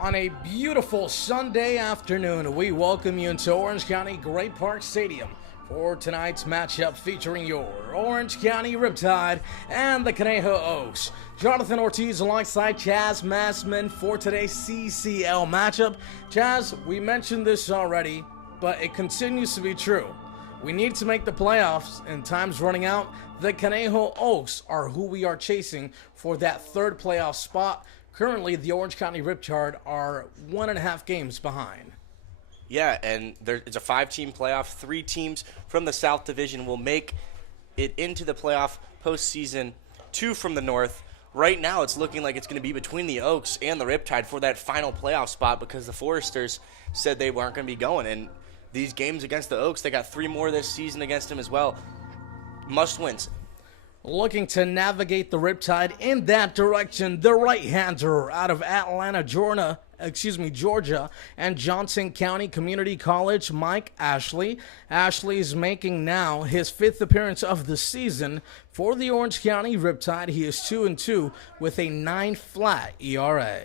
On a beautiful Sunday afternoon, we welcome you into Orange County Great Park Stadium for tonight's matchup featuring your Orange County Riptide and the Conejo Oaks. Jonathan Ortiz alongside Chaz Massman for today's CCL matchup. Chaz, we mentioned this already, but it continues to be true. We need to make the playoffs, and time's running out. The Conejo Oaks are who we are chasing for that third playoff spot. Currently, the Orange County Riptide are 1.5 games behind. Yeah, and it's a 5-team playoff. 3 teams from the South Division will make it into the playoff postseason. 2 from the North. Right now, it's looking like it's going to be between the Oaks and the Riptide for that final playoff spot because the Foresters said they weren't going to be going. And these games against the Oaks, they got 3 more this season against them as well. Must wins. Looking to navigate the Riptide in that direction, the right-hander out of Atlanta, Georgia, and Johnson County Community College, Mike Ashley. Ashley's making now his 5th appearance of the season for the Orange County Riptide. He is 2-2 with a 9-flat ERA.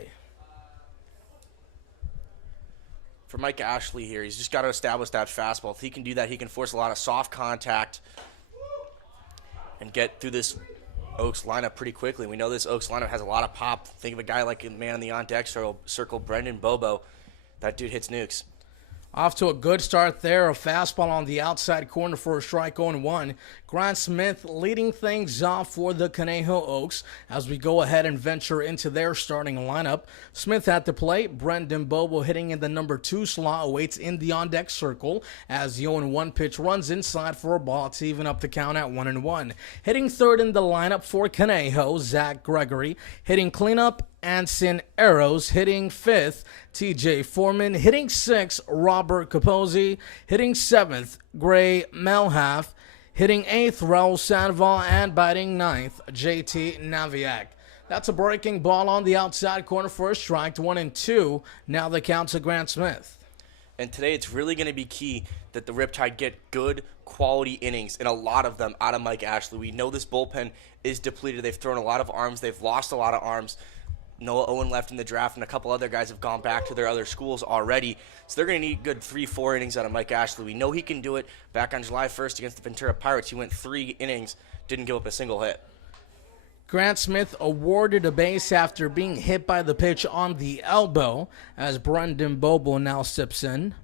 For Mike Ashley here, he's just got to establish that fastball. If he can do that, he can force a lot of soft contact and get through this Oaks lineup pretty quickly. We know this Oaks lineup has a lot of pop. Think of a guy like a man in the on-deck circle, Brendan Bobo. That dude hits nukes. Off to a good start there. A fastball on the outside corner for a strike 0-1. Grant Smith leading things off for the Conejo Oaks as we go ahead and venture into their starting lineup. Smith at the plate. Brendan Bobo hitting in the number 2 slot awaits in the on-deck circle as the 0-1 pitch runs inside for a ball to even up the count at 1-1. Hitting third in the lineup for Conejo, Zach Gregory. Hitting cleanup, Anson Arrows. Hitting 5th, TJ Foreman. Hitting 6th, Robert Capozzi. Hitting 7th, Gray Melhalf. Hitting 8th, Raul Sandoval. And batting 9th, JT Naviak. That's a breaking ball on the outside corner for a strike, 1-2. Now the count to Grant Smith. And today it's really going to be key that the Riptide get good quality innings, and a lot of them out of Mike Ashley. We know this bullpen is depleted. They've thrown a lot of arms. They've lost a lot of arms. Noah Owen left in the draft, and a couple other guys have gone back to their other schools already. So they're going to need good 3-4 innings out of Mike Ashley. We know he can do it. Back on July 1st against the Ventura Pirates, he went 3 innings, didn't give up a single hit. Grant Smith awarded a base after being hit by the pitch on the elbow as Brendan Bobo now steps in.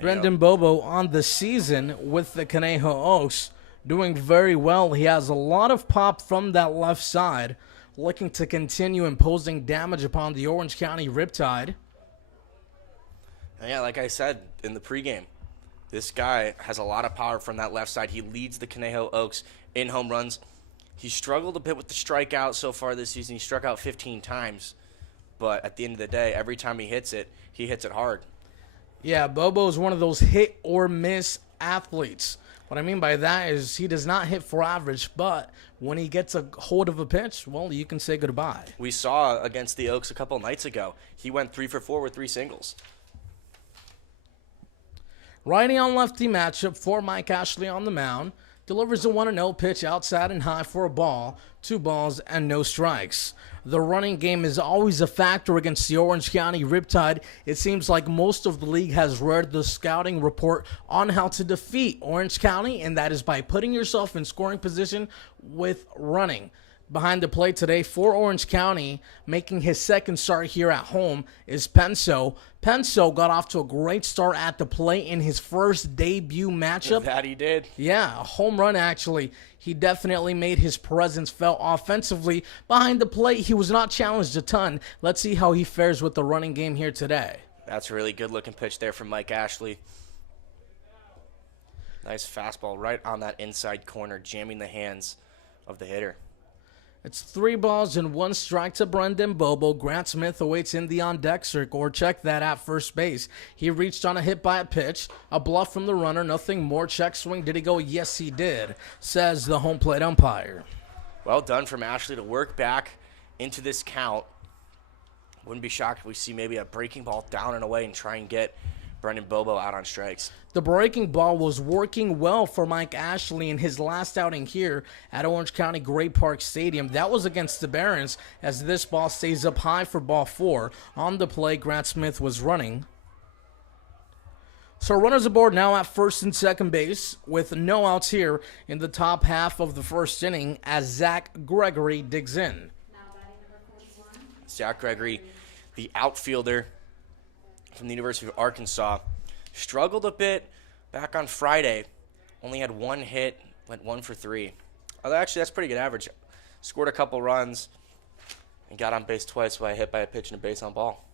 Brendan Bobo on the season with the Conejo Oaks, doing very well. He has a lot of pop from that left side, looking to continue imposing damage upon the Orange County Riptide. Yeah, like I said in the pregame, this guy has a lot of power from that left side. He leads the Conejo Oaks in home runs. He struggled a bit with the strikeout so far this season. He struck out 15 times. But at the end of the day, every time he hits it hard. Yeah, Bobo is one of those hit-or-miss athletes. What I mean by that is he does not hit for average, but when he gets a hold of a pitch, well, you can say goodbye. We saw against the Oaks a couple nights ago. He went 3 for 4 with 3 singles. Righty on lefty matchup for Mike Ashley on the mound. Delivers a 1-0 pitch outside and high for a ball, 2 balls and no strikes. The running game is always a factor against the Orange County Riptide. It seems like most of the league has read the scouting report on how to defeat Orange County, and that is by putting yourself in scoring position with running. Behind the plate today for Orange County, making his second start here at home, is Penso. Penso got off to a great start at the plate in his first debut matchup. That he did. Yeah, a home run actually. He definitely made his presence felt offensively. Behind the plate, he was not challenged a ton. Let's see how he fares with the running game here today. That's a really good-looking pitch there from Mike Ashley. Nice fastball right on that inside corner, jamming the hands of the hitter. It's 3 balls and 1 strike to Brendan Bobo. Grant Smith awaits in the on-deck circle, or check that at first base. He reached on a hit by a pitch, a bluff from the runner, nothing more. Check swing. Did he go? Yes, he did, says the home plate umpire. Well done from Ashley to work back into this count. Wouldn't be shocked if we see maybe a breaking ball down and away and try and get Brendan Bobo out on strikes. The breaking ball was working well for Mike Ashley in his last outing here at Orange County Great Park Stadium. That was against the Barons, as this ball stays up high for ball 4. On the play, Grant Smith was running. So runners aboard now at first and second base with no outs here in the top half of the first inning as Zach Gregory digs in. Zach Gregory, the outfielder from the University of Arkansas, struggled a bit back on Friday. Only had 1 hit, went 1 for 3. Actually, that's pretty good average. Scored a couple runs and got on base twice by a hit by a pitch and a base on ball.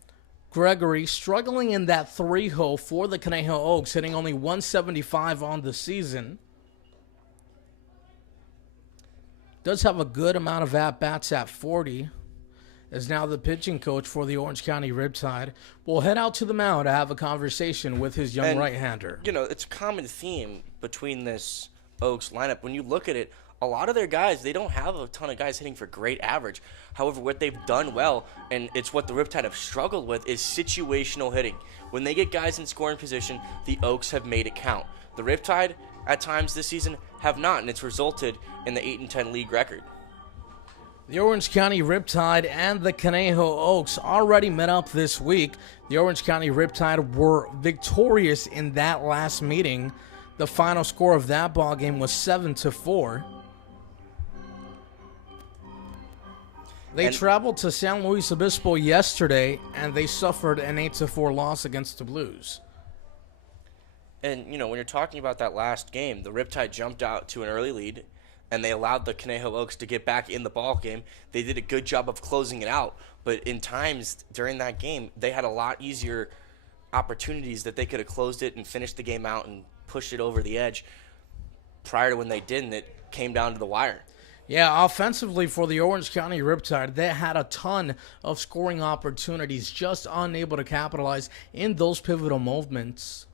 Gregory struggling in that 3-hole for the Conejo Oaks, hitting only 175 on the season. Does have a good amount of at-bats at 40. Is now the pitching coach for the Orange County Riptide. Will head out to the mound to have a conversation with his young right-hander. You know, it's a common theme between this Oaks lineup. When you look at it, a lot of their guys, they don't have a ton of guys hitting for great average. However, what they've done well, and it's what the Riptide have struggled with, is situational hitting. When they get guys in scoring position, the Oaks have made it count. The Riptide, at times this season, have not, and it's resulted in the 8-10 league record. The Orange County Riptide and the Conejo Oaks already met up this week. The Orange County Riptide were victorious in that last meeting. The final score of that ball game was 7-4. They traveled to San Luis Obispo yesterday, and they suffered an 8-4 loss against the Blues. And, you know, when you're talking about that last game, the Riptide jumped out to an early lead, and they allowed the Conejo Oaks to get back in the ball game. They did a good job of closing it out, but in times during that game, they had a lot easier opportunities that they could have closed it and finished the game out and pushed it over the edge. Prior to when they didn't, it came down to the wire. Yeah, offensively for the Orange County Riptide, they had a ton of scoring opportunities, just unable to capitalize in those pivotal moments.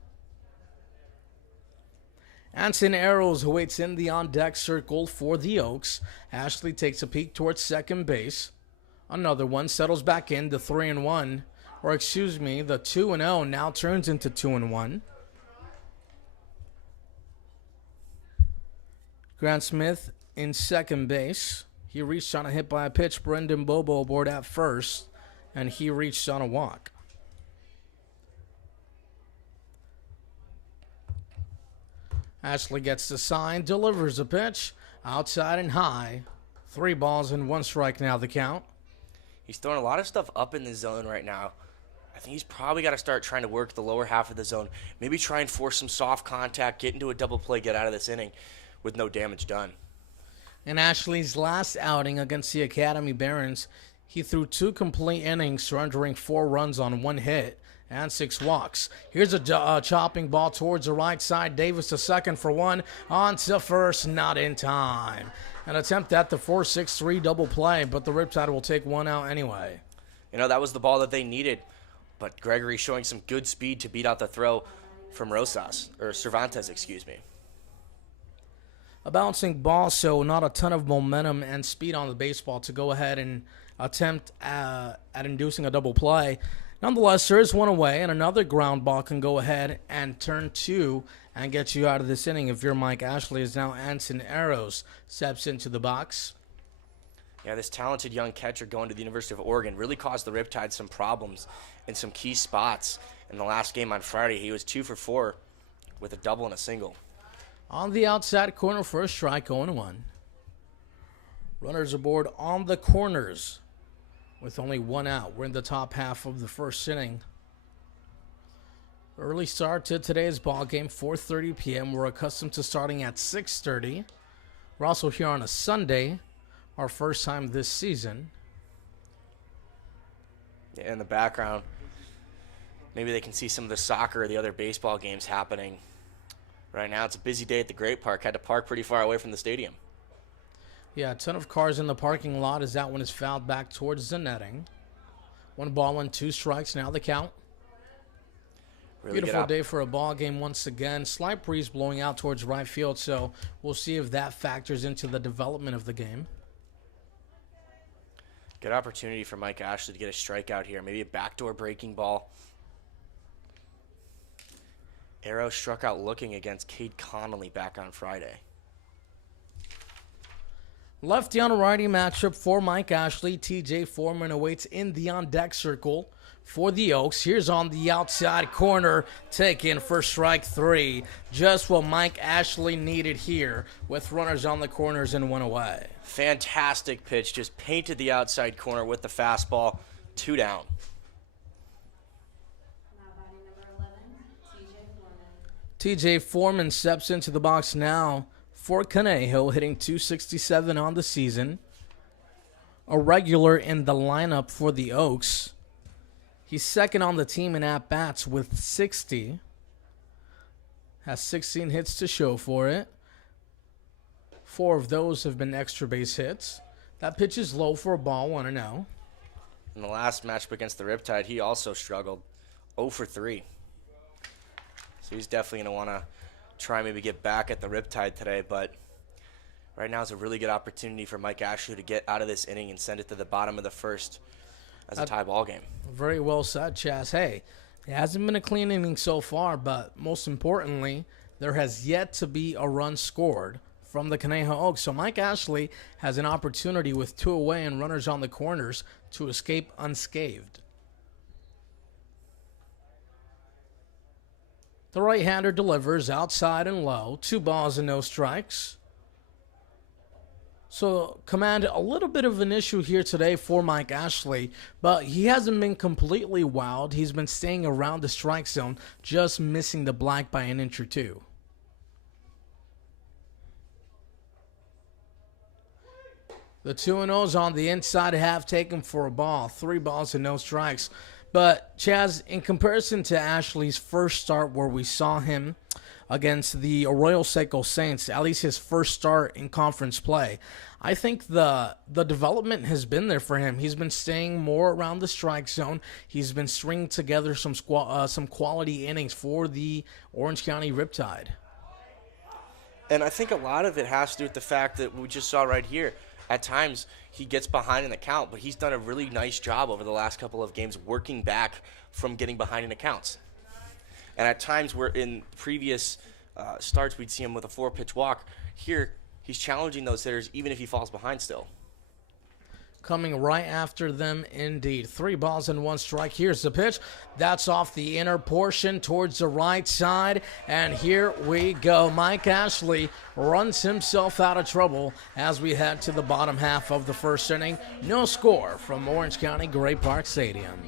Anson Arrows, who waits in the on-deck circle for the Oaks. Ashley takes a peek towards second base. Another one settles back in. The 3-1, or excuse me, the 2-0 now turns into 2-1. Grant Smith in second base. He reached on a hit by a pitch. Brendan Bobo aboard at first, and he reached on a walk. Ashley gets the sign, delivers a pitch, outside and high. 3 balls and 1 strike now the count. He's throwing a lot of stuff up in the zone right now. I think he's probably got to start trying to work the lower half of the zone. Maybe try and force some soft contact, get into a double play, get out of this inning with no damage done. In Ashley's last outing against the Academy Barons, he threw 2 complete innings, surrendering 4 runs on 1 hit and 6 walks. Here's a chopping ball towards the right side. Davis to second for 1. On to first, not in time. An attempt at the 4-6-3 double play, but the Riptide will take 1 out anyway. You know, that was the ball that they needed, but Gregory showing some good speed to beat out the throw from Cervantes, excuse me. A bouncing ball, so not a ton of momentum and speed on the baseball to go ahead and attempt at inducing a double play. Nonetheless, there is 1 away, and another ground ball can go ahead and turn 2 and get you out of this inning if you're Mike Ashley, as now Anson Arrows steps into the box. Yeah, this talented young catcher going to the University of Oregon really caused the Riptide some problems in some key spots. In the last game on Friday, he was 2 for 4 with a double and a single. On the outside corner for a strike, 0-1. Runners aboard on the corners with only 1 out. We're in the top half of the first inning. Early start to today's ball game, 4:30 p.m. We're accustomed to starting at 6:30. We're also here on a Sunday, our first time this season. Yeah, in the background, maybe they can see some of the soccer or the other baseball games happening. Right now, it's a busy day at the Great Park. Had to park pretty far away from the stadium. Yeah, a ton of cars in the parking lot as that one is fouled back towards the netting. 1 ball and 2 strikes, now the count. Really beautiful day for a ball game once again. Slight breeze blowing out towards right field, so we'll see if that factors into the development of the game. Good opportunity for Mike Ashley to get a strikeout here. Maybe a backdoor breaking ball. Arrow struck out looking against Cade Connolly back on Friday. Lefty on righty matchup for Mike Ashley. TJ Foreman awaits in the on deck circle for the Oaks. Here's on the outside corner, taken for strike three. Just what Mike Ashley needed here with runners on the corners and one away. Fantastic pitch, just painted the outside corner with the fastball. 2 down. Now batting number 11, TJ Foreman. TJ Foreman steps into the box now for Conejo, hitting .267 on the season. A regular in the lineup for the Oaks. He's second on the team in at-bats with 60. Has 16 hits to show for it. 4 of those have been extra base hits. That pitch is low for a ball, 1-0. In the last matchup against the Riptide, he also struggled. 0 for 3. So he's definitely going to want to try and maybe get back at the Riptide today, but right now is a really good opportunity for Mike Ashley to get out of this inning and send it to the bottom of the first as a tie ball game. Very well said, Chaz. Hey, it hasn't been a clean inning so far, but most importantly, there has yet to be a run scored from the Conejo Oaks. So Mike Ashley has an opportunity with 2 away and runners on the corners to escape unscathed. The right-hander delivers outside and low. 2 balls and no strikes. So, command, a little bit of an issue here today for Mike Ashley, but he hasn't been completely wowed. He's been staying around the strike zone, just missing the black by an inch or two. The 2-0s on the inside half taken for a ball. 3 balls and no strikes. But, Chaz, in comparison to Ashley's first start where we saw him against the Arroyo Seco Saints, at least his first start in conference play, I think the development has been there for him. He's been staying more around the strike zone. He's been stringing together some quality innings for the Orange County Riptide. And I think a lot of it has to do with the fact that we just saw right here. At times, he gets behind in the count, but he's done a really nice job over the last couple of games working back from getting behind in the counts. And at times, where in previous starts, we'd see him with a 4-pitch walk. Here, he's challenging those hitters even if he falls behind still. Coming right after them, indeed. 3 balls and 1 strike. Here's the pitch. That's off the inner portion towards the right side. And here we go. Mike Ashley runs himself out of trouble as we head to the bottom half of the first inning. No score from Orange County Gray Park Stadium.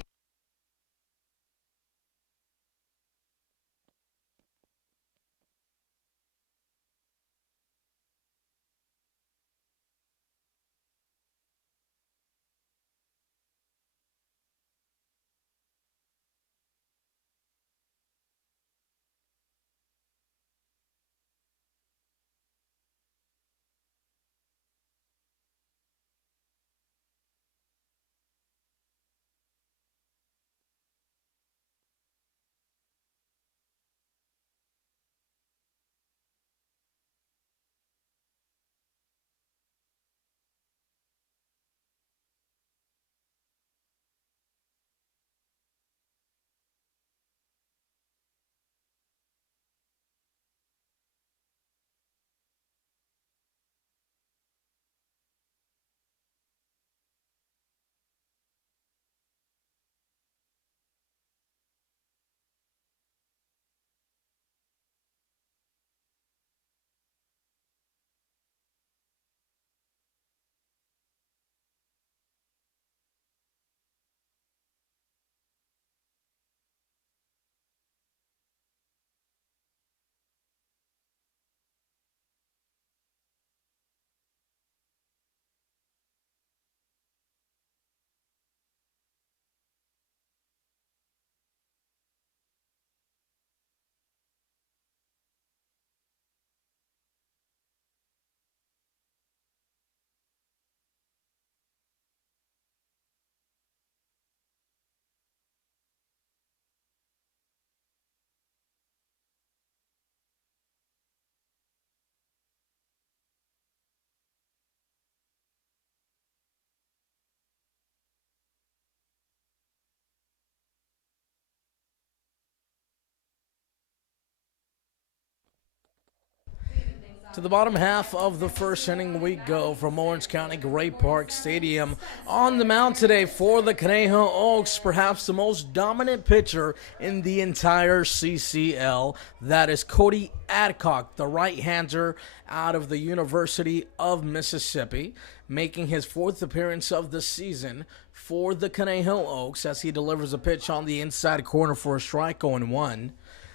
To the bottom half of the first inning we go from Orange County Great Park Stadium. On the mound today for the Conejo Oaks, perhaps the most dominant pitcher in the entire CCL. That is Cody Adcock, the right-hander out of the University of Mississippi, making his fourth appearance of the season for the Conejo Oaks as he delivers a pitch on the inside corner for a strike, 0-1.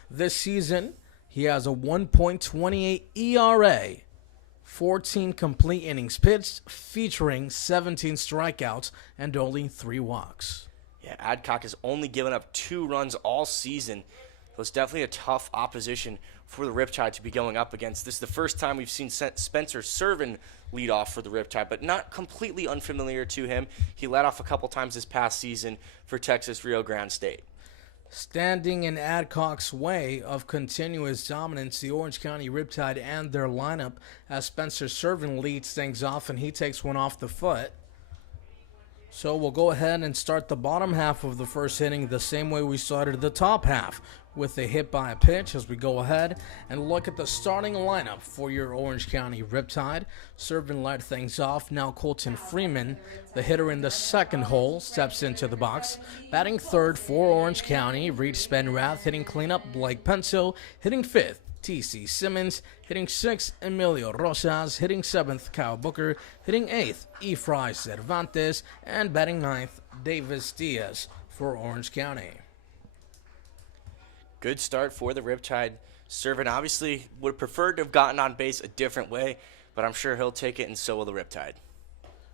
This season, he has a 1.28 ERA, 14 complete innings pitched, featuring 17 strikeouts and only 3 walks. Yeah, Adcock has only given up 2 runs all season. So it's definitely a tough opposition for the Riptide to be going up against. This is the first time we've seen Spencer Servin lead off for the Riptide, but not completely unfamiliar to him. He led off a couple times this past season for Texas Rio Grande State. Standing in Adcock's way of continuous dominance, the Orange County Riptide and their lineup as Spencer Servin leads things off and he takes one off the foot. So we'll go ahead and start the bottom half of the first inning the same way we started the top half, with a hit by a pitch as we go ahead and look at the starting lineup for your Orange County Riptide. Servin led things off. Now Colton Freeman, the hitter in the second hole, steps into the box. Batting third for Orange County, Reed Spenrath hitting cleanup. Blake Penso hitting fifth. T.C. Simmons hitting sixth. Emilio Rosas hitting seventh. Kyle Booker hitting eighth. Efrain Cervantes and batting ninth, Davis Diaz for Orange County. Good start for the Riptide. Servin obviously would have preferred to have gotten on base a different way, but I'm sure he'll take it, and so will the Riptide.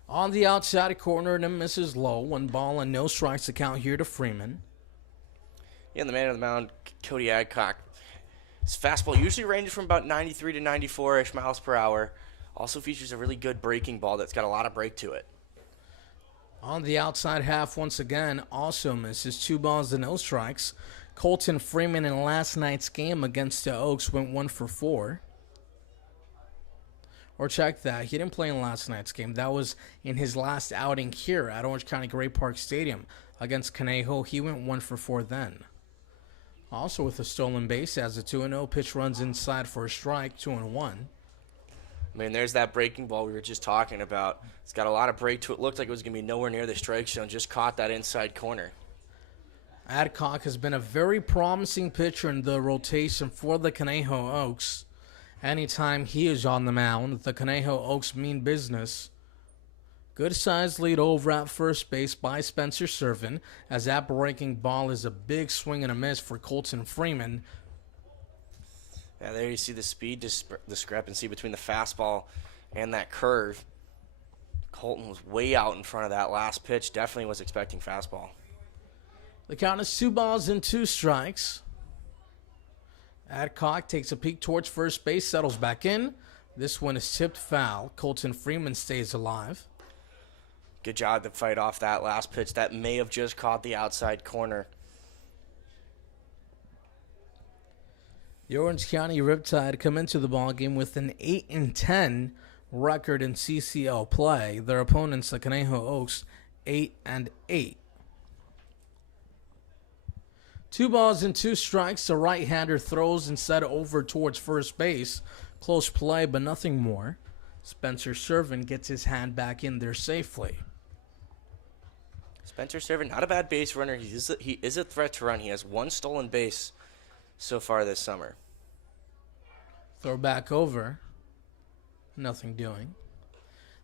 On the outside corner, and it misses low. 1 ball and no strikes to count here to Freeman. Yeah, the man on the mound, Cody Adcock. His fastball usually ranges from about 93 to 94-ish miles per hour. Also features a really good breaking ball that's got a lot of break to it. On the outside half, once again, also misses. 2 balls and no strikes. Colton Freeman in last night's game against the Oaks went 1 for 4. Or check that. He didn't play in last night's game. That was in his last outing here at Orange County Great Park Stadium against Conejo. He went 1 for 4 then. Also with a stolen base as the 2-0 pitch runs inside for a strike, 2-1. I mean, there's that breaking ball we were just talking about. It's got a lot of break to it. Looked like it was going to be nowhere near the strike zone. Just caught that inside corner. Adcock has been a very promising pitcher in the rotation for the Conejo Oaks. Anytime he is on the mound, the Conejo Oaks mean business. Good sized lead over at first base by Spencer Servin, as that breaking ball is a big swing and a miss for Colton Freeman. Yeah, there you see the speed discrepancy between the fastball and that curve. Colton was way out in front of that last pitch. Definitely was expecting fastball. The count is 2 balls and 2 strikes. Adcock takes a peek towards first base, settles back in. This one is tipped foul. Colton Freeman stays alive. Good job to fight off that last pitch. That may have just caught the outside corner. The Orange County Riptide come into the ballgame with an 8-10 record in CCL play. Their opponents, the Conejo Oaks, 8-8. 2 balls and 2 strikes. The right-hander throws instead over towards first base. Close play, but nothing more. Spencer Servin gets his hand back in there safely. Spencer Servin, not a bad base runner. He is a threat to run. He has 1 stolen base so far this summer. Throw back over. Nothing doing.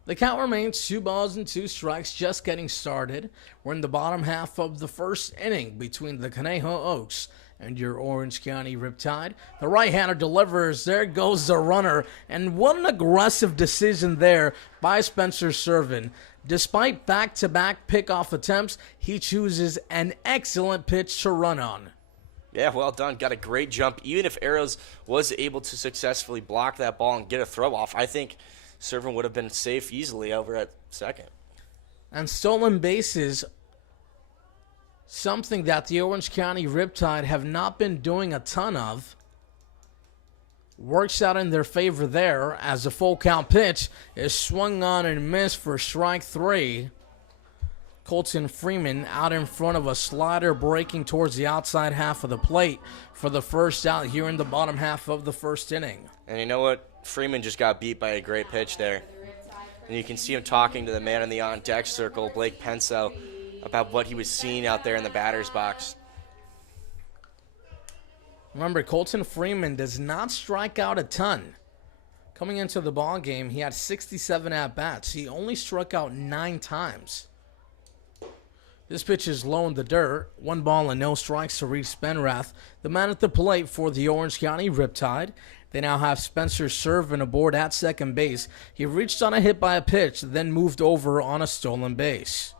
The count remains 2 balls and 2 strikes, just getting started. We're in the bottom half of the first inning between the Conejo Oaks and your Orange County Riptide. The right-hander delivers. There goes the runner. And what an aggressive decision there by Spencer Servin. Despite back-to-back pickoff attempts, he chooses an excellent pitch to run on. Yeah, well done. Got a great jump. Even if Arrows was able to successfully block that ball and get a throw off, I think Servin would have been safe easily over at second. And stolen bases, something that the Orange County Riptide have not been doing a ton of. Works out in their favor there as the full count pitch is swung on and missed for strike 3. Colton Freeman out in front of a slider breaking towards the outside half of the plate for the first out here in the bottom half of the first inning. And you know what? Freeman just got beat by a great pitch there. And you can see him talking to the man in the on-deck circle, Blake Penso, about what he was seeing out there in the batter's box. Remember, Colton Freeman does not strike out a ton. Coming into the ball game, he had 67 at-bats. He only struck out 9 times. This pitch is low in the dirt. 1 ball and no strikes to Reese Spenrath, the man at the plate for the Orange County Riptide. They now have Spencer serving aboard at second base. He reached on a hit by a pitch, then moved over on a stolen base.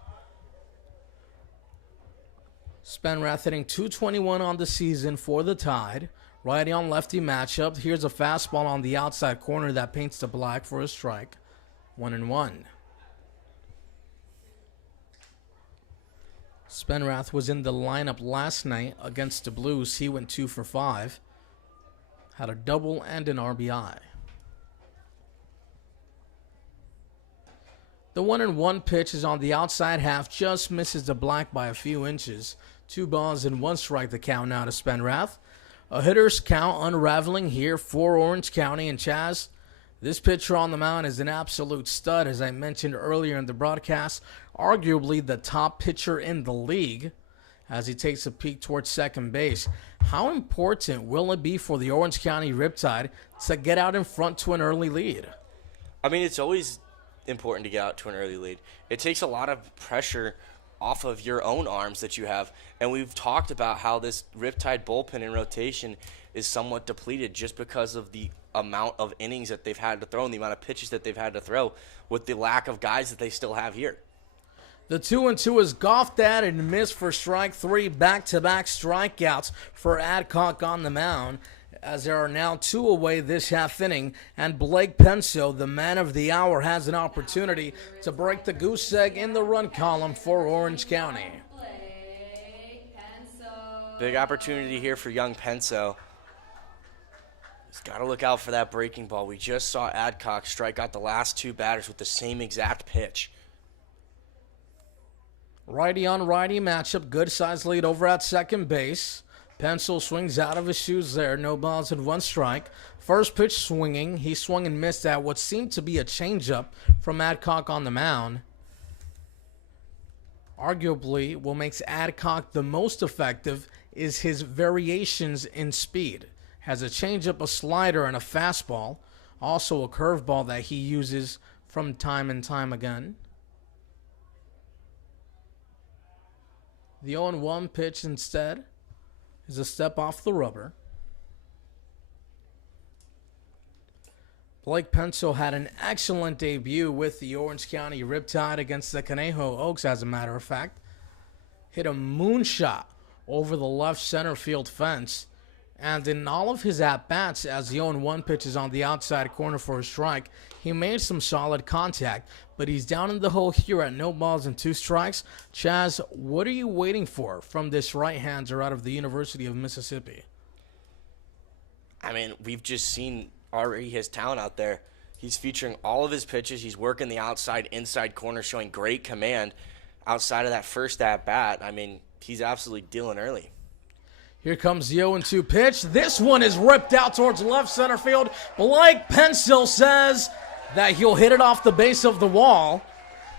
Spenrath hitting .221 on the season for the Tide. Righty on lefty matchup. Here's a fastball on the outside corner that paints the black for a strike. 1-1. Spenrath was in the lineup last night against the Blues. He went 2 for 5. Had a double and an RBI. The 1-1 pitch is on the outside half, just misses the black by a few inches. 2 balls and 1 strike the count now to Spenrath. A hitter's count unraveling here for Orange County. And Chaz, this pitcher on the mound is an absolute stud, as I mentioned earlier in the broadcast. Arguably the top pitcher in the league as he takes a peek towards second base. How important will it be for the Orange County Riptide to get out in front to an early lead? I mean, it's always important to get out to an early lead. It takes a lot of pressure off of your own arms that you have. And we've talked about how this Riptide bullpen in rotation is somewhat depleted just because of the amount of innings that they've had to throw and the amount of pitches that they've had to throw with the lack of guys that they still have here. The 2-2 is golfed at and missed for strike 3. Back-to-back strikeouts for Adcock on the mound, as there are now 2 away this half inning. And Blake Penso, the man of the hour, has an opportunity to break the goose egg in the run column for Orange County. Big opportunity here for young Penso. He's got to look out for that breaking ball. We just saw Adcock strike out the last 2 batters with the same exact pitch. Righty on righty matchup. Good size lead over at second base. Pencil swings out of his shoes there. No balls and 1 strike. First pitch swinging. He swung and missed at what seemed to be a changeup from Adcock on the mound. Arguably, what makes Adcock the most effective is his variations in speed. Has a changeup, a slider, and a fastball. Also a curveball that he uses from time and time again. The 0-1 pitch instead is a step off the rubber. Blake Penso had an excellent debut with the Orange County Riptide against the Conejo Oaks, as a matter of fact. Hit a moonshot over the left center field fence. And in all of his at-bats, as the 0-1 pitch is on the outside corner for a strike, he made some solid contact, but he's down in the hole here at no balls and 2 strikes. Chaz, what are you waiting for from this right-hander out of the University of Mississippi? I mean, we've just seen already his talent out there. He's featuring all of his pitches. He's working the outside, inside corner, showing great command. Outside of that first at-bat, I mean, he's absolutely dealing early. Here comes the 0-2 pitch. This one is ripped out towards left center field. Blake Pensil says that he'll hit it off the base of the wall.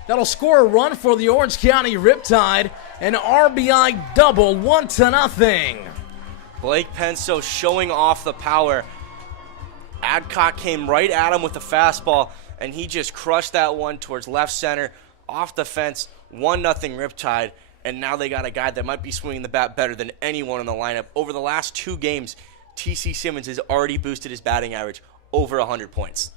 That'll score a run for the Orange County Riptide. An RBI double, 1-0. Blake Penso showing off the power. Adcock came right at him with a fastball, and he just crushed that one towards left center, off the fence, 1-0 Riptide. And now they got a guy that might be swinging the bat better than anyone in the lineup. Over the last 2 games, T.C. Simmons has already boosted his batting average over 100 points.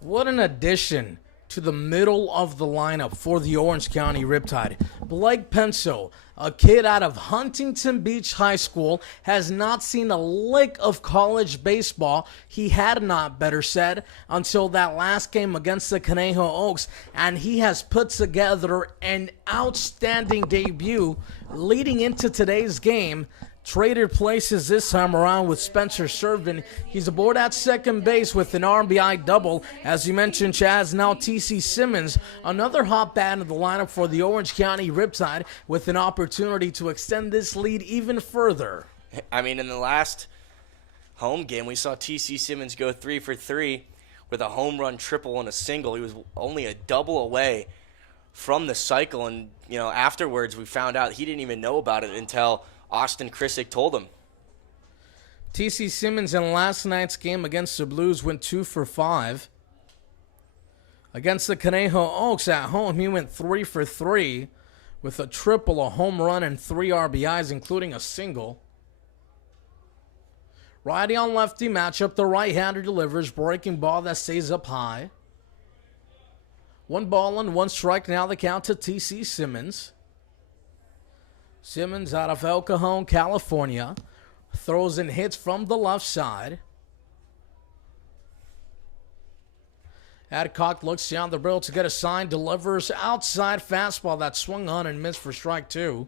What an addition to the middle of the lineup for the Orange County Riptide. Blake Penso, a kid out of Huntington Beach High School, has not seen a lick of college baseball. He had not, better said, until that last game against the Conejo Oaks, and he has put together an outstanding debut leading into today's game. Traded places this time around with Spencer Servin. He's aboard at second base with an RBI double. As you mentioned, Chaz, now T.C. Simmons, another hot bat in the lineup for the Orange County Riptide, with an opportunity to extend this lead even further. I mean, in the last home game, we saw T.C. Simmons go 3 for 3. with a home run, triple, and a single. He was only a double away from the cycle, and afterwards we found out he didn't even know about it until Austin Krissick told him. T.C. Simmons in last night's game against the Blues went 2 for 5. Against the Conejo Oaks at home, he went 3 for 3 with a triple, a home run, and 3 RBIs, including a single. Righty on lefty matchup, the right-hander delivers, breaking ball that stays up high. 1 ball and 1 strike, now the count to T.C. Simmons. Simmons out of El Cajon, California. Throws and hits from the left side. Adcock looks down the barrel to get a sign, delivers outside fastball that swung on and missed for strike 2.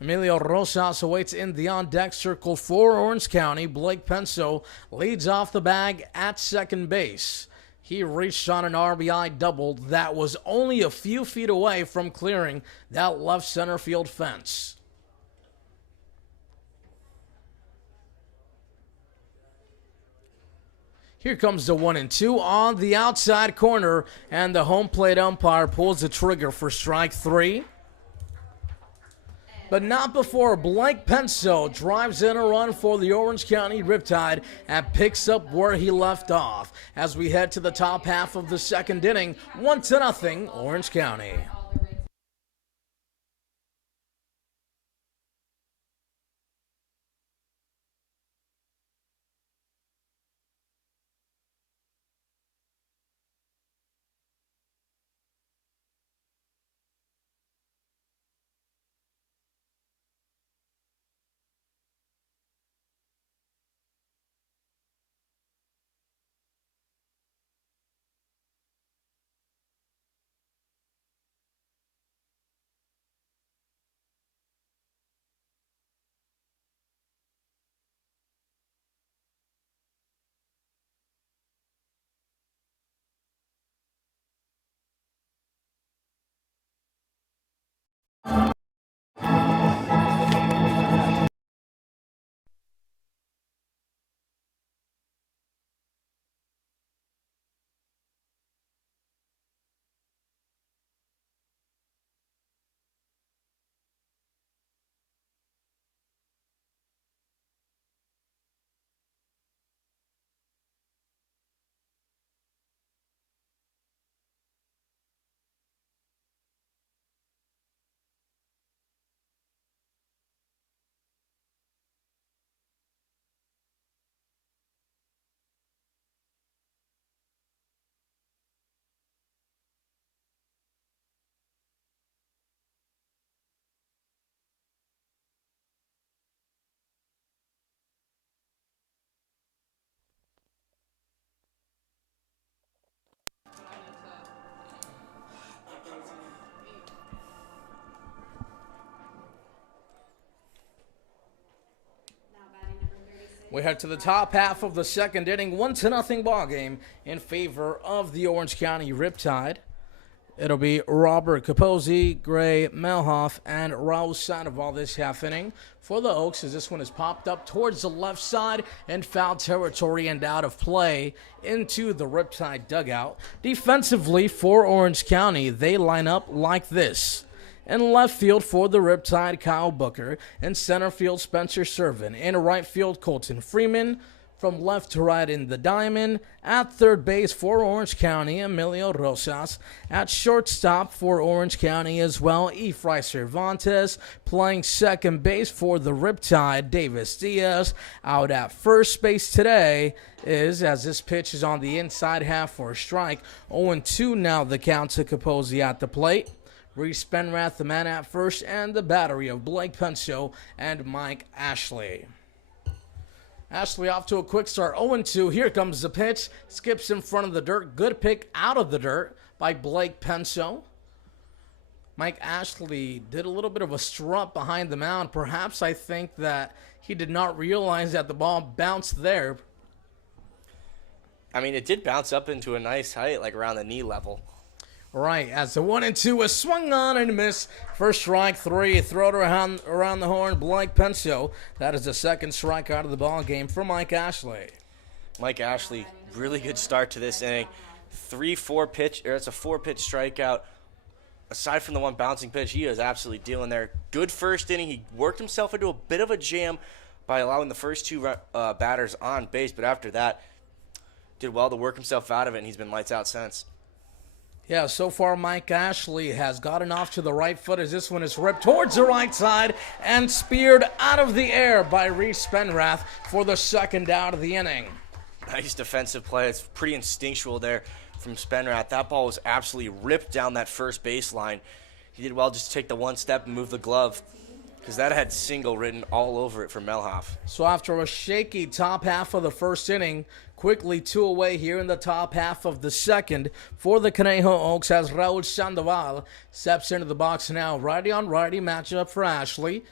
Emilio Rosas awaits in the on-deck circle for Orange County. Blake Penso leads off the bag at second base. He reached on an RBI double that was only a few feet away from clearing that left center field fence. Here comes the 1-2 on the outside corner, and the home plate umpire pulls the trigger for strike 3. But not before Blake Penso drives in a run for the Orange County Riptide and picks up where he left off as we head to the top half of the second inning. 1-0, Orange County. We head to the top half of the second inning, 1-0 ball game in favor of the Orange County Riptide. It'll be Robert Capozzi, Gray Melhoff, and Raul Sandoval this half inning for the Oaks, as this one is popped up towards the left side in foul territory and out of play into the Riptide dugout. Defensively for Orange County, they line up like this. In left field for the Riptide, Kyle Booker. In center field, Spencer Servin. In right field, Colton Freeman. From left to right in the diamond. At third base for Orange County, Emilio Rosas. At shortstop for Orange County as well, Efrain Cervantes. Playing second base for the Riptide, Davis Diaz. Out at first base today is, as this pitch is on the inside half for a strike, 0-2 now the count to Capozzi at the plate. Reese Penrath, the man at first, and the battery of Blake Penso and Mike Ashley. Ashley off to a quick start, 0-2. Here comes the pitch. Skips in front of the dirt. Good pick out of the dirt by Blake Penso. Mike Ashley did a little bit of a strut behind the mound. Perhaps I think that he did not realize that the ball bounced there. I mean, it did bounce up into a nice height, like around the knee level. Right, as the 1-2 is swung on and missed for strike 3. Throw it around the horn, Blake Penso. That is the second strikeout of the ball game for Mike Ashley. Mike Ashley, really good start to this inning. 3-4 pitch, or it's a 4-pitch strikeout. Aside from the one bouncing pitch, he is absolutely dealing there. Good first inning. He worked himself into a bit of a jam by allowing the first two batters on base, but after that, did well to work himself out of it, and he's been lights out since. Yeah, so far Mike Ashley has gotten off to the right foot as this one is ripped towards the right side and speared out of the air by Reese Spenrath for the second out of the inning. Nice defensive play. It's pretty instinctual there from Spenrath. That ball was absolutely ripped down that first baseline. He did well just to take the one step and move the glove, because that had single written all over it for Melhoff. So after a shaky top half of the first inning, quickly 2 away here in the top half of the second for the Conejo Oaks as Raul Sandoval steps into the box now. Righty on righty matchup for Ashley.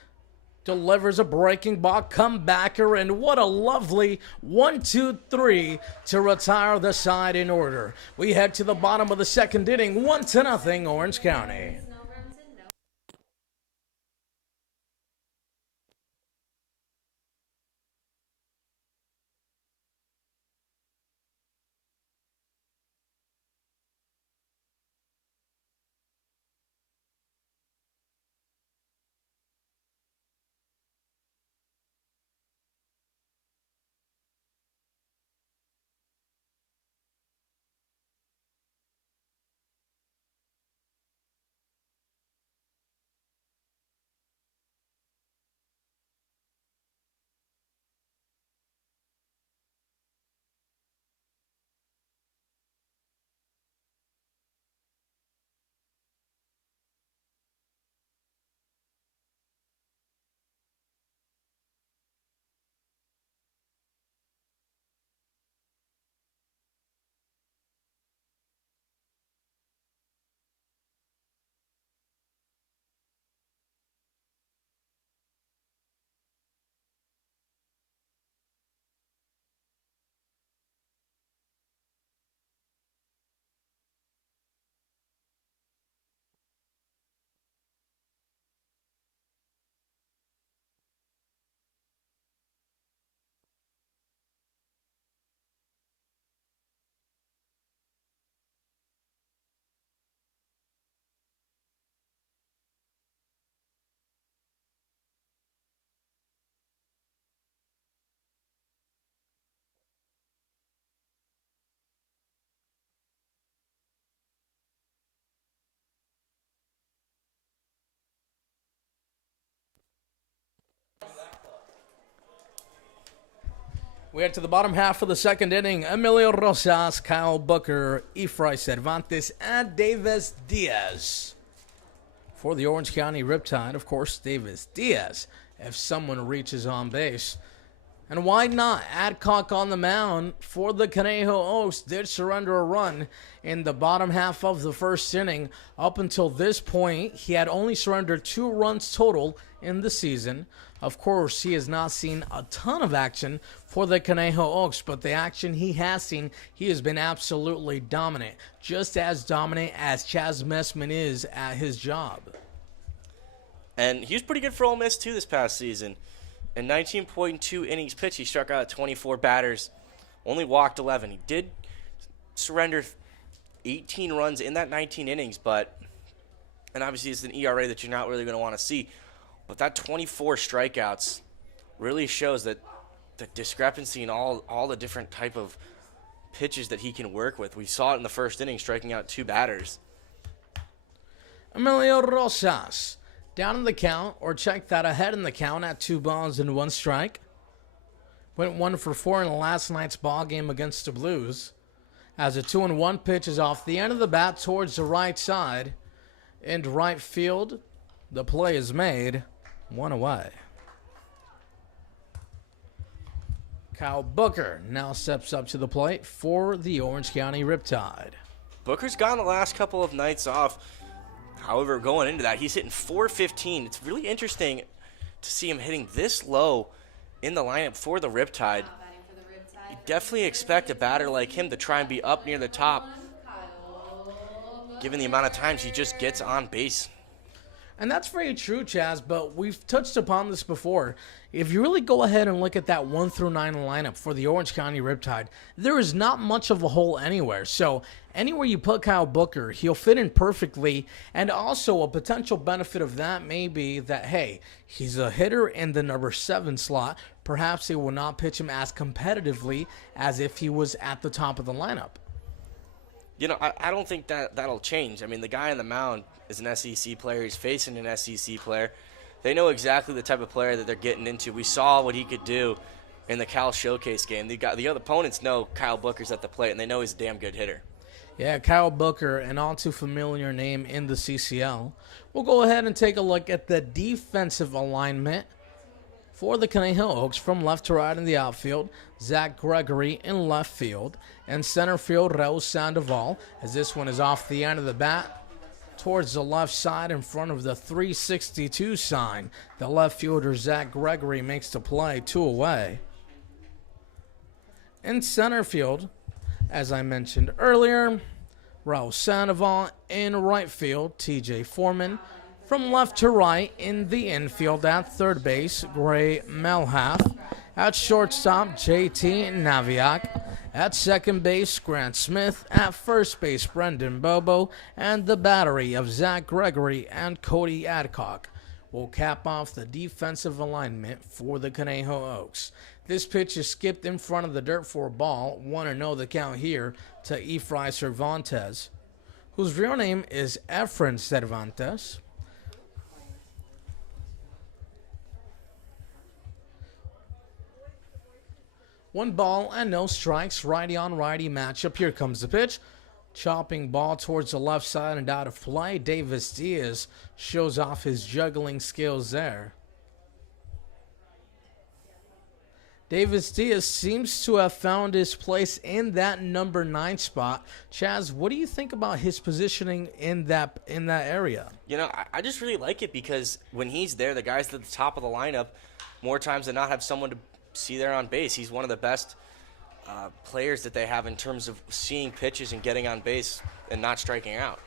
Delivers a breaking ball, comebacker, and what a lovely 1-2-3 to retire the side in order. We head to the bottom of the second inning, 1-0 Orange County. No runs and no. We head to the bottom half of the second inning. Emilio Rosas, Kyle Booker, Efrain Cervantes, and Davis Diaz. For the Orange County Riptide, of course, Davis Diaz, if someone reaches on base. And why not? Adcock on the mound for the Conejo Oaks did surrender a run in the bottom half of the first inning. Up until this point, he had only surrendered 2 runs total in the season. Of course, he has not seen a ton of action for the Conejo Oaks, but the action he has seen, he has been absolutely dominant. Just as dominant as Chaz Messman is at his job. And he was pretty good for Ole Miss, too, this past season. In 19.2 innings pitched, he struck out 24 batters, only walked 11. He did surrender 18 runs in that 19 innings, and obviously it's an ERA that you're not really going to want to see. But that 24 strikeouts really shows that the discrepancy in all the different type of pitches that he can work with. We saw it in the first inning, striking out 2 batters. Emilio Rosas, down in the count, or check that ahead in the count at 2 balls and 1 strike. Went 1 for 4 in last night's ball game against the Blues. As a 2-1 pitch is off the end of the bat towards the right side. Into right field, the play is made. 1 away. Kyle Booker now steps up to the plate for the Orange County Riptide. Booker's gone the last couple of nights off. However, going into that, he's hitting .415. It's really interesting to see him hitting this low in the lineup for the Riptide. Batting for the Riptide. You definitely expect a batter like him to try and be up near the top, given the amount of times he just gets on base. And that's very true, Chaz, but we've touched upon this before. if you really go ahead and look at that 1 through 9 lineup for the Orange County Riptide, there is not much of a hole anywhere. So anywhere you put Kyle Booker, he'll fit in perfectly. And also a potential benefit of that may be that, hey, he's a hitter in the number 7 slot. Perhaps they will not pitch him as competitively as if he was at the top of the lineup. You know, I don't think that'll change. I mean, the guy on the mound is an SEC player. He's facing an SEC player. They know exactly the type of player that they're getting into. We saw what he could do in the Cal Showcase game. The other opponents know Kyle Booker's at the plate, and they know he's a damn good hitter. Yeah, Kyle Booker, an all too familiar name in the CCL. We'll go ahead and take a look at the defensive alignment for the Conejo Oaks from left to right in the outfield. Zach Gregory in left field. And center field, Raul Sandoval, as this one is off the end of the bat towards the left side in front of the 362 sign. The left fielder, Zach Gregory, makes the play, 2 away. In center field, as I mentioned earlier, Raul Sandoval. In right field, TJ Foreman. From left to right in the infield at third base, Gray Melhath. At shortstop, JT Naviak. At second base, Grant Smith. At first base, Brendan Bobo. And the battery of Zach Gregory and Cody Adcock will cap off the defensive alignment for the Conejo Oaks. This pitch is skipped in front of the dirt for a ball. 1-0 the count here to Efrain Cervantes, whose real name is Efren Cervantes. One ball and no strikes, righty on righty matchup. Here comes the pitch. Chopping ball towards the left side and out of play. Davis Diaz shows off his juggling skills there. Davis Diaz seems to have found his place in that number 9 spot. Chaz, what do you think about his positioning in that area? You know, I just really like it because when he's there, the guys at the top of the lineup, more times than not, have someone to see there on base. He's one of the best players that they have in terms of seeing pitches and getting on base and not striking out.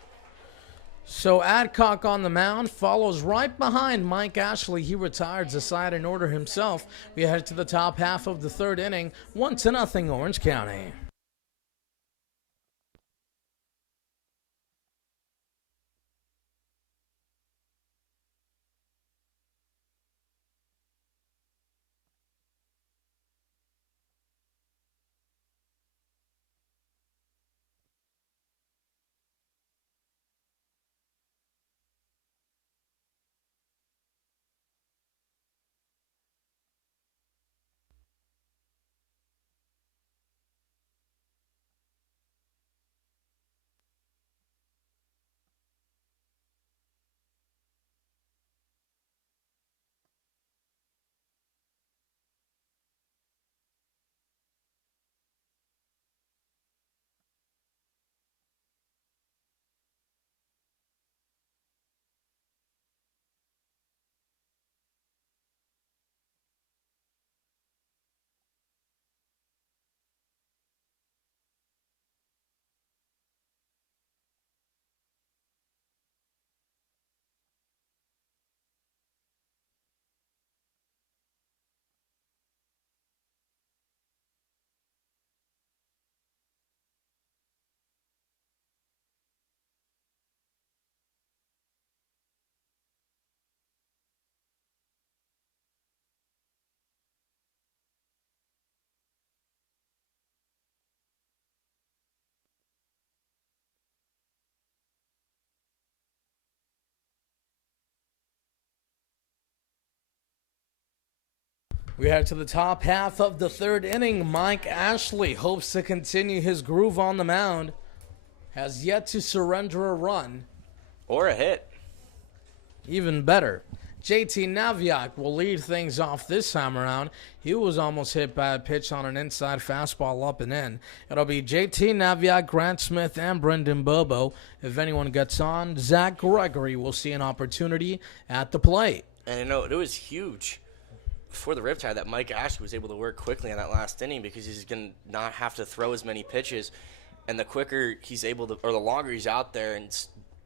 So Adcock on the mound follows right behind Mike Ashley. He retires the side in order himself. We head to the top half of the third inning. 1-0 Orange County. We head to the top half of the third inning. Mike Ashley hopes to continue his groove on the mound. Has yet to surrender a run. Or a hit. Even better, JT Naviak will lead things off this time around. He was almost hit by a pitch on an inside fastball up and in. It'll be JT Naviak, Grant Smith, and Brendan Bobo. If anyone gets on, Zach Gregory will see an opportunity at the plate. And you know, it was huge for the Riptide that Mike Ashley was able to work quickly in that last inning because he's going to not have to throw as many pitches. And the quicker he's able to, or the longer he's out there and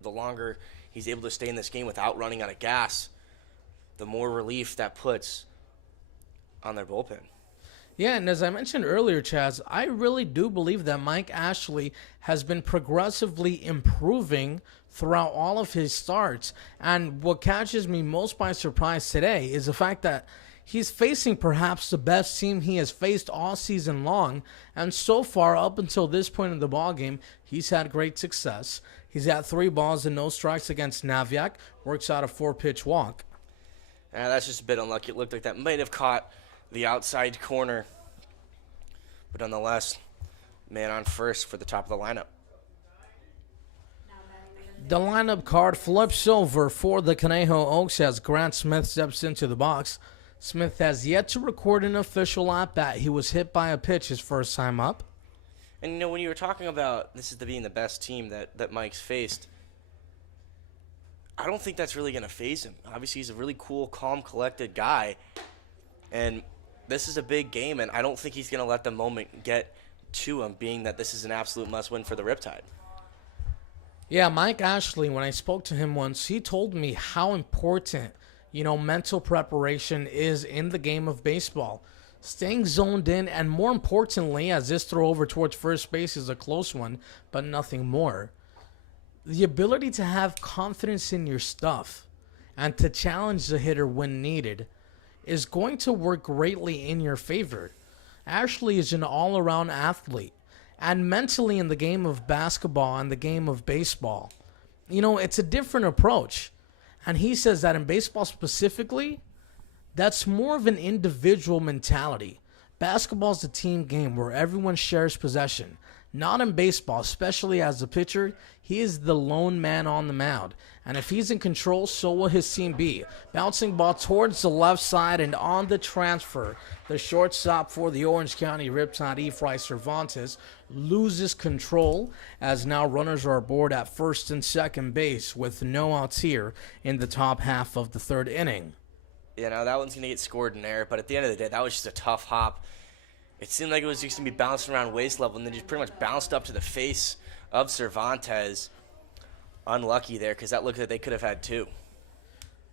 the longer he's able to stay in this game without running out of gas, the more relief that puts on their bullpen. Yeah, and as I mentioned earlier, Chaz, I really do believe that Mike Ashley has been progressively improving throughout all of his starts. And what catches me most by surprise today is the fact that he's facing perhaps the best team he has faced all season long. And so far, up until this point in the ballgame, he's had great success. He's had 3 balls and no strikes against Naviak, works out a 4-pitch walk. That's just a bit unlucky. It looked like that might have caught the outside corner. But nonetheless, man on first for the top of the lineup. The lineup card flips over for the Conejo Oaks as Grant Smith steps into the box. Smith has yet to record an official at-bat. He was hit by a pitch his first time up. And, you know, when you were talking about this is being the best team that Mike's faced, I don't think that's really going to faze him. Obviously, he's a really cool, calm, collected guy. And this is a big game, and I don't think he's going to let the moment get to him, being that this is an absolute must-win for the Riptide. Yeah, Mike Ashley, when I spoke to him once, he told me how important, mental preparation is in the game of baseball. Staying zoned in, and more importantly, as this throw over towards first base is a close one, but nothing more. The ability to have confidence in your stuff and to challenge the hitter when needed is going to work greatly in your favor. Ashley is an all-around athlete, and mentally in the game of basketball and the game of baseball, it's a different approach. And he says that in baseball specifically, that's more of an individual mentality. Basketball's a team game where everyone shares possession. Not in baseball, especially as a pitcher, he is the lone man on the mound. And if he's in control, so will his team be. Bouncing ball towards the left side and on the transfer. The shortstop for the Orange County Riptide, Efrain Cervantes, loses control as now runners are aboard at first and second base with no outs here in the top half of the third inning. That one's going to get scored in there, but at the end of the day, that was just a tough hop. It seemed like it was just going to be bouncing around waist level, and then just pretty much bounced up to the face of Cervantes. Unlucky there, because that looked like they could have had 2.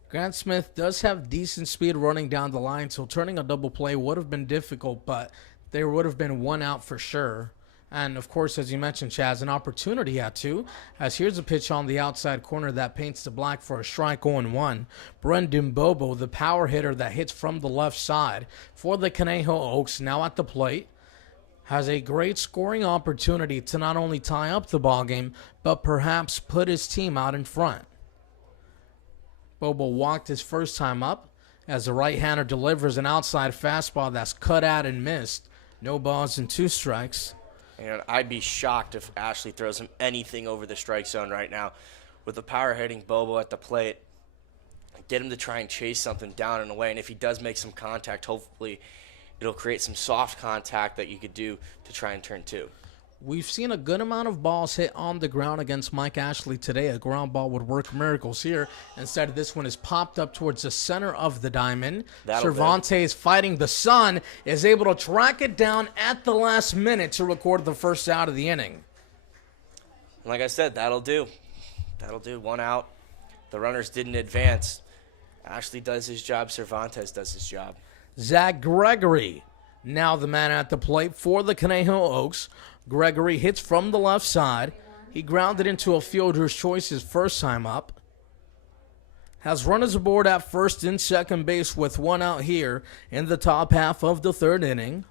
Grant Smith does have decent speed running down the line, so turning a double play would have been difficult, but there would have been 1 out for sure. And, of course, as you mentioned, Chaz, an opportunity at 2, as here's a pitch on the outside corner that paints the black for a strike 0-1. Brendan Bobo, the power hitter that hits from the left side for the Conejo Oaks, now at the plate, has a great scoring opportunity to not only tie up the ballgame, but perhaps put his team out in front. Bobo walked his first time up as the right-hander delivers an outside fastball that's cut out and missed. No balls and 2 strikes. I'd be shocked if Ashley throws him anything over the strike zone right now. With the power hitting Bobo at the plate, get him to try and chase something down and away. And if he does make some contact, hopefully it'll create some soft contact that you could do to try and turn 2. We've seen a good amount of balls hit on the ground against Mike Ashley today. A ground ball would work miracles here. Instead, this one is popped up towards the center of the diamond. Cervantes, fighting the sun, is able to track it down at the last minute to record the first out of the inning. Like I said, that'll do. 1 out. The runners didn't advance. Ashley does his job. Cervantes does his job. Zach Gregory, now the man at the plate for the Conejo Oaks. Gregory hits from the left side. He grounded into a fielder's choice his first time up. Has runners aboard at first and second base with 1 out here in the top half of the third inning.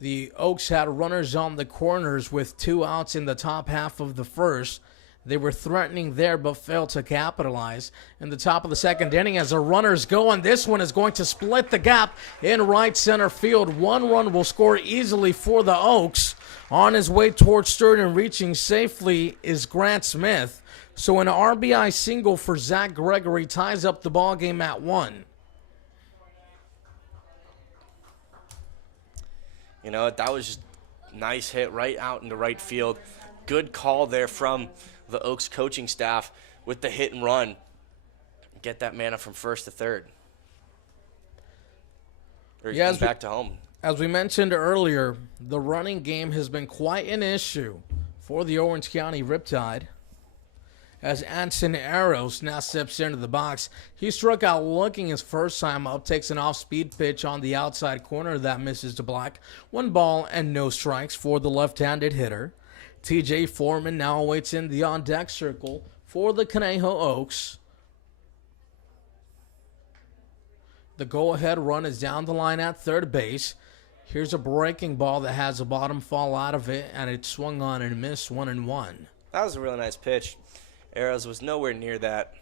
The Oaks had runners on the corners with 2 outs in the top half of the first. They were threatening there but failed to capitalize. In the top of the second inning as the runners go, and this one is going to split the gap in right center field. 1 run will score easily for the Oaks. On his way towards third and reaching safely is Grant Smith. So an RBI single for Zach Gregory ties up the ball game at 1. That was just a nice hit right out into right field. Good call there from the Oaks coaching staff with the hit and run. Get that man up from first to third. Or back to home. As we mentioned earlier, the running game has been quite an issue for the Orange County Riptide. as Anson Arrows now steps into the box. He struck out looking his first time up, takes an off-speed pitch on the outside corner that misses to Black. 1 ball and no strikes for the left-handed hitter. TJ Foreman now awaits in the on-deck circle for the Conejo Oaks. The go-ahead run is down the line at third base. Here's a breaking ball that has a bottom fall out of it, and it swung on and missed 1-1. That was a really nice pitch. Arrows was nowhere near that.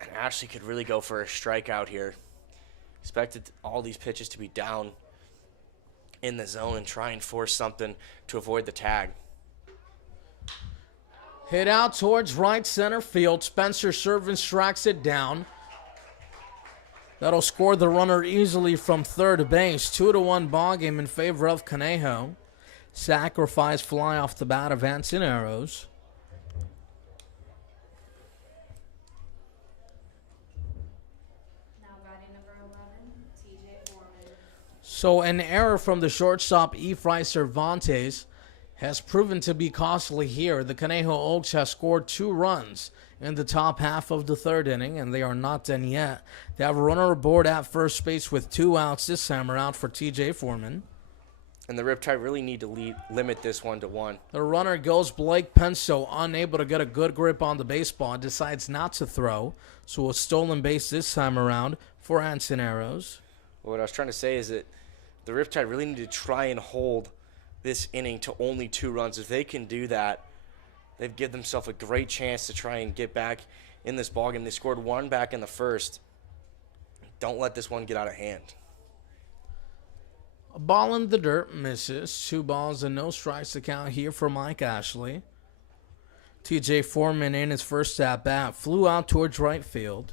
And Ashley could really go for a strikeout here. Expected all these pitches to be down in the zone and try and force something to avoid the tag. Hit out towards right center field. Spencer Servant strikes it down. That'll score the runner easily from third base. 2-1 ball game in favor of Conejo. Sacrifice fly off the bat of Anson Arrows. Now batting number 11, TJ Foreman. So an error from the shortstop Efrain Cervantes has proven to be costly here. The Conejo Oaks has scored 2 runs in the top half of the third inning, and they are not done yet. They have a runner aboard at first base with 2 outs this time around for TJ Foreman. And the Riptide really need to limit this 1-1. The runner goes Blake Penso, unable to get a good grip on the baseball, decides not to throw. So a stolen base this time around for Anson Arrows. What I was trying to say is that the Riptide really need to try and hold this inning to only 2 runs. If they can do that, they've given themselves a great chance to try and get back in this ballgame. They scored 1 back in the first. Don't let this one get out of hand. A ball in the dirt misses. 2 balls and no strikes to count here for Mike Ashley. TJ Foreman in his first at-bat flew out towards right field.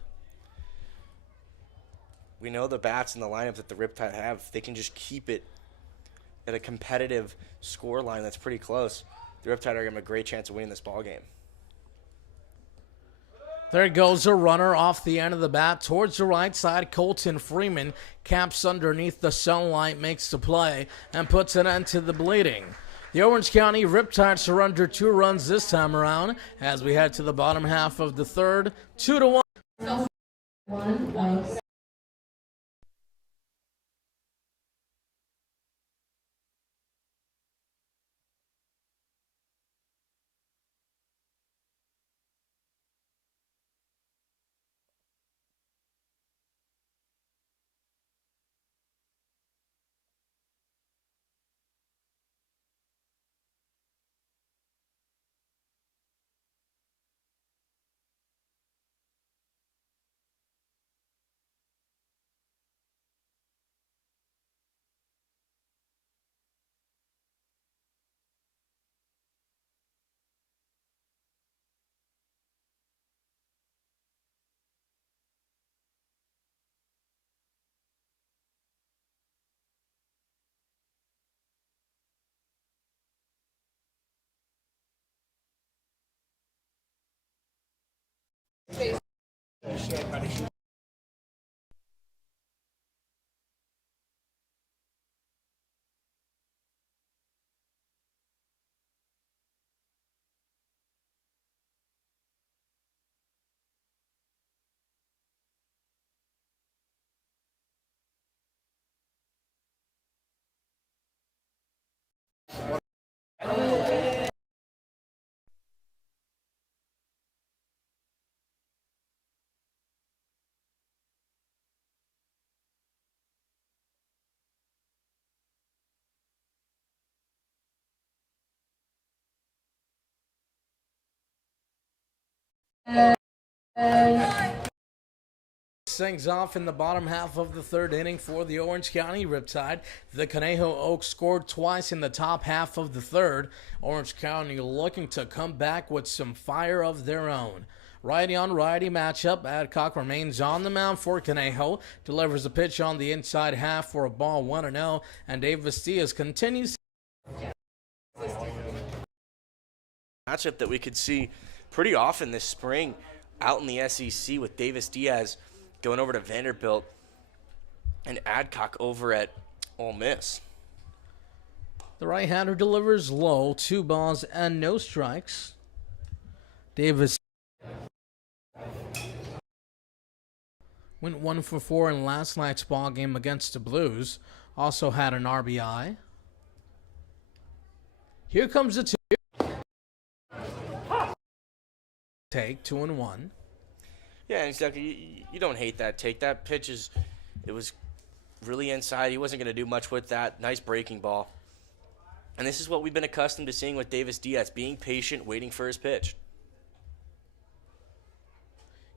We know the bats and the lineup that the Riptide have. They can just keep it at a competitive score line that's pretty close. The Riptide are going to have a great chance of winning this ballgame. There goes a runner off the end of the bat towards the right side. Colton Freeman camps underneath the sunlight, makes the play, and puts an end to the bleeding. The Orange County Riptide surrender 2 runs this time around as we head to the bottom half of the third. 2-1. Things off in the bottom half of the third inning for the Orange County Riptide. The Conejo Oaks scored twice in the top half of the third. Orange County looking to come back with some fire of their own. Righty on righty matchup. Adcock remains on the mound for Conejo. Delivers a pitch on the inside half for a ball 1-0. And Davis Diaz continues. Matchup that we could see pretty often this spring out in the SEC with Davis Diaz going over to Vanderbilt and Adcock over at Ole Miss. The right-hander delivers low, 2 balls and no strikes. Davis went 1 for 4 in last night's ball game against the Blues. Also had an RBI. Here comes the 2. Take 2-1. Yeah, exactly. You don't hate that take. That pitch it was really inside. He wasn't going to do much with that. Nice breaking ball. And this is what we've been accustomed to seeing with Davis Diaz, being patient, waiting for his pitch.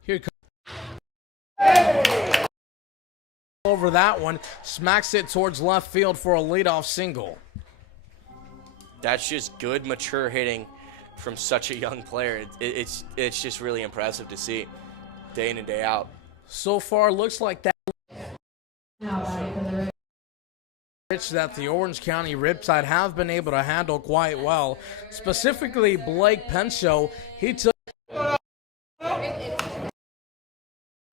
Here comes over that one, smacks it towards left field for a leadoff single. That's just good, mature hitting from such a young player. It's just really impressive to see day in and day out. So far, looks like that pitch that the Orange County Riptide have been able to handle quite well. Specifically, Blake Penso, he took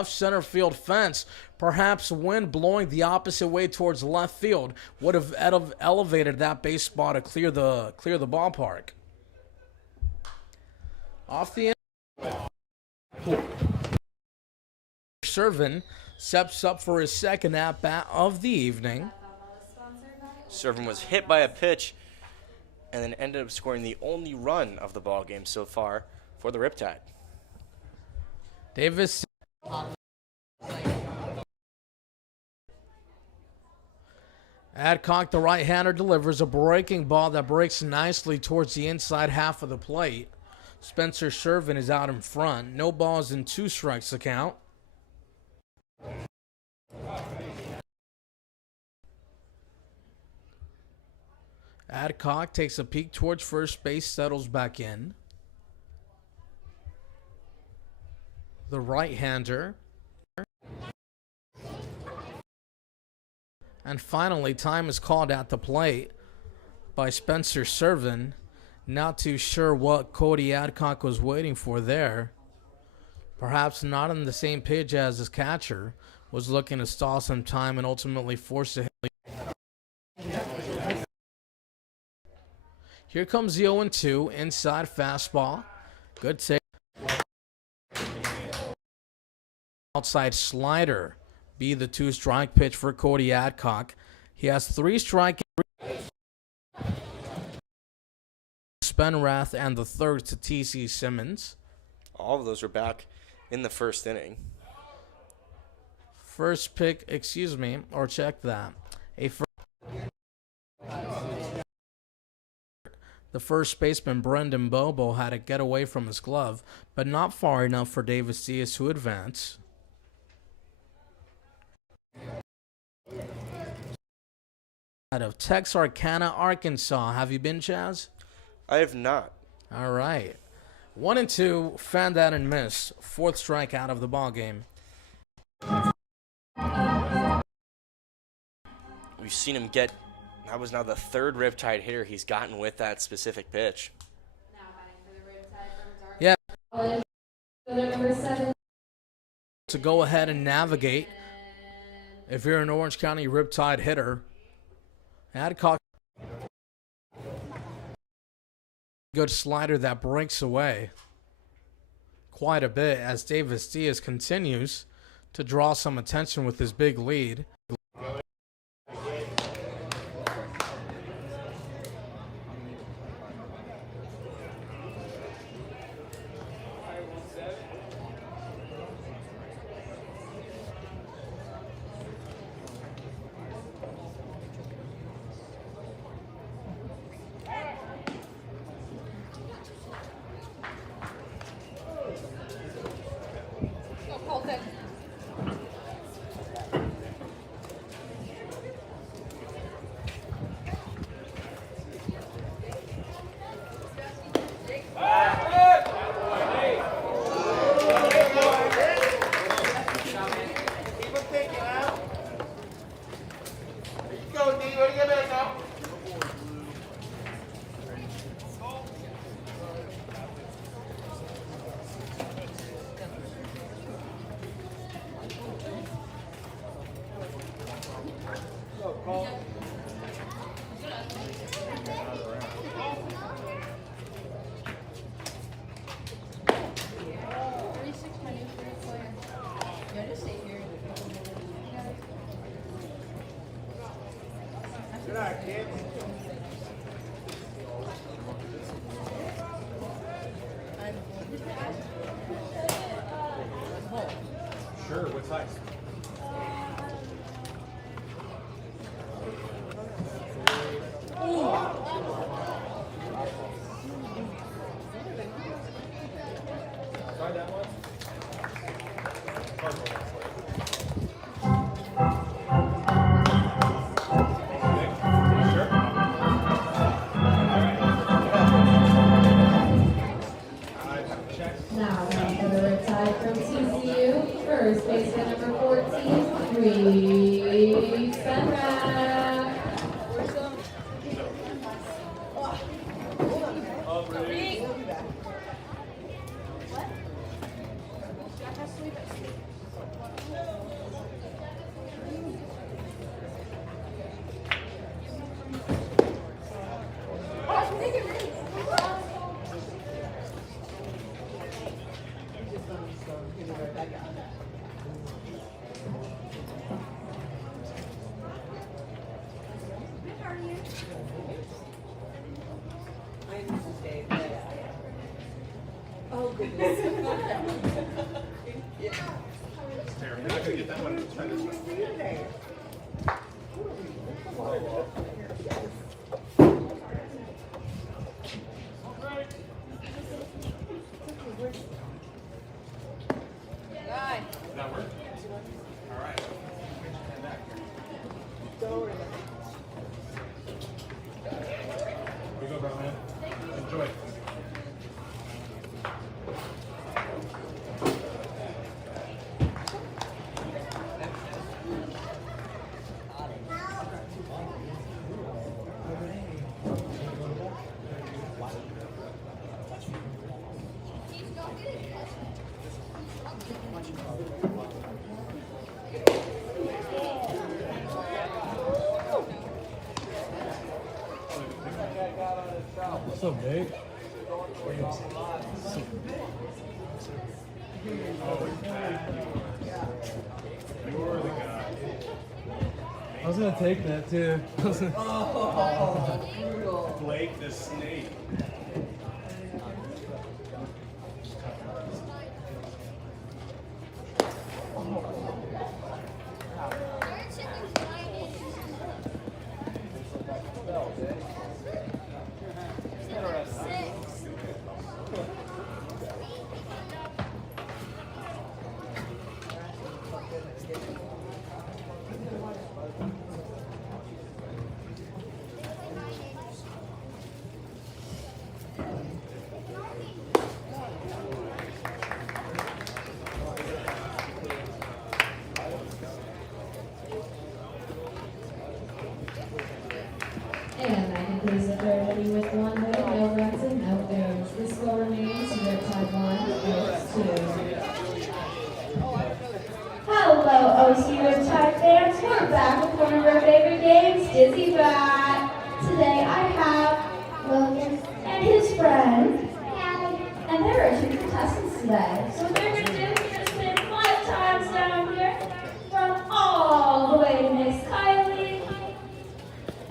center field fence. Perhaps wind blowing the opposite way towards left field would have elevated that base spot to clear the ballpark. Off the end, Servin steps up for his second at-bat of the evening. Servin was hit by a pitch and then ended up scoring the only run of the ball game so far for the Riptide. Davis Adcock, the right-hander, delivers a breaking ball that breaks nicely towards the inside half of the plate. Spencer Servin is out in front. No balls and 2 strikes to count. Adcock takes a peek towards first base, settles back in. The right-hander. And finally, time is called at the plate by Spencer Servin. Not too sure what Cody Adcock was waiting for there. Perhaps not on the same page as his catcher. Was looking to stall some time and ultimately force a hit. Here comes the 0-2, inside fastball. Good save. Outside slider be the 2-strike pitch for Cody Adcock. He has 3 strikeouts. Spenrath and the third to T.C. Simmons. All of those are back in the first inning. First pick, or check that. The first baseman, Brendan Bobo, had to get away from his glove, but not far enough for Davis Diaz to advance. Out of Texarkana, Arkansas. Have you been, Chaz? I have not. All right. 1-2, fan that and miss. 4th strikeout of the ball game. We've seen him get, that was now the 3rd Riptide hitter he's gotten with that specific pitch. Now batting for the Riptide from Dark. Yeah. To go ahead and navigate. If you're an Orange County Riptide hitter, Adcock, good slider that breaks away quite a bit as Davis Diaz continues to draw some attention with his big lead. Sure, what size? Try that one. Now, round for the Riptide from TCU, first baseman number 14, Reese Sunrack. You're not gonna get that one. Try this one. That work? All right. Stand back here. Here you go, bro, man. Enjoy. What's up, babe? You're the guy. I was gonna take that too. Blake the Snake. And that concludes the third inning with 1 hit, no runs and no errors. The score remains Riptide 1, Oaks 2. Hello, OC Riptide fans. We're back with one of our favorite games, Dizzy Bat. Today I have Logan and his friend, Callie, and there are 2 contestants today. So what they're going to do, they're going to spin 5 times down here, run all the way to Miss Kylie,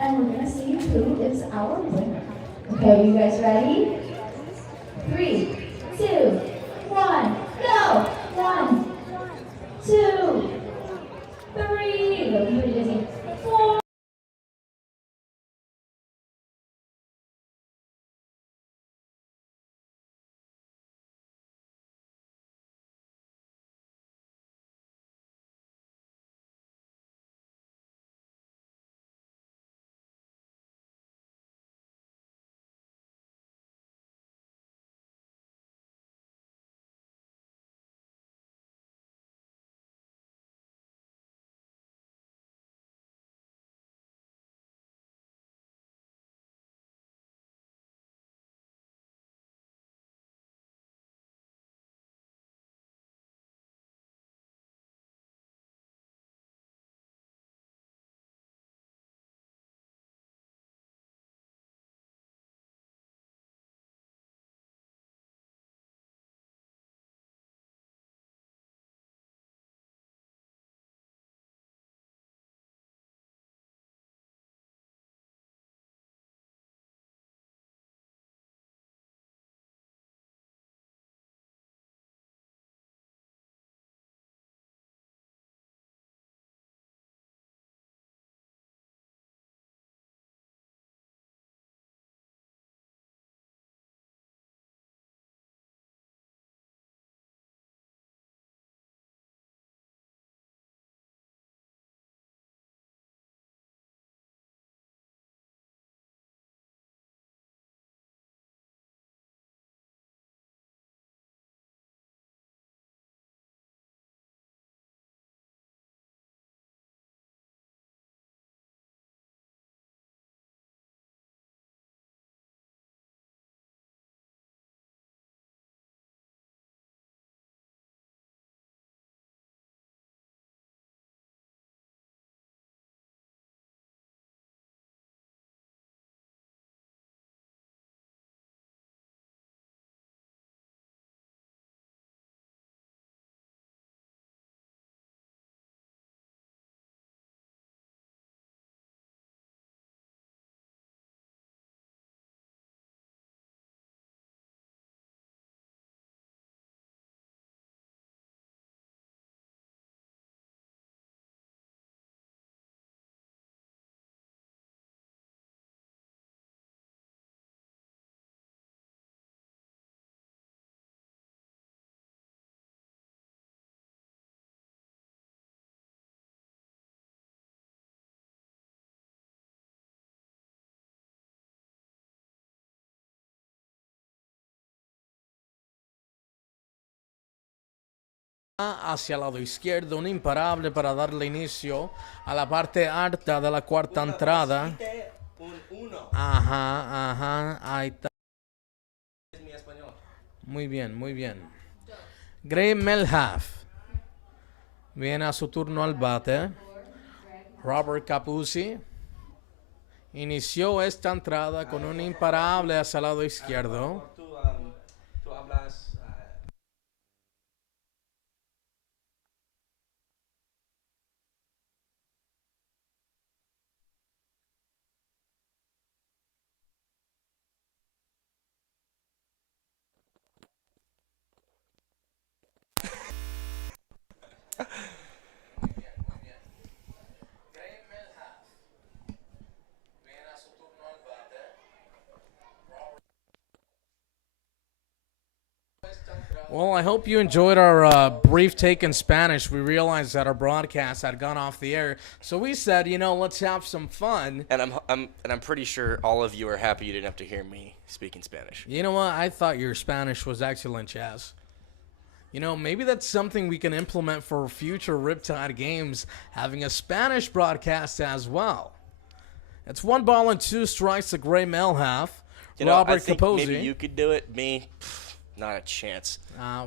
and we're going to see who is our winner. Okay, you guys ready? 3, 2, 1, go! 1, 2, 3, looking pretty dizzy. 4. hacia el lado izquierdo, un imparable para darle inicio a la parte alta de la cuarta entrada. Ajá, ahí está. Muy bien, muy bien. Gray Melhaf viene a su turno al bate. Robert Capuzzi inició esta entrada con un imparable hacia el lado izquierdo. Tú hablas. Well, I hope you enjoyed our brief take in Spanish. We realized that our broadcast had gone off the air, so we said, let's have some fun. And I'm pretty sure all of you are happy you didn't have to hear me speaking Spanish. You know what? I thought your Spanish was excellent, Chaz. Maybe that's something we can implement for future Riptide games, having a Spanish broadcast as well. It's 1-2 to Gray Melhaf. Robert I think Capozzi. maybe you could do it. Me, not a chance.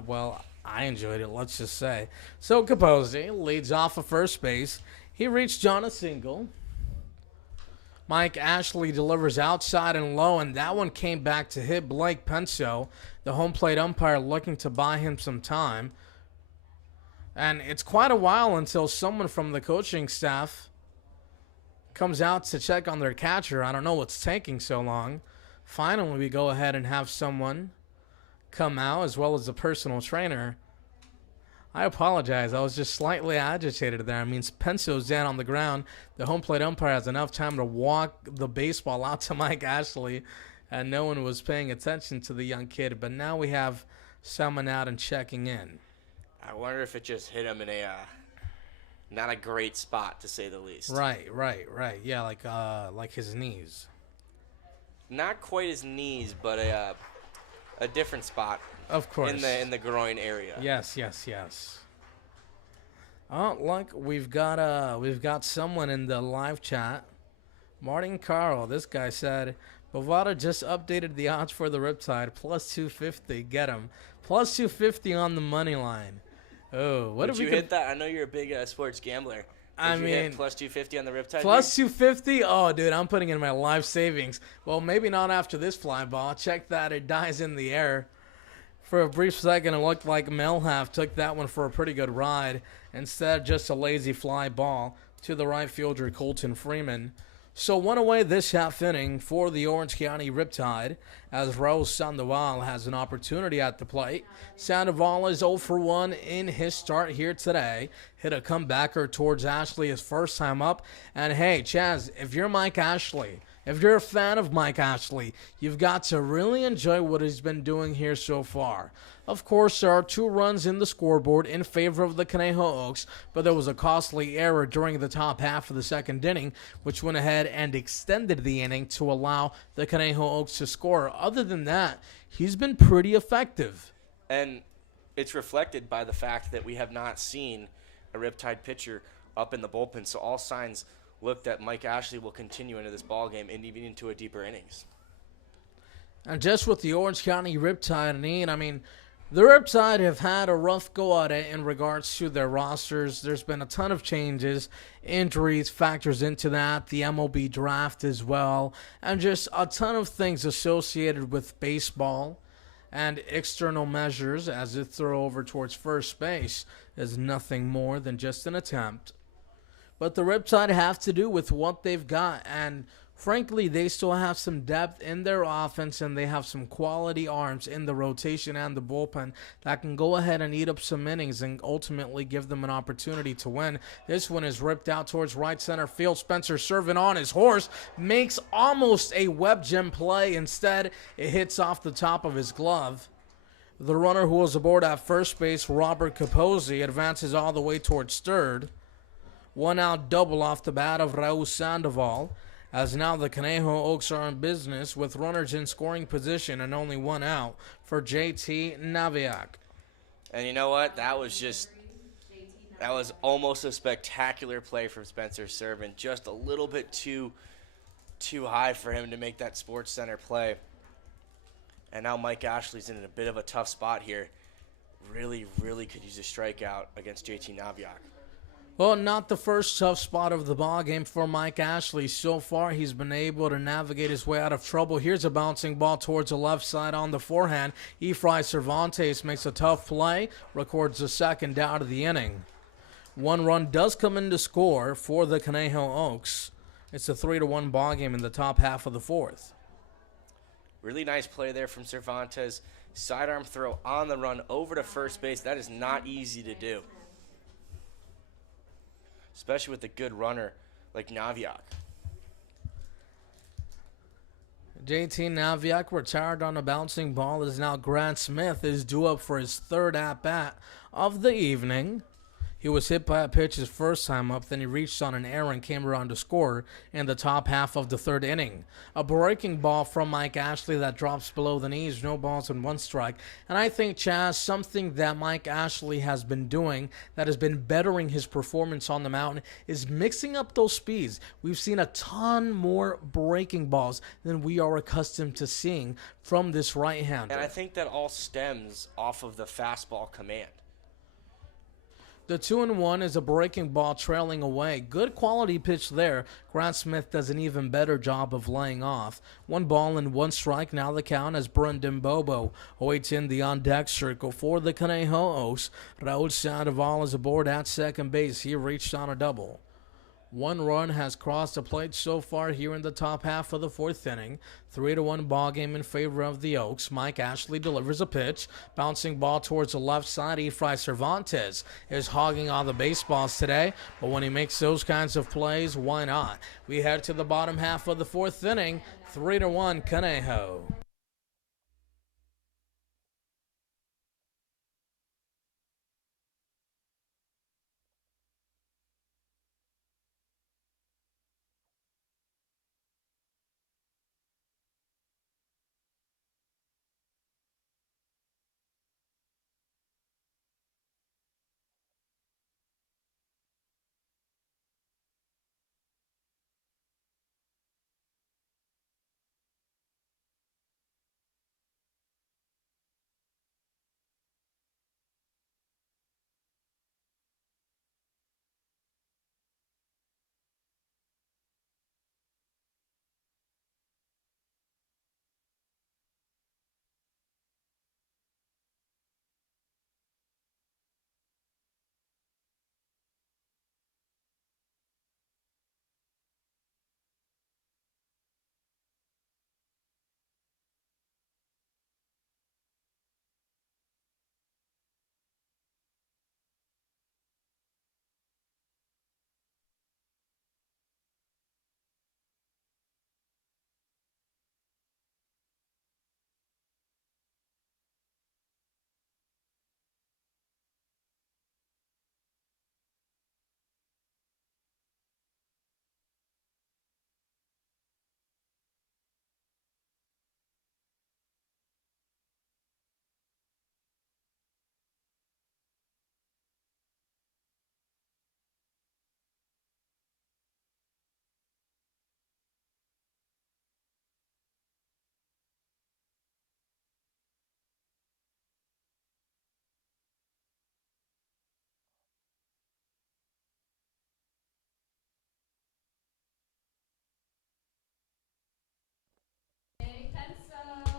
Well, I enjoyed it, let's just say. So Capozzi leads off of first base. He reached on a single. Mike Ashley delivers outside and low, and that one came back to hit Blake Penso, the home plate umpire, looking to buy him some time. And it's quite a while until someone from the coaching staff comes out to check on their catcher. I don't know what's taking so long. Finally, we go ahead and have someone come out, as well as the personal trainer. I apologize. I was just slightly agitated there. I mean, Penso's down on the ground. The home plate umpire has enough time to walk the baseball out to Mike Ashley, and no one was paying attention to the young kid. But now we have someone out and checking in. I wonder if it just hit him in a not a great spot, to say the least. Right. Yeah, like his knees. Not quite his knees, but a different spot. Of course. In the groin area. Yes. Oh, look, we've got someone in the live chat. Martin Carl, this guy said, Bovada just updated the odds for the Riptide, plus 250. Get him. Plus 250 on the money line. Oh, what Did if we you hit that? I know you're a big sports gambler. Did you hit plus 250 on the Riptide? Plus 250? Oh, dude, I'm putting in my life savings. Well, maybe not after this fly ball. Check that. It dies in the air. For a brief second, it looked like Melhaf took that one for a pretty good ride. Instead, just a lazy fly ball to the right fielder, Colton Freeman. So one away this half inning for the Orange County Riptide, as Raul Sandoval has an opportunity at the plate. Sandoval is 0 for 1 in his start here today. Hit a comebacker towards Ashley his first time up. And hey, Chaz, if you're Mike Ashley, if you're a fan of Mike Ashley, you've got to really enjoy what he's been doing here so far. Of course, there are 2 runs in the scoreboard in favor of the Conejo Oaks, but there was a costly error during the top half of the second inning, which went ahead and extended the inning to allow the Conejo Oaks to score. Other than that, he's been pretty effective. And it's reflected by the fact that we have not seen a Riptide pitcher up in the bullpen, so all signs look that Mike Ashley will continue into this ballgame and even into a deeper innings. And just with the Orange County Riptide need, I mean, the Riptide have had a rough go at it in regards to their rosters. There's been a ton of changes. Injuries factors into that. The MLB draft as well. And just a ton of things associated with baseball. And external measures as it throw over towards first base is nothing more than just an attempt. But the Riptide have to do with what they've got. And frankly, they still have some depth in their offense, and they have some quality arms in the rotation and the bullpen that can go ahead and eat up some innings and ultimately give them an opportunity to win. This one is ripped out towards right center field. Spencer serving on his horse, makes almost a web gem play. Instead, it hits off the top of his glove. The runner who was aboard at first base, Robert Capozzi, advances all the way towards third. 1 out double off the bat of Raul Sandoval, as now the Conejo Oaks are in business with runners in scoring position and only 1 out for JT Naviak. And you know what? That was just That was almost a spectacular play from Spencer Servant. Just a little bit too high for him to make that Sports Center play. And now Mike Ashley's in a bit of a tough spot here. Really, really could use a strikeout against JT Naviak. Well, not the first tough spot of the ball game for Mike Ashley. So far, he's been able to navigate his way out of trouble. Here's a bouncing ball towards the left side on the forehand. Efrain Cervantes makes a tough play, records the second out of the inning. One run does come in to score for the Conejo Oaks. It's a 3-1 ball game in the top half of the fourth. Really nice play there from Cervantes. Sidearm throw on the run over to first base. That is not easy to do, especially with a good runner like Naviak. JT Naviak retired on a bouncing ball as now Grant Smith is due up for his third at-bat of the evening. He was hit by a pitch his first time up, then he reached on an error and came around to score in the top half of the third inning. A breaking ball from Mike Ashley that drops below the knees, no balls and one strike. And I think, Chaz, something that Mike Ashley has been doing that has been bettering his performance on the mound is mixing up those speeds. We've seen a ton more breaking balls than we are accustomed to seeing from this right-hander. And I think that all stems off of the fastball command. The 2-1 is a breaking ball trailing away. Good quality pitch there. Grant Smith does an even better job of laying off. 1 ball and 1 strike. Now the count as Brendan Bobo awaits in the on-deck circle for the Conejo Oaks. Raul Sandoval is aboard at second base. He reached on a double. 1 run has crossed the plate so far here in the top half of the fourth inning. 3-1 ball game in favor of the Oaks. Mike Ashley delivers a pitch. Bouncing ball towards the left side. Efrain Cervantes is hogging all the baseballs today. But when he makes those kinds of plays, why not? We head to the bottom half of the fourth inning. 3-1 Conejo.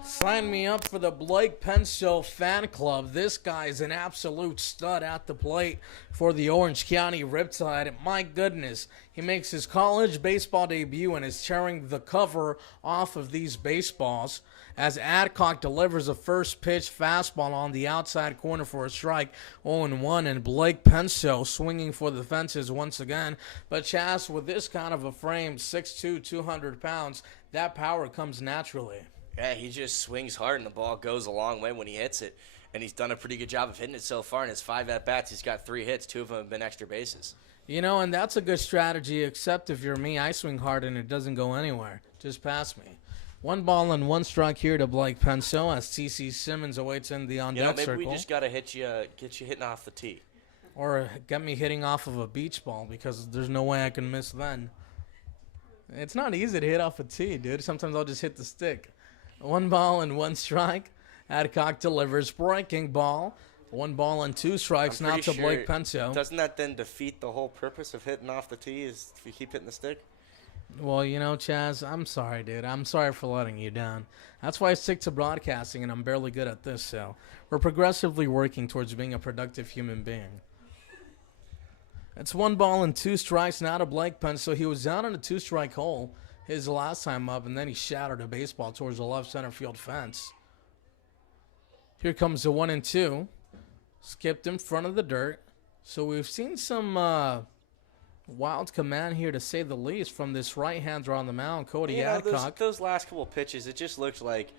Sign me up for the Blake Penso fan club. This guy is an absolute stud at the plate for the Orange County Riptide. My goodness, he makes his college baseball debut and is tearing the cover off of these baseballs as Adcock delivers a first pitch fastball on the outside corner for a strike. 0-1, and Blake Penso swinging for the fences once again. But Chas, with this kind of a frame, 6'2", 200 pounds, that power comes naturally. Yeah, he just swings hard and the ball goes a long way when he hits it. And he's done a pretty good job of hitting it so far. In his 5 at-bats, he's got 3 hits. 2 of them have been extra bases. You know, and that's a good strategy, except if you're me, I swing hard and it doesn't go anywhere. Just pass me. 1 ball and 1 strike here to Blake Penso as T.C. Simmons awaits in the on-deck circle. Maybe we just got to get you hitting off the tee. Or get me hitting off of a beach ball because there's no way I can miss then. It's not easy to hit off a tee, dude. Sometimes I'll just hit the stick. 1 ball and 1 strike. Adcock delivers breaking ball. 1 ball and 2 strikes I'm now pretty to Blake sure- Penso. Doesn't that then defeat the whole purpose of hitting off the tee is if you keep hitting the stick? Well, you know, Chaz, I'm sorry, dude. I'm sorry for letting you down. That's why I stick to broadcasting, and I'm barely good at this, so we're progressively working towards being a productive human being. It's 1 ball and 2 strikes now to Blake Penso. He was down in a 2-strike hole his last time up, and then he shattered a baseball towards the left center field fence. Here comes the 1 and 2. Skipped in front of the dirt. So we've seen some wild command here, to say the least, from this right-hander on the mound, Cody Adcock. Those last couple pitches, it just looked like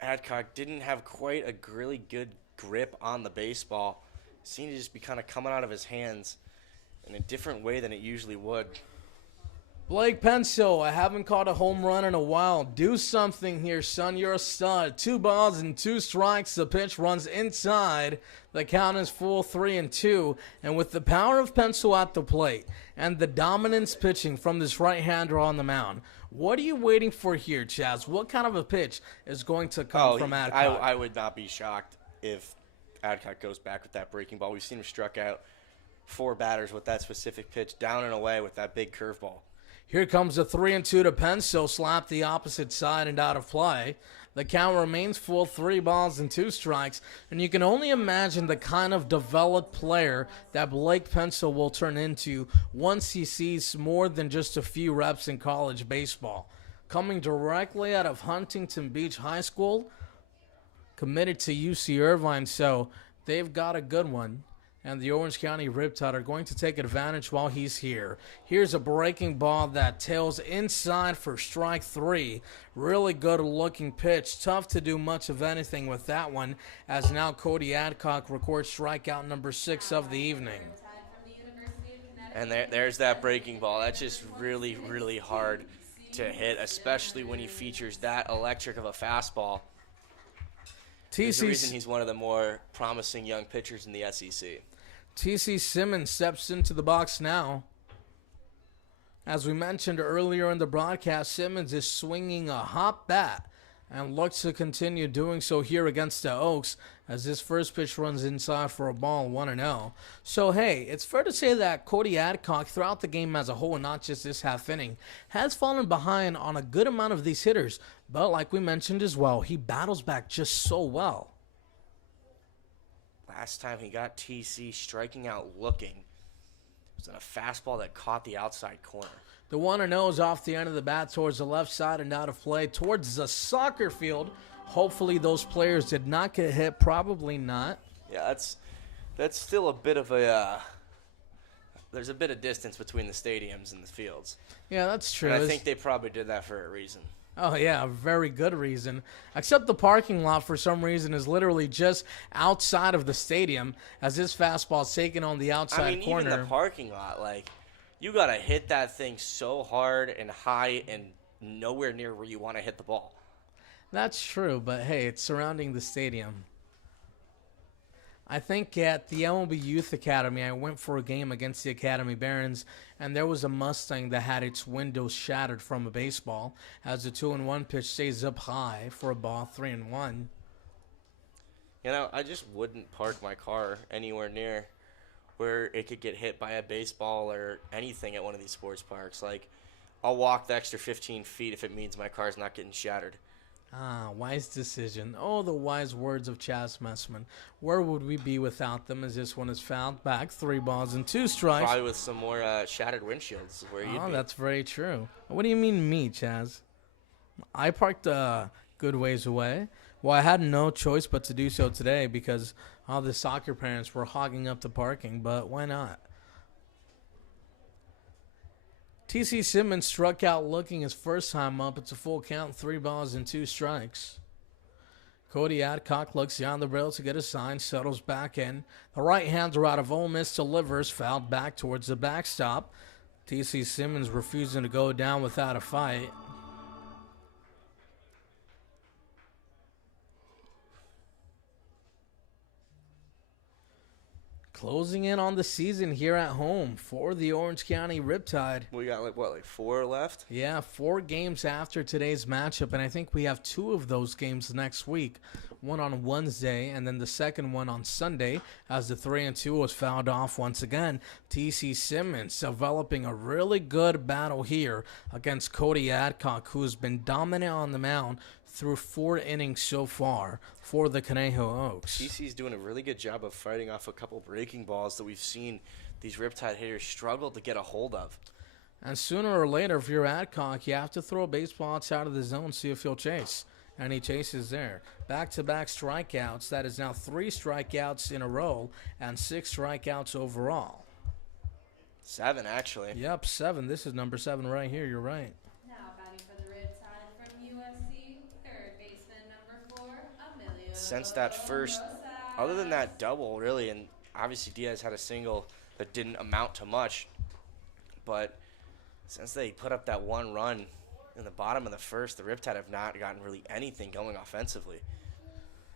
Adcock didn't have quite a really good grip on the baseball. It seemed to just be kind of coming out of his hands in a different way than it usually would. Blake Penso, I haven't caught a home run in a while. Do something here, son. You're a stud. 2 balls and 2 strikes. The pitch runs inside. The count is full 3-2. And with the power of Penso at the plate and the dominance pitching from this right-hander on the mound, what are you waiting for here, Chaz? What kind of a pitch is going to come from Adcock? I would not be shocked if Adcock goes back with that breaking ball. We've seen him struck out 4 batters with that specific pitch, down and away with that big curveball. Here comes a 3-2 to Penso, slap the opposite side and out of play. The count remains full, 3 balls and 2 strikes, and you can only imagine the kind of developed player that Blake Penso will turn into once he sees more than just a few reps in college baseball. Coming directly out of Huntington Beach High School, committed to UC Irvine, so they've got a good one. And the Orange County Riptide are going to take advantage while he's here. Here's a breaking ball that tails inside for strike 3. Really good looking pitch. Tough to do much of anything with that one, as now Cody Adcock records strikeout number 6 of the evening. And there's that breaking ball. That's just really, really hard to hit, especially when he features that electric of a fastball. There's a reason he's one of the more promising young pitchers in the SEC. TC Simmons steps into the box now. As we mentioned earlier in the broadcast, Simmons is swinging a hot bat and looks to continue doing so here against the Oaks, as this first pitch runs inside for a ball, 1-0. So, hey, it's fair to say that Cody Adcock, throughout the game as a whole, and not just this half inning, has fallen behind on a good amount of these hitters. But like we mentioned as well, he battles back just so well. Last time he got TC striking out looking, it was on a fastball that caught the outside corner. The 1-0 is off the end of the bat towards the left side and out of play towards the soccer field. Hopefully those players did not get hit. Probably not. Yeah, that's still a bit of a there's a bit of distance between the stadiums and the fields. Yeah, that's true. And I think they probably did that for a reason. Oh, yeah, a very good reason. Except the parking lot, for some reason, is literally just outside of the stadium, as this fastball is taken on the outside corner. Even the parking lot, like, you got to hit that thing so hard and high and nowhere near where you want to hit the ball. That's true, but hey, it's surrounding the stadium. I think at the MLB Youth Academy, I went for a game against the Academy Barons, and there was a Mustang that had its windows shattered from a baseball, as the 2-1 pitch stays up high for a ball, 3-1. You know, I just wouldn't park my car anywhere near where it could get hit by a baseball or anything at one of these sports parks. Like, I'll walk the extra 15 feet if it means my car's not getting shattered. Ah, wise decision. Oh, the wise words of Chaz Messman. Where would we be without them, as this one is fouled back? 3 balls and 2 strikes. Probably with some more shattered windshields where you'd be. Oh, that's very true. What do you mean me, Chaz? I parked a good ways away. Well, I had no choice but to do so today because all the soccer parents were hogging up the parking, but why not? TC Simmons struck out looking his first time up. It's a full count, 3 balls and 2 strikes. Cody Adcock looks down the rail to get a sign, settles back in. The right-hander out of Ole Miss delivers, fouled back towards the backstop. TC Simmons refusing to go down without a fight. Closing in on the season here at home for the Orange County Riptide. We got like 4 left? Yeah, 4 games after today's matchup, and I think we have 2 of those games next week. One on Wednesday, and then the second one on Sunday, as the 3-2 was fouled off once again. TC Simmons developing a really good battle here against Cody Adcock, who's been dominant on the mound through 4 innings so far for the Conejo Oaks. TC's doing a really good job of fighting off a couple breaking balls that we've seen these Riptide hitters struggle to get a hold of. And sooner or later, if you're Adcock, you have to throw a baseball outside of the zone, see if he'll chase. And he chases there. Back-to-back strikeouts. That is now 3 strikeouts in a row and 6 strikeouts overall. 7, actually. Yep, 7. This is number 7 right here. You're right. Now batting for the Riptide from USC, third baseman number 4, Emilio. Since that first, other than that double, really, and obviously Diaz had a single that didn't amount to much, but since they put up that 1 run in the bottom of the first, the Riptide have not gotten really anything going offensively.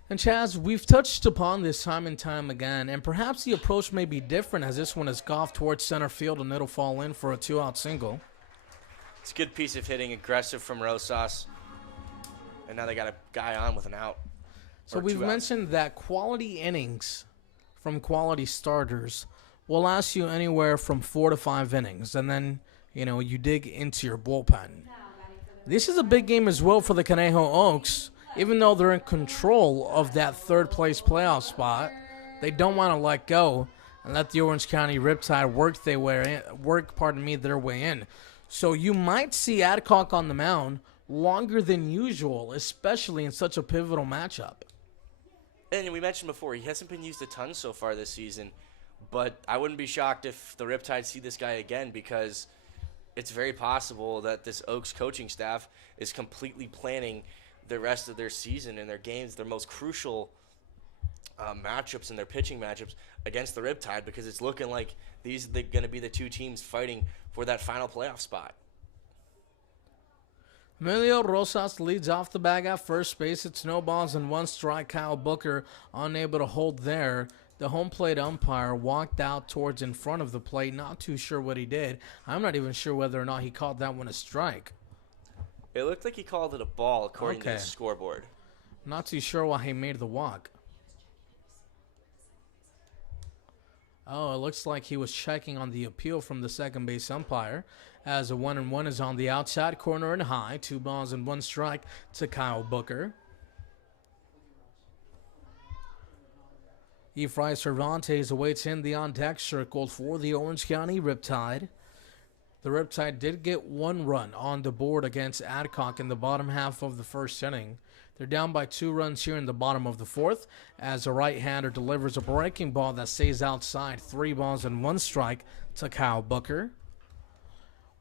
And Chaz, we've touched upon this time and time again, and perhaps the approach may be different as this one is golfed towards center field and it'll fall in for a 2-out single. It's a good piece of hitting, aggressive from Rosas, and now they got a guy on with an out. So we've mentioned that quality innings from quality starters will last you anywhere from 4 to 5 innings, and then, you dig into your bullpen. This is a big game as well for the Conejo Oaks. Even though they're in control of that third-place playoff spot, they don't want to let go and let the Orange County Riptide work their way in. So you might see Adcock on the mound longer than usual, especially in such a pivotal matchup. And we mentioned before, he hasn't been used a ton so far this season, but I wouldn't be shocked if the Riptide see this guy again, because it's very possible that this Oaks coaching staff is completely planning the rest of their season and their games, their most crucial matchups and their pitching matchups against the Riptide, because it's looking like these are going to be the 2 teams fighting for that final playoff spot. Emilio Rosas leads off the bag at first base. It's no balls and 1 strike. Kyle Booker unable to hold there. The home plate umpire walked out towards in front of the plate. Not too sure what he did. I'm not even sure whether or not he called that one a strike. It looked like he called it a ball according to the scoreboard. Not too sure why he made the walk. Oh, it looks like he was checking on the appeal from the second base umpire, as a 1-1 is on the outside corner and high. 2 balls and 1 strike to Kyle Booker. Efrain Cervantes awaits in the on-deck circle for the Orange County Riptide. The Riptide did get 1 run on the board against Adcock in the bottom half of the first inning. They're down by 2 runs here in the bottom of the 4th, as a right-hander delivers a breaking ball that stays outside. 3 balls and 1 strike to Kyle Booker.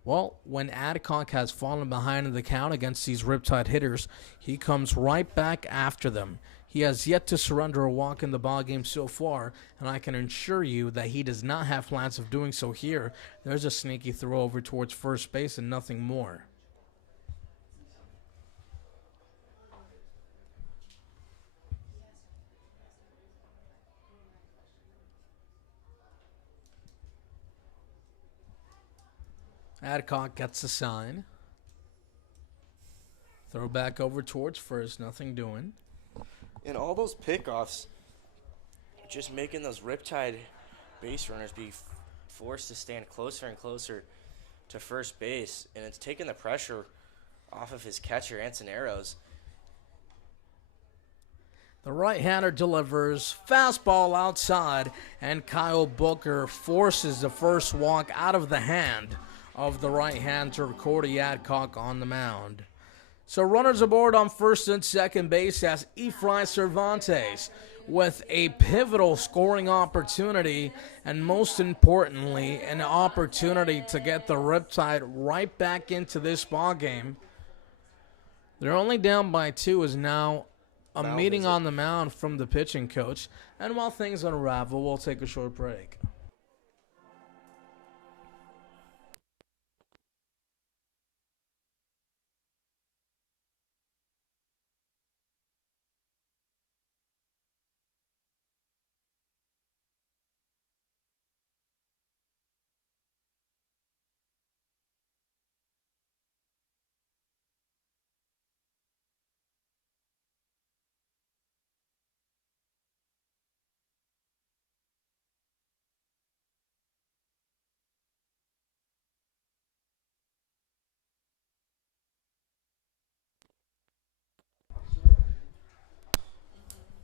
Well, when Adcock has fallen behind in the count against these Riptide hitters, he comes right back after them. He has yet to surrender a walk in the ballgame so far, and I can assure you that he does not have plans of doing so here. There's a sneaky throw over towards first base and nothing more. Adcock gets a sign. Throw back over towards first, nothing doing. And all those pickoffs, just making those Riptide base runners be forced to stand closer and closer to first base, and it's taking the pressure off of his catcher, Ansoneros. The right-hander delivers, fastball outside, and Kyle Booker forces the first walk out of the hand of the right-hander, Cody Adcock, on the mound. So runners aboard on first and second base as Efrain Cervantes with a pivotal scoring opportunity, and most importantly, an opportunity to get the Riptide right back into this ball game. They're only down by 2 as now a meeting on the mound from the pitching coach. And while things unravel, we'll take a short break.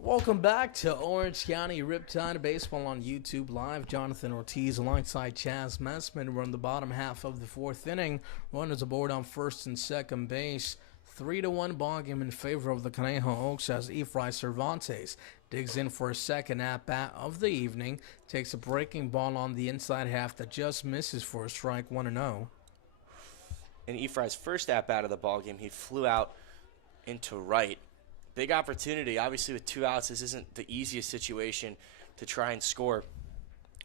Welcome back to Orange County Riptide Baseball on YouTube Live. Jonathan Ortiz alongside Chaz Messman. We're in the bottom half of the fourth inning. Runners aboard on first and second base. 3-1 ball game in favor of the Conejo Oaks as Efrain Cervantes digs in for a second at-bat of the evening. Takes a breaking ball on the inside half that just misses for a strike, 1-0. In Efrain's first at-bat of the ball game, he flew out into right. Big opportunity. Obviously, with 2 outs, this isn't the easiest situation to try and score.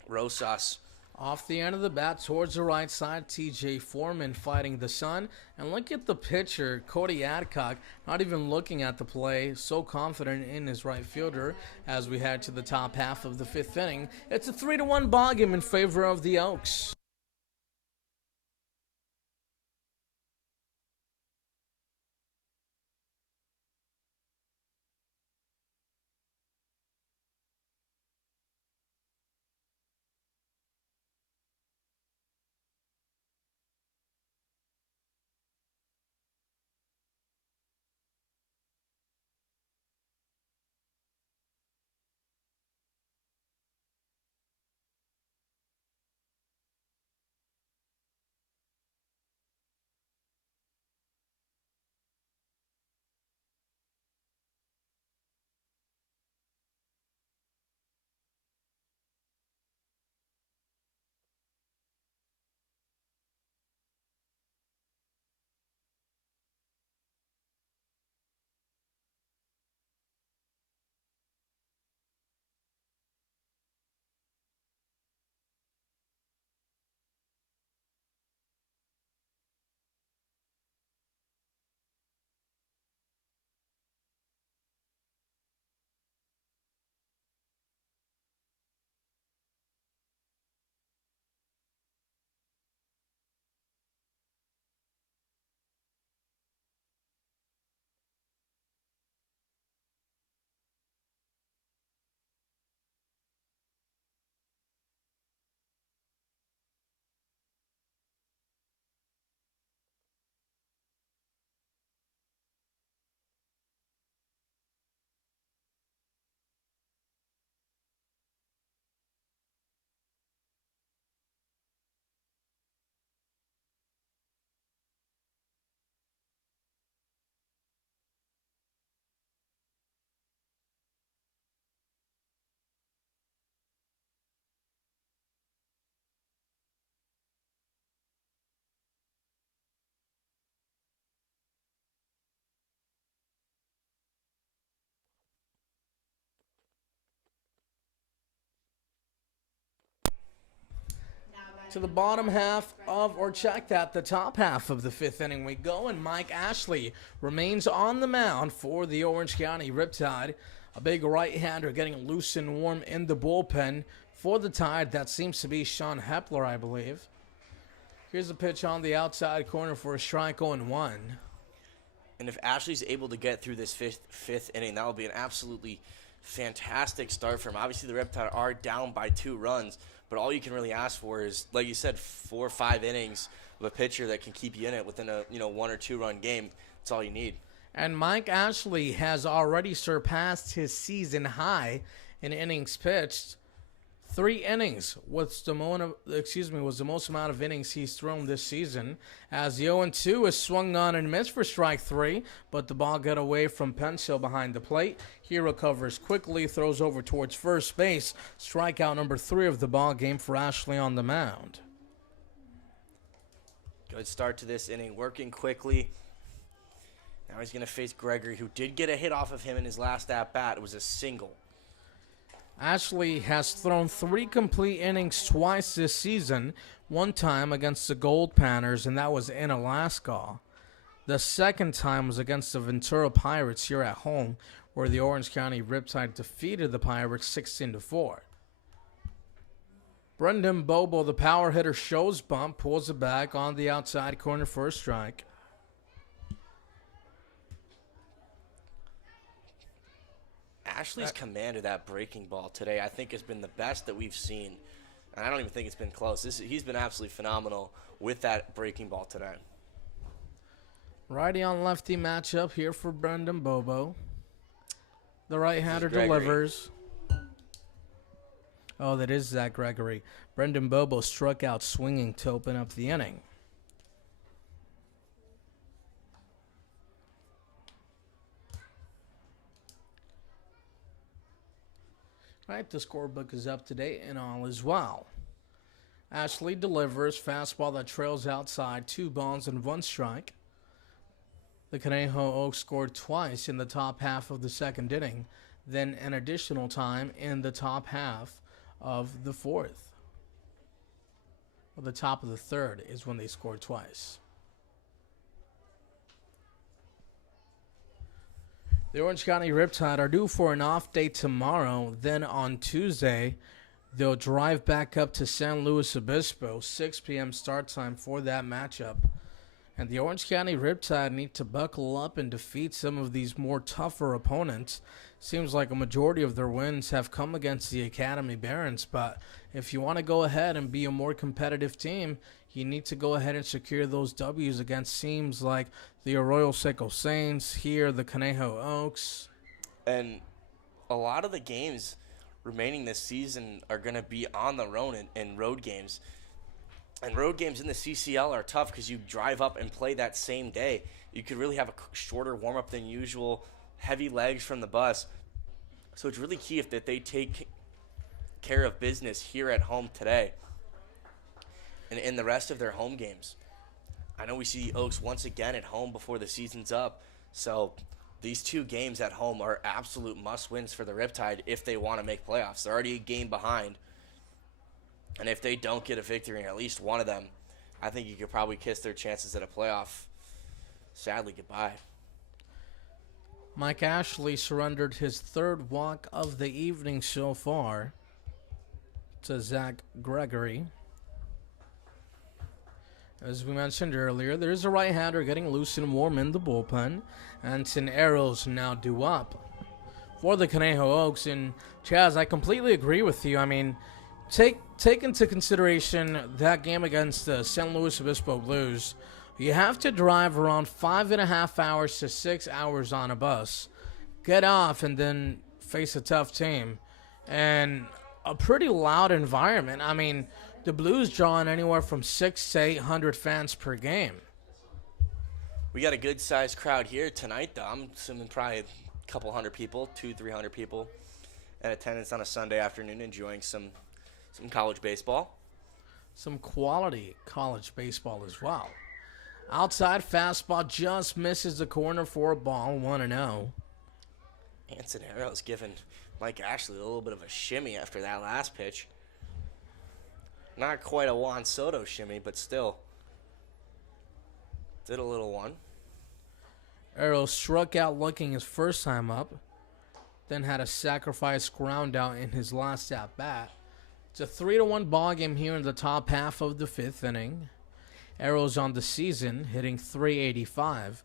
Rosas Off the end of the bat towards the right side, TJ Foreman fighting the sun. And look at the pitcher, Cody Adcock, not even looking at the play, so confident in his right fielder as we head to the top half of the fifth inning. It's a 3-1 ball game in favor of the Oaks. To the bottom half of, or check that, the top half of the fifth inning we go, and Mike Ashley remains on the mound for the Orange County Riptide. A big right-hander getting loose and warm in the bullpen for the Tide. That seems to be Sean Hepler, I believe. Here's a pitch on the outside corner for a strike, 0-1. And if Ashley's able to get through this fifth inning, that will be an absolutely fantastic start for him. Obviously, the Riptide are down by 2 runs, but all you can really ask for is, like you said, 4 or 5 innings of a pitcher that can keep you in it within a 1 or 2 run game. That's all you need. And Mike Ashley has already surpassed his season high in innings pitched. 3 innings was the most amount of innings he's thrown this season. As the 0-2 is swung on and missed for strike 3, but the ball got away from Pencil behind the plate. He recovers quickly, throws over towards first base. Strikeout number 3 of the ball game for Ashley on the mound. Good start to this inning, working quickly. Now he's going to face Gregory, who did get a hit off of him in his last at-bat. It was a single. Ashley has thrown 3 complete innings twice this season, one time against the Gold Panthers, and that was in Alaska. The second time was against the Ventura Pirates here at home, where the Orange County Riptide defeated the Pirates 16-4. Brendan Bobo, the power hitter, shows bump, pulls it back on the outside corner for a strike. Ashley's command of that breaking ball today, I think, has been the best that we've seen. And I don't even think it's been close. He's been absolutely phenomenal with that breaking ball today. Righty on lefty matchup here for Brendan Bobo. The right-hander Gregory. delivers. Oh, that is Zach Gregory. Brendan Bobo struck out swinging to open up the inning. Right, the scorebook is up to date and all is well. Ashley delivers fastball that trails outside, 2 balls and 1 strike. The Conejo Oaks scored twice in the top half of the second inning, then an additional time in the top half of the fourth. Well, the top of the third is when they scored twice. The Orange County Riptide are due for an off day tomorrow. Then on Tuesday, they'll drive back up to San Luis Obispo, 6 p.m. start time for that matchup. And the Orange County Riptide need to buckle up and defeat some of these more tougher opponents. Seems like a majority of their wins have come against the Academy Barons, but if you want to go ahead and be a more competitive team, you need to go ahead and secure those W's against teams like the Arroyo Seco Saints, here the Conejo Oaks. And a lot of the games remaining this season are going to be on the road in road games. And road games in the CCL are tough because you drive up and play that same day. You could really have a shorter warm-up than usual, heavy legs from the bus. So it's really key that they take care of business here at home today and in the rest of their home games. I know we see the Oaks once again at home before the season's up. So these 2 games at home are absolute must-wins for the Riptide if they want to make playoffs. They're already a game behind. And if they don't get a victory in at least one of them, I think you could probably kiss their chances at a playoff sadly goodbye. Mike Ashley surrendered his 3rd walk of the evening so far to Zach Gregory. As we mentioned earlier, there's a right-hander getting loose and warm in the bullpen. Anson Arrows now due up for the Conejo Oaks. And Chaz, I completely agree with you. I mean, take into consideration that game against the San Luis Obispo Blues. You have to drive around 5.5 hours to 6 hours on a bus, get off, and then face a tough team. And a pretty loud environment. I mean, the Blues drawing anywhere from 600 to 800 fans per game. We got a good-sized crowd here tonight, though. I'm assuming probably a couple hundred people, 200-300 people in attendance on a Sunday afternoon enjoying some college baseball. Some quality college baseball as well. Outside fastball just misses the corner for a ball, 1-0. Anson Arrows giving Mike Ashley a little bit of a shimmy after that last pitch. Not quite a Juan Soto shimmy, but still did a little one. Arrows struck out looking his first time up, then had a sacrifice ground out in his last at-bat. It's a 3-1 ball game here in the top half of the 5th inning. Arrows on the season hitting .385.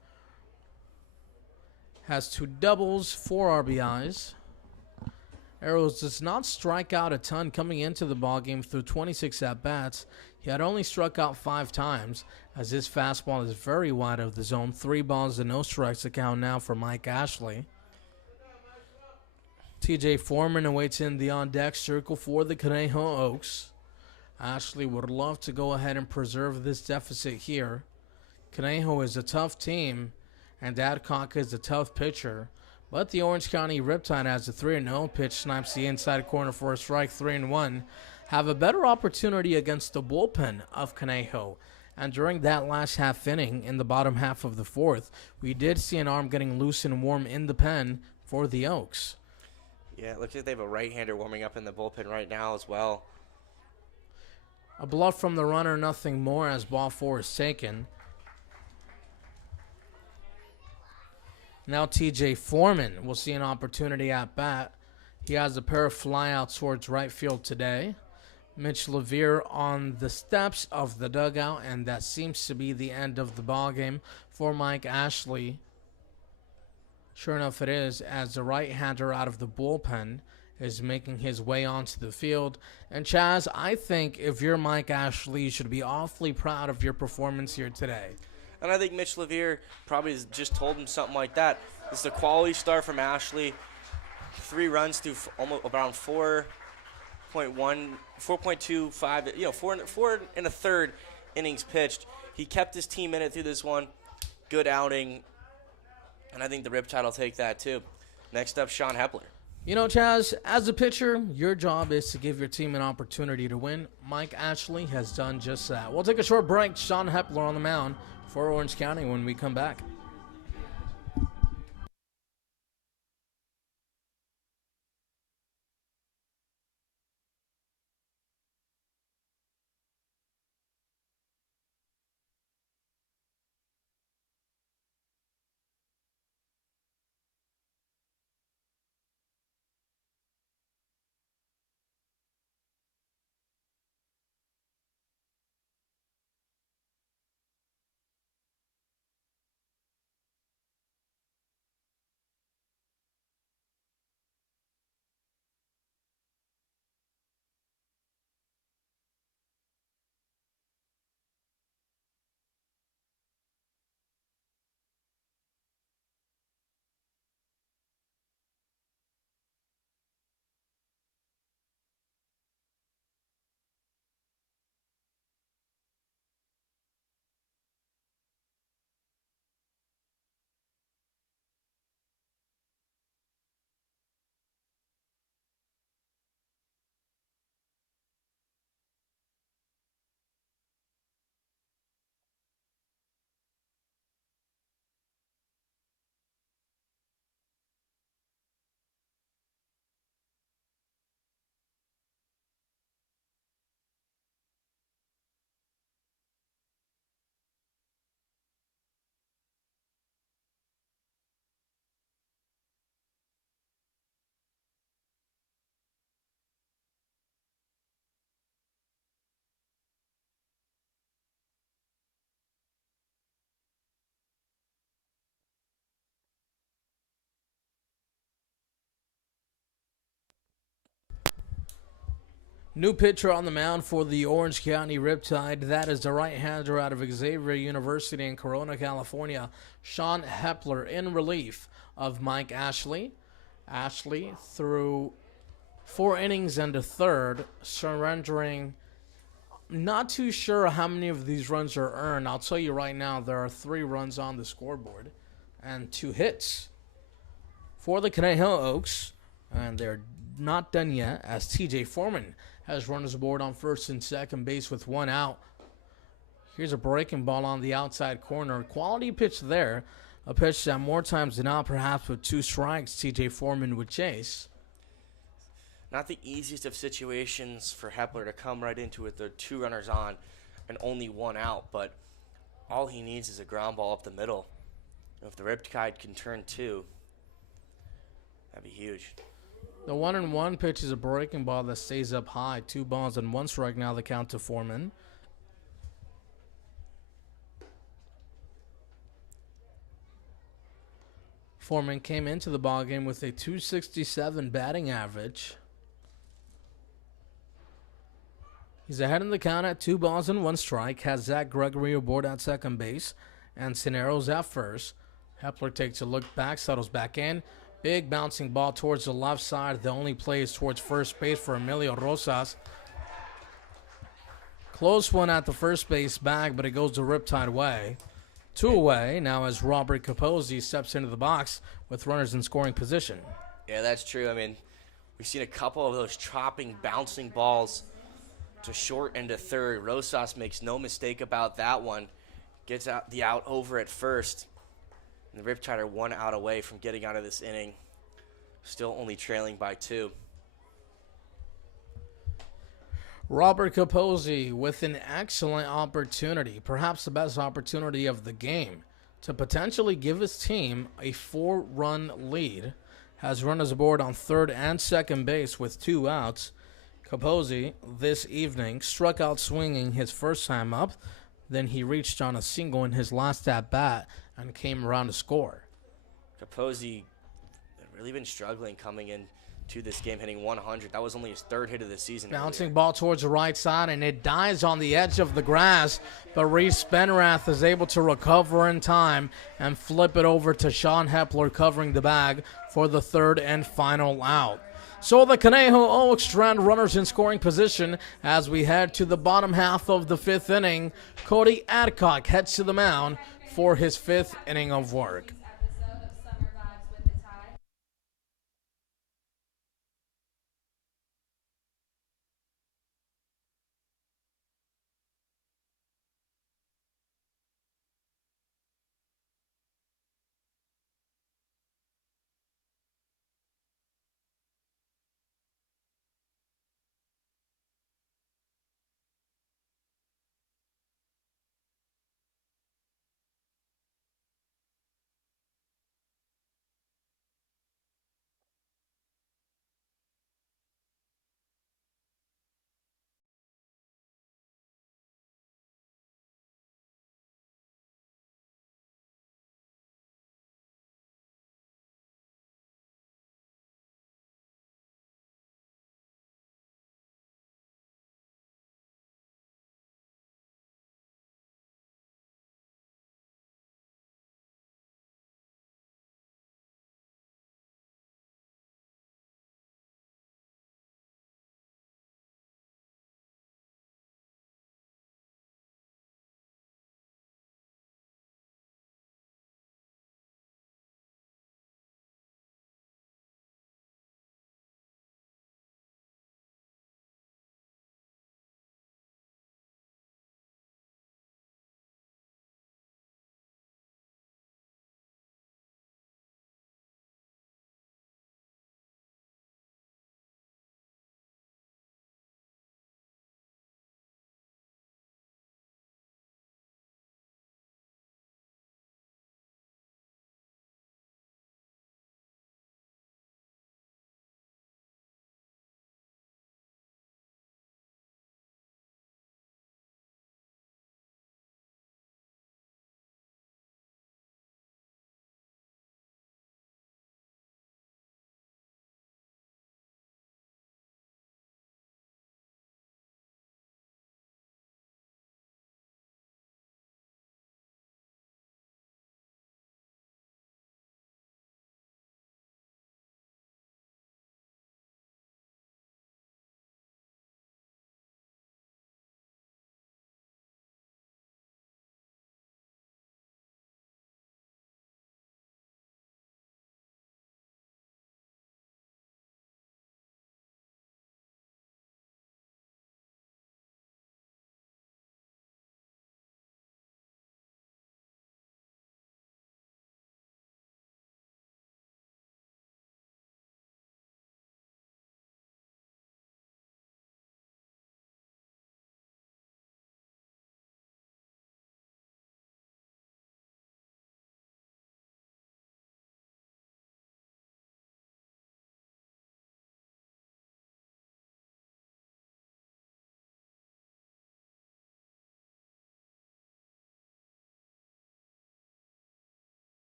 Has 2 doubles, 4 RBIs. Arrows does not strike out a ton coming into the ballgame through 26 at-bats. He had only struck out 5 times, as his fastball is very wide of the zone. 3 balls and no strikes account now for Mike Ashley. TJ Foreman awaits in the on-deck circle for the Conejo Oaks. Ashley would love to go ahead and preserve this deficit here. Conejo is a tough team, and Adcock is a tough pitcher. But the Orange County Riptide has a 3-0 pitch, snipes the inside corner for a strike, 3-1. Have a better opportunity against the bullpen of Conejo. And during that last half inning, in the bottom half of the 4th, we did see an arm getting loose and warm in the pen for the Oaks. Yeah, it looks like they have a right-hander warming up in the bullpen right now as well. A bluff from the runner, nothing more, as ball 4 is taken. Now TJ Foreman will see an opportunity at bat. He has a pair of flyouts towards right field today. Mitch Levere on the steps of the dugout, and that seems to be the end of the ball game for Mike Ashley. Sure enough it is, as the right-hander out of the bullpen is making his way onto the field. And Chaz, I think if you're Mike Ashley, you should be awfully proud of your performance here today. And I think Mitch Levere probably has just told him something like that. This is a quality start from Ashley. 3 runs through almost around 4.1, 4.25, four and a third innings pitched. He kept his team in it through this one. Good outing, and I think the Riptide will take that too. Next up, Sean Hepler. You know, Chaz, as a pitcher, your job is to give your team an opportunity to win. Mike Ashley has done just that. We'll take a short break. Sean Hepler on the mound for Orange County when we come back. New pitcher on the mound for the Orange County Riptide. That is the right-hander out of Xavier University in Corona, California, Sean Hepler, in relief of Mike Ashley. Ashley threw 4 innings and a third, surrendering. Not too sure how many of these runs are earned. I'll tell you right now, there are 3 runs on the scoreboard and 2 hits for the Conejo Oaks, and they're not done yet, as TJ Foreman has runners aboard on first and second base with 1 out. Here's a breaking ball on the outside corner. Quality pitch there. A pitch that more times than not, perhaps with 2 strikes, TJ Foreman would chase. Not the easiest of situations for Hepler to come right into it. There are 2 runners on and only 1 out, but all he needs is a ground ball up the middle. If the Riptide can turn 2, that'd be huge. The 1-1 pitch is a breaking ball that stays up high. 2 balls and 1 strike now, the count to Foreman. Foreman came into the ballgame with a .267 batting average. He's ahead in the count at 2 balls and 1 strike. Has Zach Gregory aboard at second base and Cineros at first. Hepler takes a look back, settles back in. Big bouncing ball towards the left side. The only play is towards first base for Emilio Rosas. Close one at the first base bag, but it goes the Riptide way. 2 away now as Robert Capozzi steps into the box with runners in scoring position. Yeah, that's true. I mean, we've seen a couple of those chopping, bouncing balls to short and to third. Rosas makes no mistake about that one. Gets out the out over at first. And the Riptide are 1 out away from getting out of this inning. Still only trailing by 2. Robert Capozzi with an excellent opportunity, perhaps the best opportunity of the game, to potentially give his team a 4-run lead. Has runners aboard on third and second base with 2 outs. Capozzi this evening struck out swinging his first time up. Then he reached on a single in his last at-bat and came around to score. Capozzi really been struggling coming in to this game, hitting 100. That was only his 3rd hit of the season. Bouncing earlier. ball towards the right side, and it dies on the edge of the grass. But Reese Benrath is able to recover in time and flip it over to Sean Hepler, covering the bag for the 3rd and final out. So the Conejo Oaks trend runners in scoring position as we head to the bottom half of the 5th inning. Cody Adcock heads to the mound for his 5th inning of work.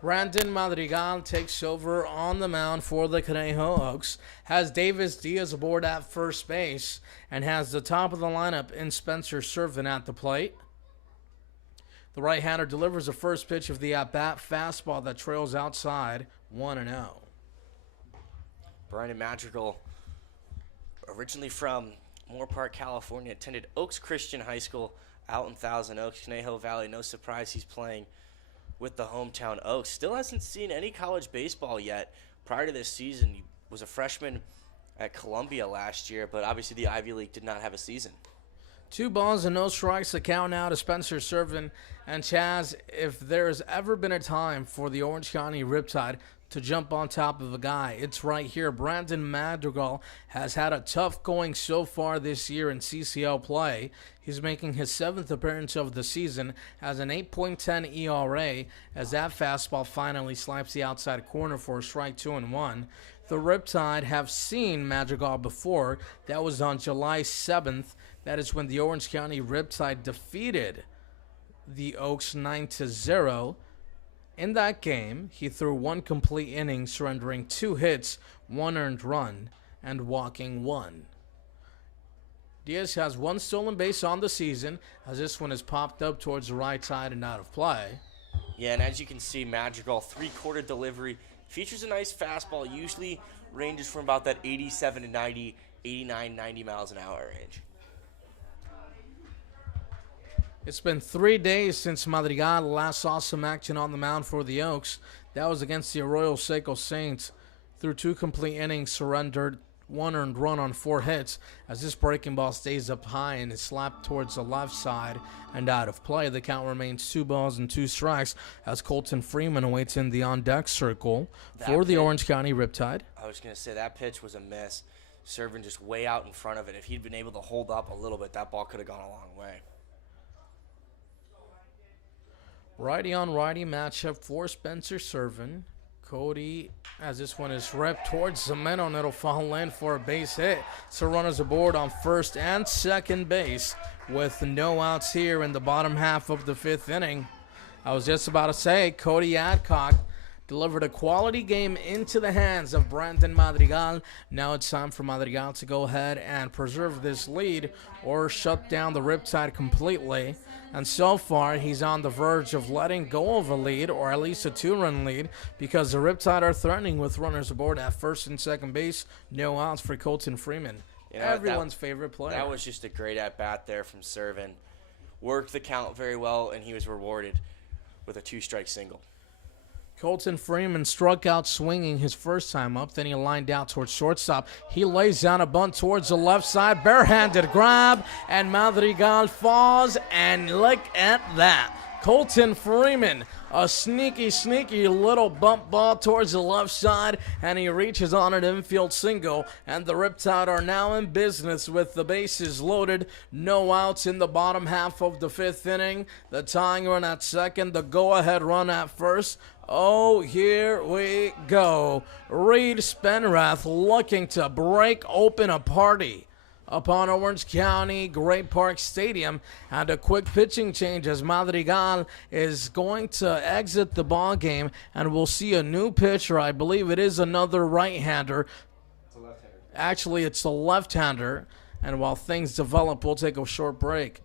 Brandon Madrigal takes over on the mound for the Conejo Oaks, has Davis Diaz aboard at first base, and has the top of the lineup in Spencer Servin at the plate. The right-hander delivers the first pitch of the at-bat, fastball that trails outside, 1-0. Brandon Madrigal, originally from Moore Park, California, attended Oaks Christian High School out in Thousand Oaks, Conejo Valley. No surprise he's playing with the hometown Oaks. Still hasn't seen any college baseball yet. Prior to this season, he was a freshman at Columbia last year, but obviously the Ivy League did not have a season. 2 balls and no strikes. The count now to Spencer Servin. And Chaz, if there's ever been a time for the Orange County Riptide to jump on top of a guy, it's right here. Brandon Madrigal has had a tough going so far this year in CCL play. He's making his 7th appearance of the season, has an 8.10 ERA, as that fastball finally slides the outside corner for a strike 2-1. The Riptide have seen Madrigal before. That was on July 7th. That is when the Orange County Riptide defeated the Oaks 9-0. In that game, he threw 1 complete inning, surrendering 2 hits, 1 earned run, and walking 1. Diaz has 1 stolen base on the season, as this one is popped up towards the right side and out of play. Yeah, and as you can see, Madrigal, 3-quarter delivery, features a nice fastball, usually ranges from about that 87 to 90, 89, 90 miles an hour range. It's been 3 days since Madrigal last saw some action on the mound for the Oaks. That was against the Arroyo Seco Saints. Through 2 complete innings, surrendered 1 earned run on 4 hits, as this breaking ball stays up high and is slapped towards the left side and out of play. The count remains 2 balls and 2 strikes as Colton Freeman awaits in the on-deck circle for the Orange County Riptide. I was going to say that pitch was a miss. Servin just way out in front of it. If he'd been able to hold up a little bit, that ball could have gone a long way. Righty on righty matchup for Spencer Servin. Cody, as this one is ripped towards the middle, and it'll fall in for a base hit. So runners aboard on first and second base with no outs here in the bottom half of the 5th inning. I was just about to say, Cody Adcock delivered a quality game into the hands of Brandon Madrigal. Now it's time for Madrigal to go ahead and preserve this lead or shut down the Riptide completely. And so far, he's on the verge of letting go of a lead, or at least a 2-run lead, because the Riptide are threatening with runners aboard at first and second base. No outs for Colton Freeman, everyone's favorite player. That was just a great at-bat there from Servin. Worked the count very well, and he was rewarded with a 2-strike single. Colton Freeman struck out swinging his first time up. Then he lined out towards shortstop. He lays down a bunt towards the left side. Barehanded grab, and Madrigal falls. And look at that. Colton Freeman, a sneaky little bump ball towards the left side, and he reaches on an infield single, and the Riptide are now in business with the bases loaded. No outs in the bottom half of the 5th inning. The tying run at second, the go-ahead run at first. Oh, here we go. Reed Spenrath looking to break open a party upon Orange County Great Park Stadium, and a quick pitching change as Madrigal is going to exit the ball game, and we'll see a new pitcher. I believe it is another right-hander. It's a left-hander. Actually, it's a left-hander, and while things develop, we'll take a short break.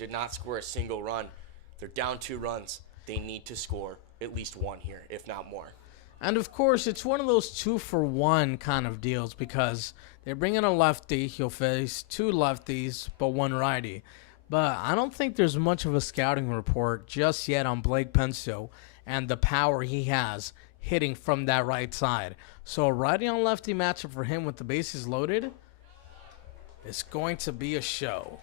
did not score a single run. They're down 2 runs. They need to score at least 1 here, if not more. And of course, it's one of those 2-for-1 kind of deals because they bring in a lefty. He'll face 2 lefties, but 1 righty. But I don't think there's much of a scouting report just yet on Blake Penso and the power he has hitting from that right side. So a righty on lefty matchup for him with the bases loaded is going to be a show.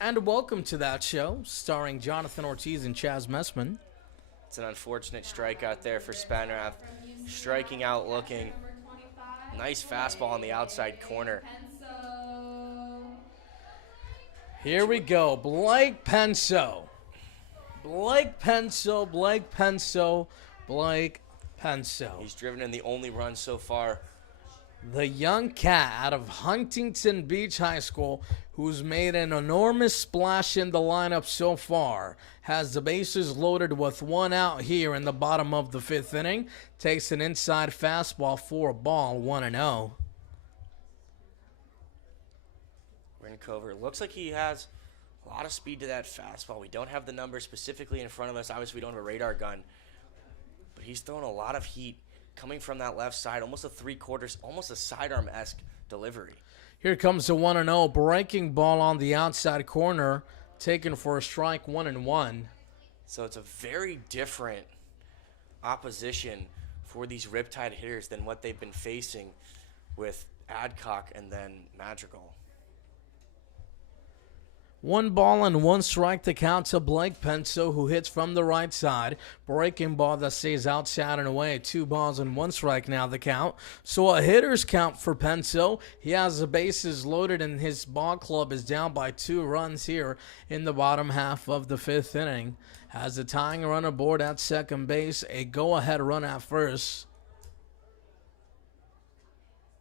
And welcome to that show, starring Jonathan Ortiz and Chaz Messman. It's an unfortunate strikeout there for Spanrath. Striking out looking. Nice fastball on the outside corner. Here we go. Blake Penso. Blake Penso, Blake Penso, Blake Penso. He's driven in the only run so far. The young cat out of Huntington Beach High School, who's made an enormous splash in the lineup so far, has the bases loaded with 1 out here in the bottom of the 5th inning. Takes an inside fastball for a ball, 1-0. Rincover looks like he has a lot of speed to that fastball. We don't have the number specifically in front of us. Obviously, we don't have a radar gun. But he's throwing a lot of heat coming from that left side, almost a 3/4, almost a sidearm-esque delivery. Here comes the 1-0. Breaking ball on the outside corner. Taken for a strike, 1-1. So it's a very different opposition for these Riptide hitters than what they've been facing with Adcock and then Madrigal. 1 ball and 1 strike to count to Blake Penso, who hits from the right side. Breaking ball that stays outside and away. 2 balls and 1 strike now the count. So a hitter's count for Penso. He has the bases loaded and his ball club is down by 2 runs here in the bottom half of the 5th inning. Has a tying run aboard at second base. A go-ahead run at first.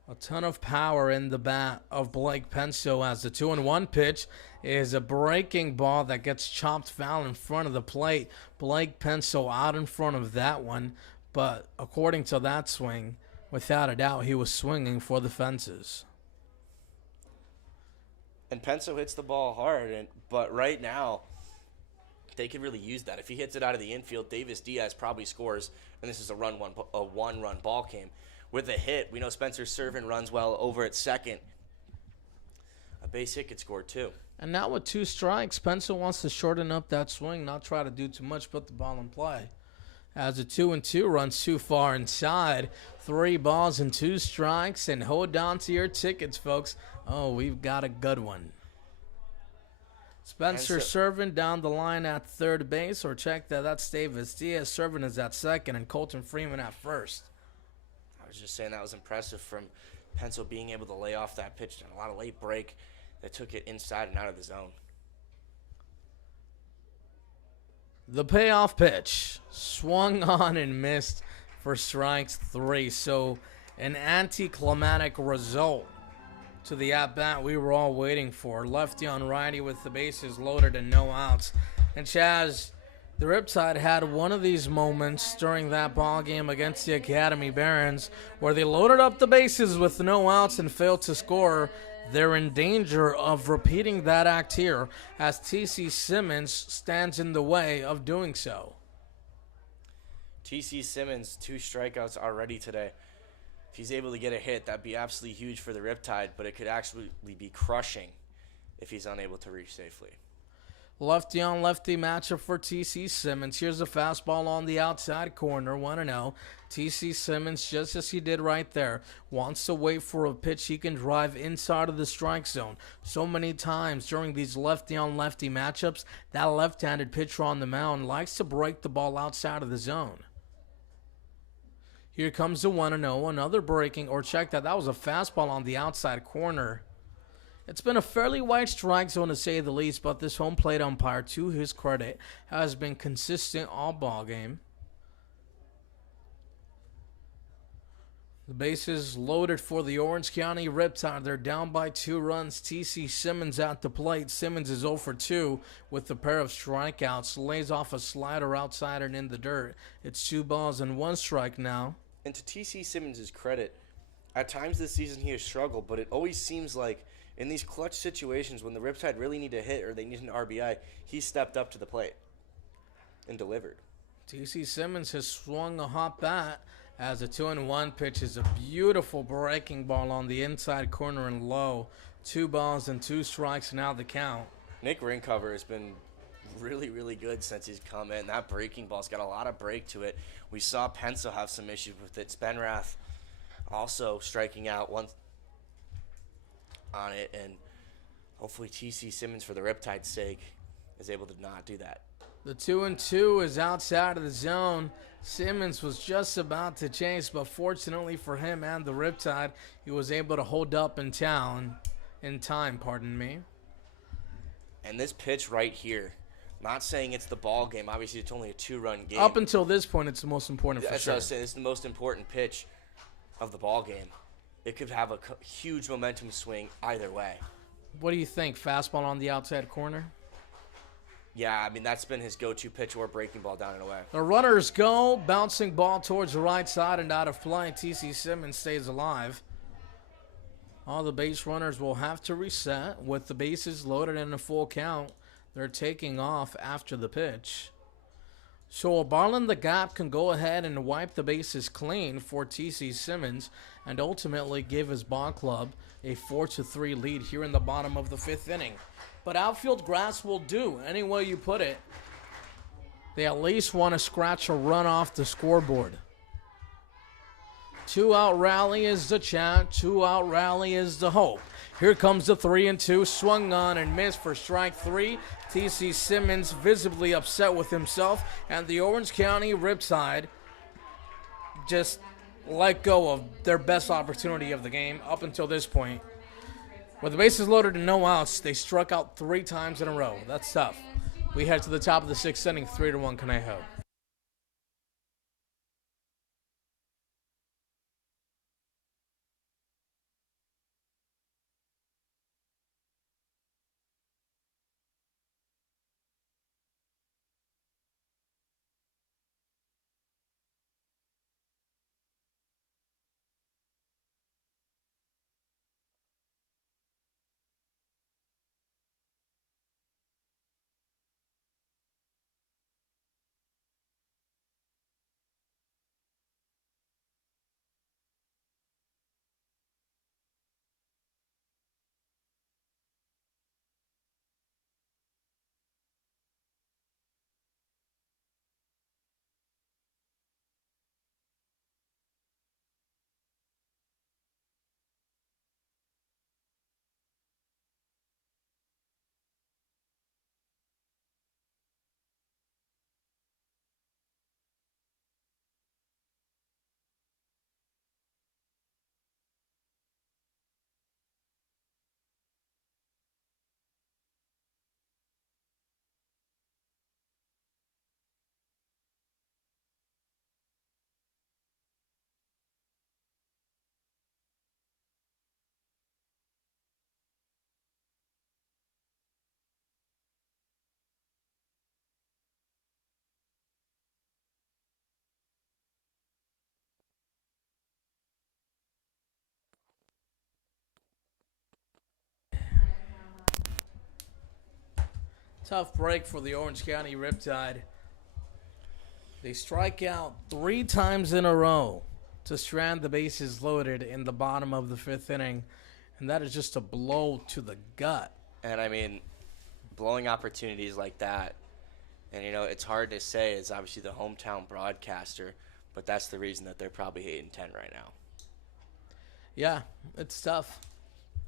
A ton of power in the bat of Blake Penso as the 2-1 pitch is a breaking ball that gets chopped foul in front of the plate. Blake Penso out in front of that one, but according to that swing, without a doubt, he was swinging for the fences. And Penso hits the ball hard, but right now, they can really use that. If he hits it out of the infield, Davis Diaz probably scores, and this is a one-run ball game. With a hit, we know Spencer Servant runs well over at second. A base hit could score 2. And now with 2 strikes, Penso wants to shorten up that swing, not try to do too much, put the ball in play. As a 2-2 runs too far inside. 3 balls and 2 strikes, and hold on to your tickets, folks. Oh, we've got a good one. Spencer Servant down the line at third base, or check that, that's Davis Diaz. Servant is at second, and Colton Freeman at first. I was just saying that was impressive from Penso being able to lay off that pitch and a lot of late break that took it inside and out of the zone. The payoff pitch swung on and missed for strikes 3. So an anticlimactic result to the at-bat we were all waiting for. Lefty on righty with the bases loaded and no outs. And Chaz, the Riptide had one of these moments during that ball game against the Academy Barons where they loaded up the bases with no outs and failed to score. They're in danger of repeating that act here as T.C. Simmons stands in the way of doing so. T.C. Simmons, 2 strikeouts already today. If he's able to get a hit, that'd be absolutely huge for the Riptide, but it could actually be crushing if he's unable to reach safely. Lefty on lefty matchup for T.C. Simmons. Here's a fastball on the outside corner, 1-0. T.C. Simmons, just as he did right there, wants to wait for a pitch he can drive inside of the strike zone. So many times during these lefty on lefty matchups, that left-handed pitcher on the mound likes to break the ball outside of the zone. Here comes the 1-0, another breaking, or check that, that was a fastball on the outside corner. It's been a fairly wide strike zone to say the least, but this home plate umpire, to his credit, has been consistent all ball game. The bases loaded for the Orange County Riptide. They're down by 2 runs. T.C. Simmons at the plate. Simmons is 0 for 2 with a pair of strikeouts. Lays off a slider outside and in the dirt. It's 2 balls and 1 strike now. And to T.C. Simmons' credit, at times this season he has struggled, but it always seems like in these clutch situations when the Riptide really need a hit or they need an RBI, he stepped up to the plate and delivered. TC Simmons has swung a hot bat as a 2-1 pitch is a beautiful breaking ball on the inside corner and low. 2 balls and 2 strikes, now the count. Nick Ringcover has been really, really good since he's come in. That breaking ball's got a lot of break to it. We saw Pencil have some issues with it. Spenrath also striking out once on it, and hopefully TC Simmons, for the Riptide's sake, is able to not do that. The 2-2 is outside of the zone. Simmons was just about to chase, but fortunately for him and the Riptide, he was able to hold up in time. And this pitch right here, not saying it's the ball game. Obviously, it's only a 2-run game. Up until this point, it's the most important for That's sure. what I was saying. It's the most important pitch of the ball game. It could have a huge momentum swing either way. What do you think? Fastball on the outside corner? Yeah, I mean, that's been his go-to pitch, or breaking ball down and away. The runners go, bouncing ball towards the right side and out of play. TC Simmons stays alive. All the base runners will have to reset with the bases loaded in a full count. They're taking off after the pitch. So a ball in the gap can go ahead and wipe the bases clean for TC Simmons and ultimately give his ball club a 4-3 lead here in the bottom of the 5th inning. But outfield grass will do, any way you put it. They at least want to scratch a run off the scoreboard. 2-out rally is the chant, 2-out rally is the hope. Here comes the 3-2, swung on and missed for strike 3. TC Simmons visibly upset with himself, and the Orange County Riptide just let go of their best opportunity of the game up until this point. With the bases loaded and no outs, they struck out 3 times in a row. That's tough. We head to the top of the 6th inning, 3-1 Conejo. Tough break for the Orange County Riptide. They strike out 3 times in a row to strand the bases loaded in the bottom of the 5th inning, and that is just a blow to the gut. And, I mean, blowing opportunities like that, and, you know, it's hard to say as obviously the hometown broadcaster, but that's the reason that they're probably 8-10 right now. Yeah, it's tough.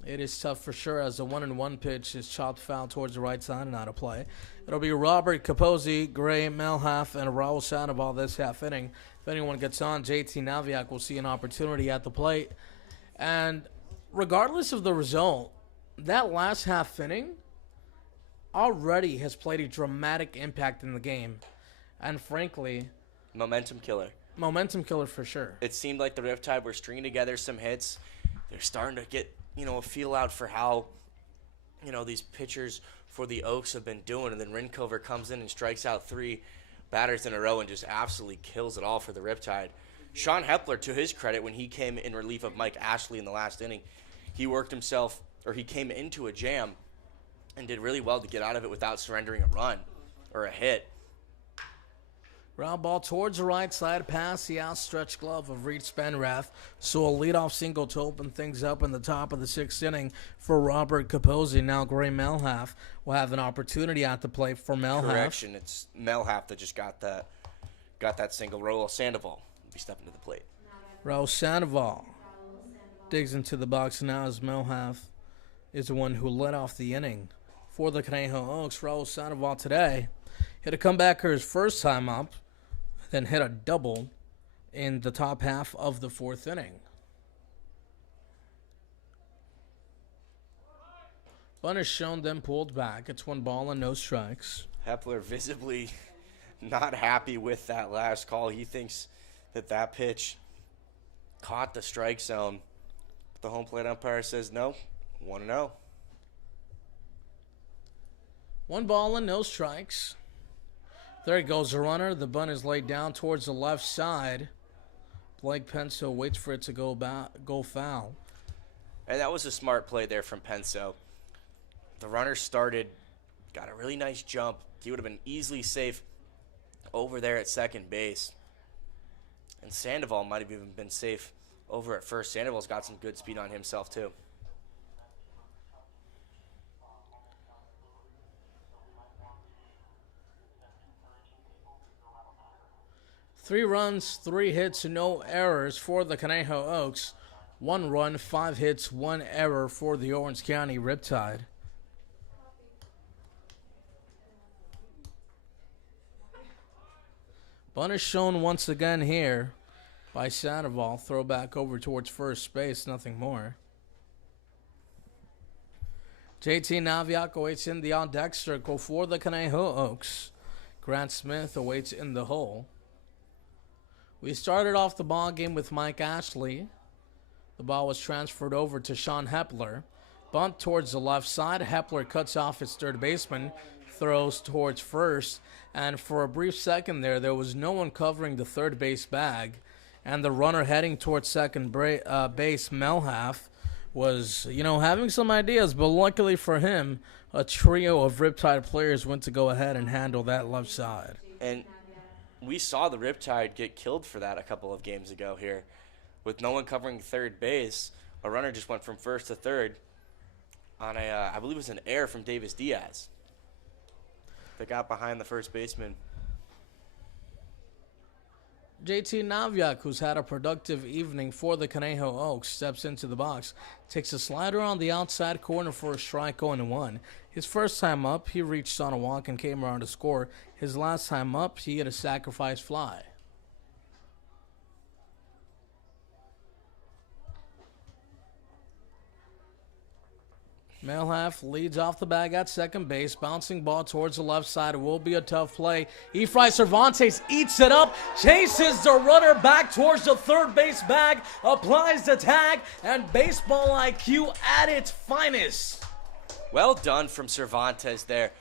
It is tough for sure as the 1-1 pitch is chopped foul towards the right side and out of play. It'll be Robert Capozzi, Gray Melhalf, and Raul Sandoval this half inning. If anyone gets on, JT Naviak will see an opportunity at the plate. And regardless of the result, that last half inning already has played a dramatic impact in the game. And frankly, Momentum killer. momentum killer for sure. It seemed like the Riptide were stringing together some hits. They're starting to get, you know, a feel out for how, you know, these pitchers for the Oaks have been doing. And then Rincover comes in and strikes out 3 batters in a row and just absolutely kills it all for the Riptide. Sean Hepler, to his credit, when he came in relief of Mike Ashley in the last inning, he worked himself or he came into a jam and did really well to get out of it without surrendering a run or a hit. Ground ball towards the right side, past the outstretched glove of Reed Spenrath. So a leadoff single to open things up in the top of the 6th inning for Robert Capozzi. Now Gray Melhalf will have an opportunity at the plate for Melhalf. Correction, it's Melhalf that just got that single. Raul Sandoval will be stepping to the plate. Raul Sandoval digs into the box now as Melhalf is the one who led off the inning for the Conejo Oaks. Raul Sandoval today hit a comebacker his first time up, then hit a double in the top half of the 4th inning. Bunt is shown, then pulled back. It's 1 ball and no strikes. Hepler visibly not happy with that last call. He thinks that pitch caught the strike zone. The home plate umpire says no, 1-0. 1 ball and no strikes. There goes the runner. The bunt is laid down towards the left side. Blake Penso waits for it to go foul. And that was a smart play there from Penso. The runner started, got a really nice jump. He would have been easily safe over there at second base. And Sandoval might have even been safe over at first. Sandoval's got some good speed on himself too. 3 runs, 3 hits, no errors for the Conejo Oaks. 1 run, 5 hits, 1 error for the Orange County Riptide. Bunt is shown once again here by Sandoval. Throw back over towards first base, nothing more. JT Naviak awaits in the on-deck circle for the Conejo Oaks. Grant Smith awaits in the hole. We started off the ball game with Mike Ashley. The ball was transferred over to Sean Hepler. Bunt towards the left side. Hepler cuts off his third baseman, throws towards first, and for a brief second there was no one covering the third base bag, and the runner heading towards second base, Melhalf, was, having some ideas, but luckily for him, a trio of Riptide players went to go ahead and handle that left side. And we saw the Riptide get killed for that a couple of games ago here. With no one covering third base, a runner just went from first to third on I believe it was an error from Davis Diaz that got behind the first baseman. JT Naviak, who's had a productive evening for the Conejo Oaks, steps into the box, takes a slider on the outside corner for a strike, 0-1. His first time up, he reached on a walk and came around to score. His last time up, he hit a sacrifice fly. Melhalf leads off the bag at second base. Bouncing ball towards the left side. It will be a tough play. Efrain Cervantes eats it up, chases the runner back towards the third base bag, applies the tag, and baseball IQ at its finest. Well done from Cervantes there.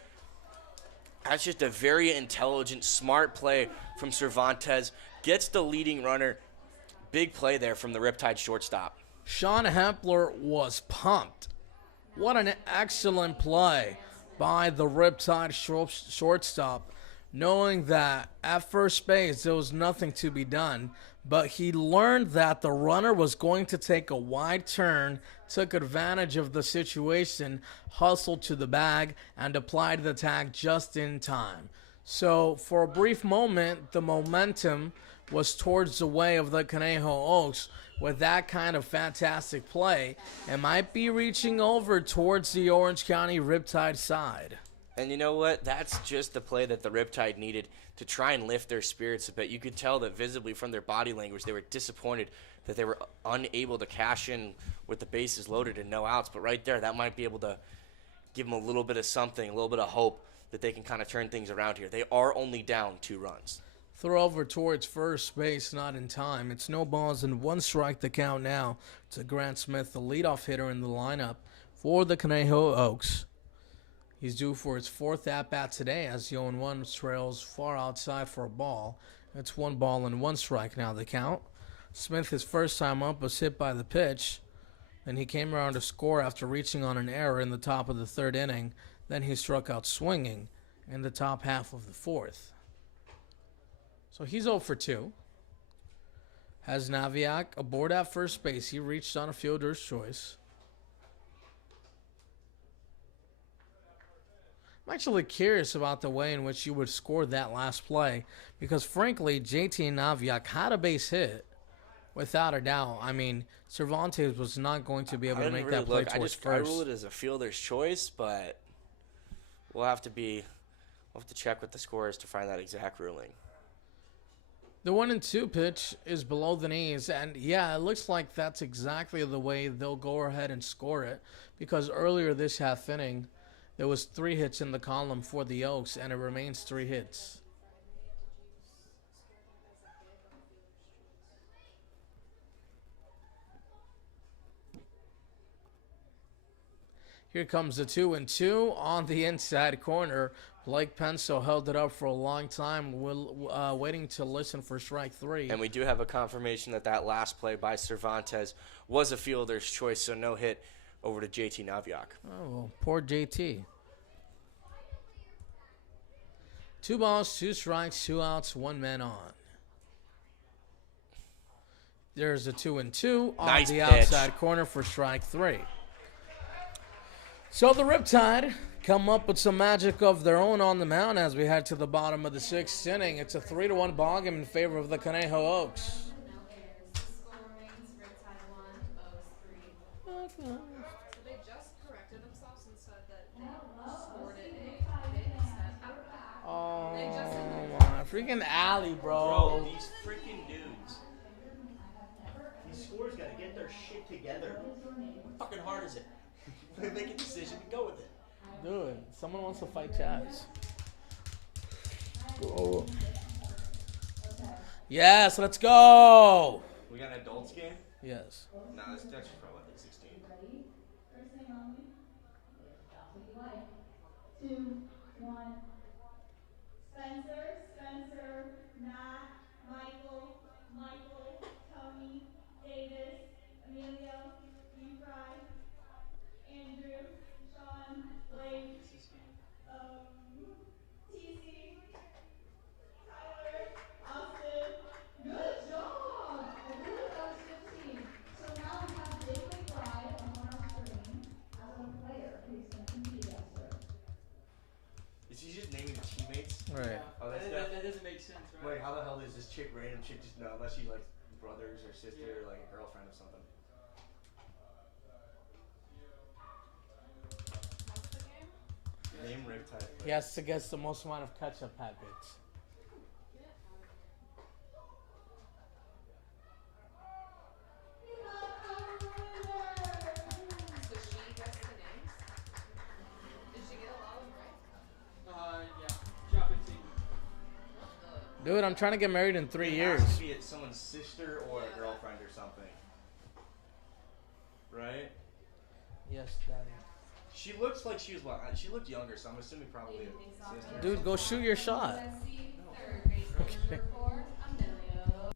That's just a very intelligent, smart play from Cervantes. Gets the leading runner. Big play there from the Riptide shortstop. Sean Hepler was pumped. What an excellent play by the Riptide shortstop, knowing that at first base there was nothing to be done, but he learned that the runner was going to take a wide turn, took advantage of the situation, hustled to the bag, and applied the tag just in time. So for a brief moment, the momentum was towards the way of the Conejo Oaks. With that kind of fantastic play, it might be reaching over towards the Orange County Riptide side. And you know what? That's just the play that the Riptide needed to try and lift their spirits a bit. You could tell that visibly from their body language they were disappointed that they were unable to cash in with the bases loaded and no outs. But right there, that might be able to give them a little bit of something, a little bit of hope that they can kind of turn things around here. They are only down 2 runs. Throw over towards first base, not in time. It's no balls and 1 strike to count now to Grant Smith, the leadoff hitter in the lineup for the Conejo Oaks. He's due for his 4th at-bat today as the 0-1 trails far outside for a ball. It's 1 ball and 1 strike now the count. Smith, his first time up, was hit by the pitch. Then he came around to score after reaching on an error in the top of the third inning. Then he struck out swinging in the top half of the fourth. So he's 0 for 2. Has Naviak aboard at first base. He reached on a fielder's choice. I'm actually curious about the way in which you would score that last play because, frankly, JT Naviak had a base hit without a doubt. I mean, Cervantes was not going to be able to make that play towards I first. rule it as a fielder's choice, but we'll have to check with the scorers to find that exact ruling. The 1-2 pitch is below the knees, and yeah, it looks like that's exactly the way they'll go ahead and score it because earlier this half inning, there was 3 hits in the column for the Oaks, and it remains 3 hits. Here comes the 2-2 on the inside corner. Blake Penso held it up for a long time, waiting to listen for strike 3. And we do have a confirmation that last play by Cervantes was a fielder's choice, so no hit over to JT Naviak. Oh, well, poor JT. 2 balls, 2 strikes, 2 outs, 1 man on. There's a 2-2 on Nice the pitch. outside corner for strike 3. So the Riptide come up with some magic of their own on the mound as we head to the bottom of the 6th inning. It's a 3-1 ball game in favor of the Conejo Oaks. They just corrected themselves and said that they scored it a bit instead. Oh, my freaking alley, bro. These freaking dudes. These scores gotta get their shit together. What fucking hard is it? Make a decision and go with it. Dude, someone wants to fight Chaz. Go. Yes, let's go. We got an adults game? Yes. No, that's probably like 16. First name only. Two, one. Spencer, Matt, Michael, Tony, Davis, Emilio, Efry, Andrew, Sean, Blake, TC, Tyler, Austin. Good job! I believe that was 15. So now we have Jake McBride up on our screen as a player who's going to compete against her. Is he just naming teammates? Right. Oh, That doesn't make sense, right? Wait, how the hell does this random chick just know? Unless she like brothers or sister or like a girlfriend or something. What's the game? Name Riptide. He has to guess the most amount of ketchup packets. So she guessed the names? Did she get a lot of them right? Yeah. Drop it to Dude, I'm trying to get married in 3 years. It has to be someone's sister or a girlfriend or something. Right? Yes, Daddy. She looks like she was what? She looked younger, so I'm assuming probably a sister. Dude, go shoot your shot. Third baseman number 4, Emilio.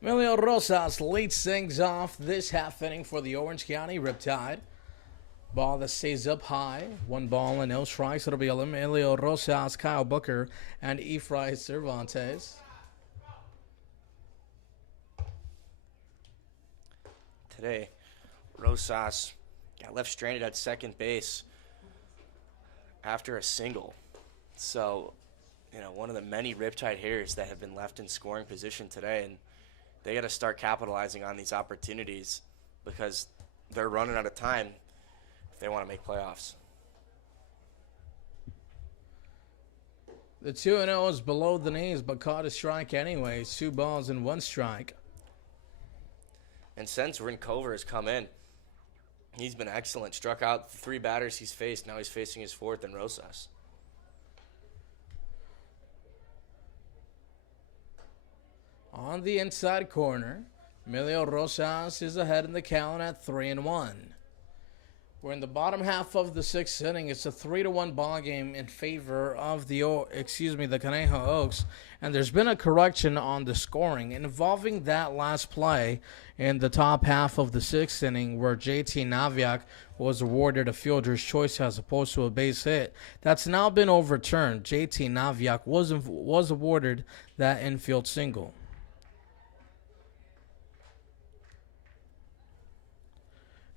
Emilio Rosas leads things off this half inning for the Orange County Riptide. Ball that stays up high. 1 ball and no strikes. It'll be Emilio Rosas, Kyle Booker, and Efrain Cervantes. Today, Rosas got left stranded at second base after a single. So, one of the many Riptide hitters that have been left in scoring position today, and they got to start capitalizing on these opportunities because they're running out of time if they want to make playoffs. The 2-0 is below the knees, but caught a strike anyways. 2 balls and 1 strike. And since Rincover has come in, he's been excellent. Struck out 3 batters he's faced. Now he's facing his 4th in Rosas. On the inside corner, Emilio Rosas is ahead in the count at 3-1. We're in the bottom half of the sixth inning. It's a 3-1 ball game in favor of the Conejo Oaks, and there's been a correction on the scoring involving that last play in the top half of the sixth inning, where JT Naviak was awarded a fielder's choice as opposed to a base hit. That's now been overturned. JT Naviak was awarded that infield single.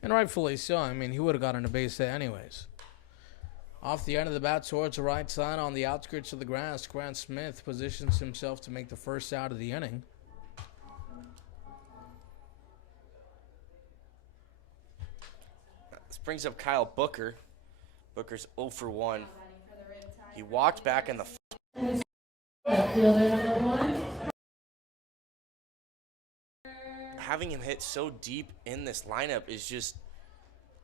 And rightfully so. I mean, he would have gotten a base hit anyways. Off the end of the bat towards the right side on the outskirts of the grass, Grant Smith positions himself to make the first out of the inning. This brings up Kyle Booker. Booker's 0 for 1. He walked back in the Fielder number 1. having him hit so deep in this lineup is just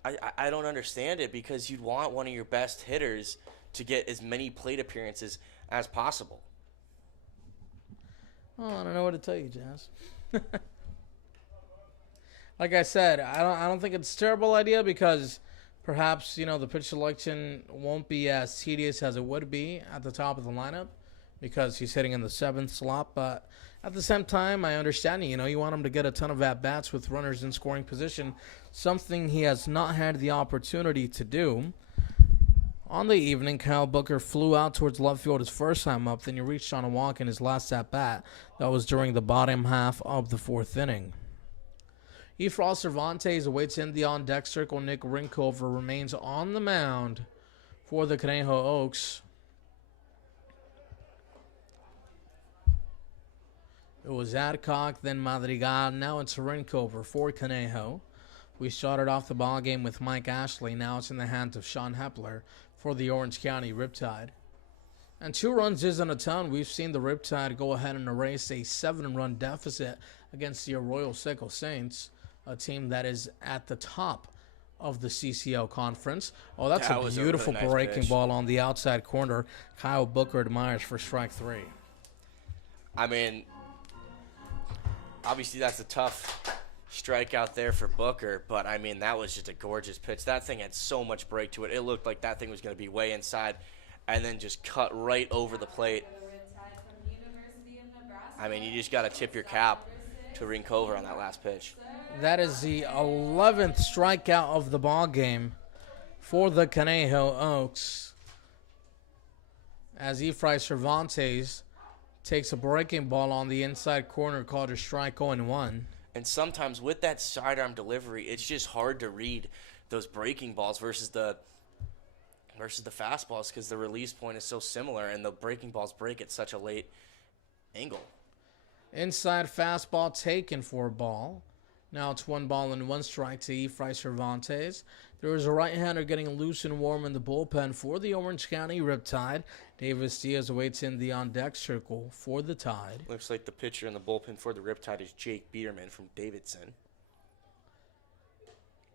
I don't understand it, because you'd want one of your best hitters to get as many plate appearances as possible. Oh, I don't know what to tell you, Jazz. Like I said, I don't think it's a terrible idea, because perhaps, the pitch selection won't be as tedious as it would be at the top of the lineup, because he's hitting in the 7th slot. But at the same time, I understand you want him to get a ton of at-bats with runners in scoring position, something he has not had the opportunity to do. On the evening, Kyle Booker flew out towards left field his first time up, then he reached on a walk in his last at-bat. That was during the bottom half of the 4th inning. Efrain Cervantes awaits in the on-deck circle. Nick Rinkover remains on the mound for the Conejo Oaks. It was Adcock, then Madrigal. Now it's Rinkover for Conejo. We started off the ball game with Mike Ashley. Now it's in the hands of Sean Hepler for the Orange County Riptide. And 2 runs isn't a ton. We've seen the Riptide go ahead and erase a 7-run deficit against the Arroyo Seco Saints, a team that is at the top of the CCL conference. Oh, that's That a was a beautiful really nice breaking pitch. ball on the outside corner. Kyle Booker admires for strike 3. I mean, obviously that's a tough strikeout there for Booker, but I mean, that was just a gorgeous pitch. That thing had so much break to it. It looked like that thing was going to be way inside and then just cut right over the plate. I mean, you just got to tip your cap to Rinkover on that last pitch. That is the 11th strikeout of the ball game for the Conejo Oaks, as Efrain Cervantes takes a breaking ball on the inside corner, called a strike 0-1. And sometimes with that sidearm delivery, it's just hard to read those breaking balls versus the fastballs, because the release point is so similar and the breaking balls break at such a late angle. Inside fastball taken for a ball. Now it's 1 ball and 1 strike to Efrain Cervantes. There is a right-hander getting loose and warm in the bullpen for the Orange County Riptide. Davis Diaz awaits in the on-deck circle for the Tide. Looks like the pitcher in the bullpen for the Riptide is Jake Biederman from Davidson.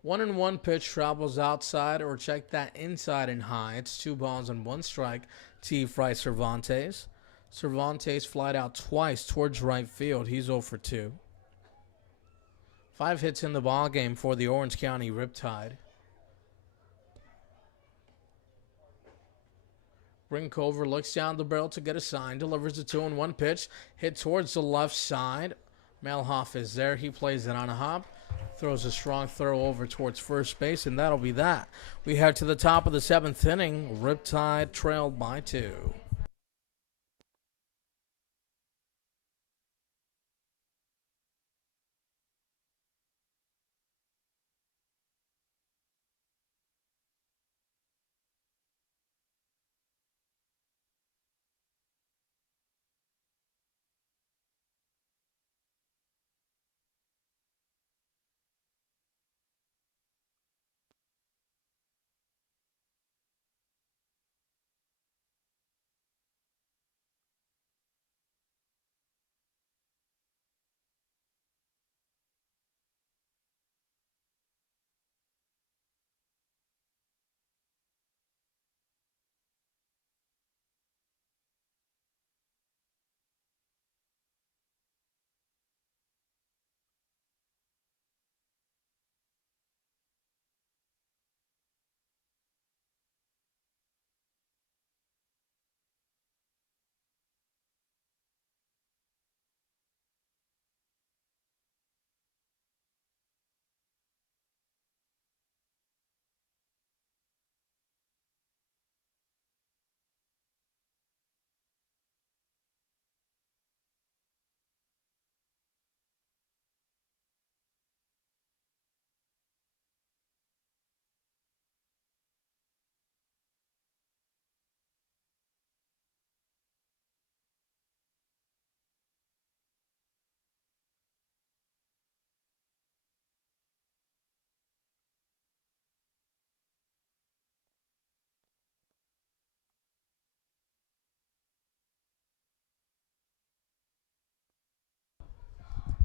1-1 pitch travels outside, or check that inside and high. It's 2 balls and 1 strike to Efrain Cervantes. Cervantes flied out twice towards right field. He's 0 for 2. 5 hits in the ball game for the Orange County Riptide. Rinkover looks down the barrel to get a sign, delivers a 2-1 pitch, hit towards the left side. Melhoff is there. He plays it on a hop, throws a strong throw over towards first base, and that'll be that. We head to the top of the 7th inning. Riptide trailed by 2.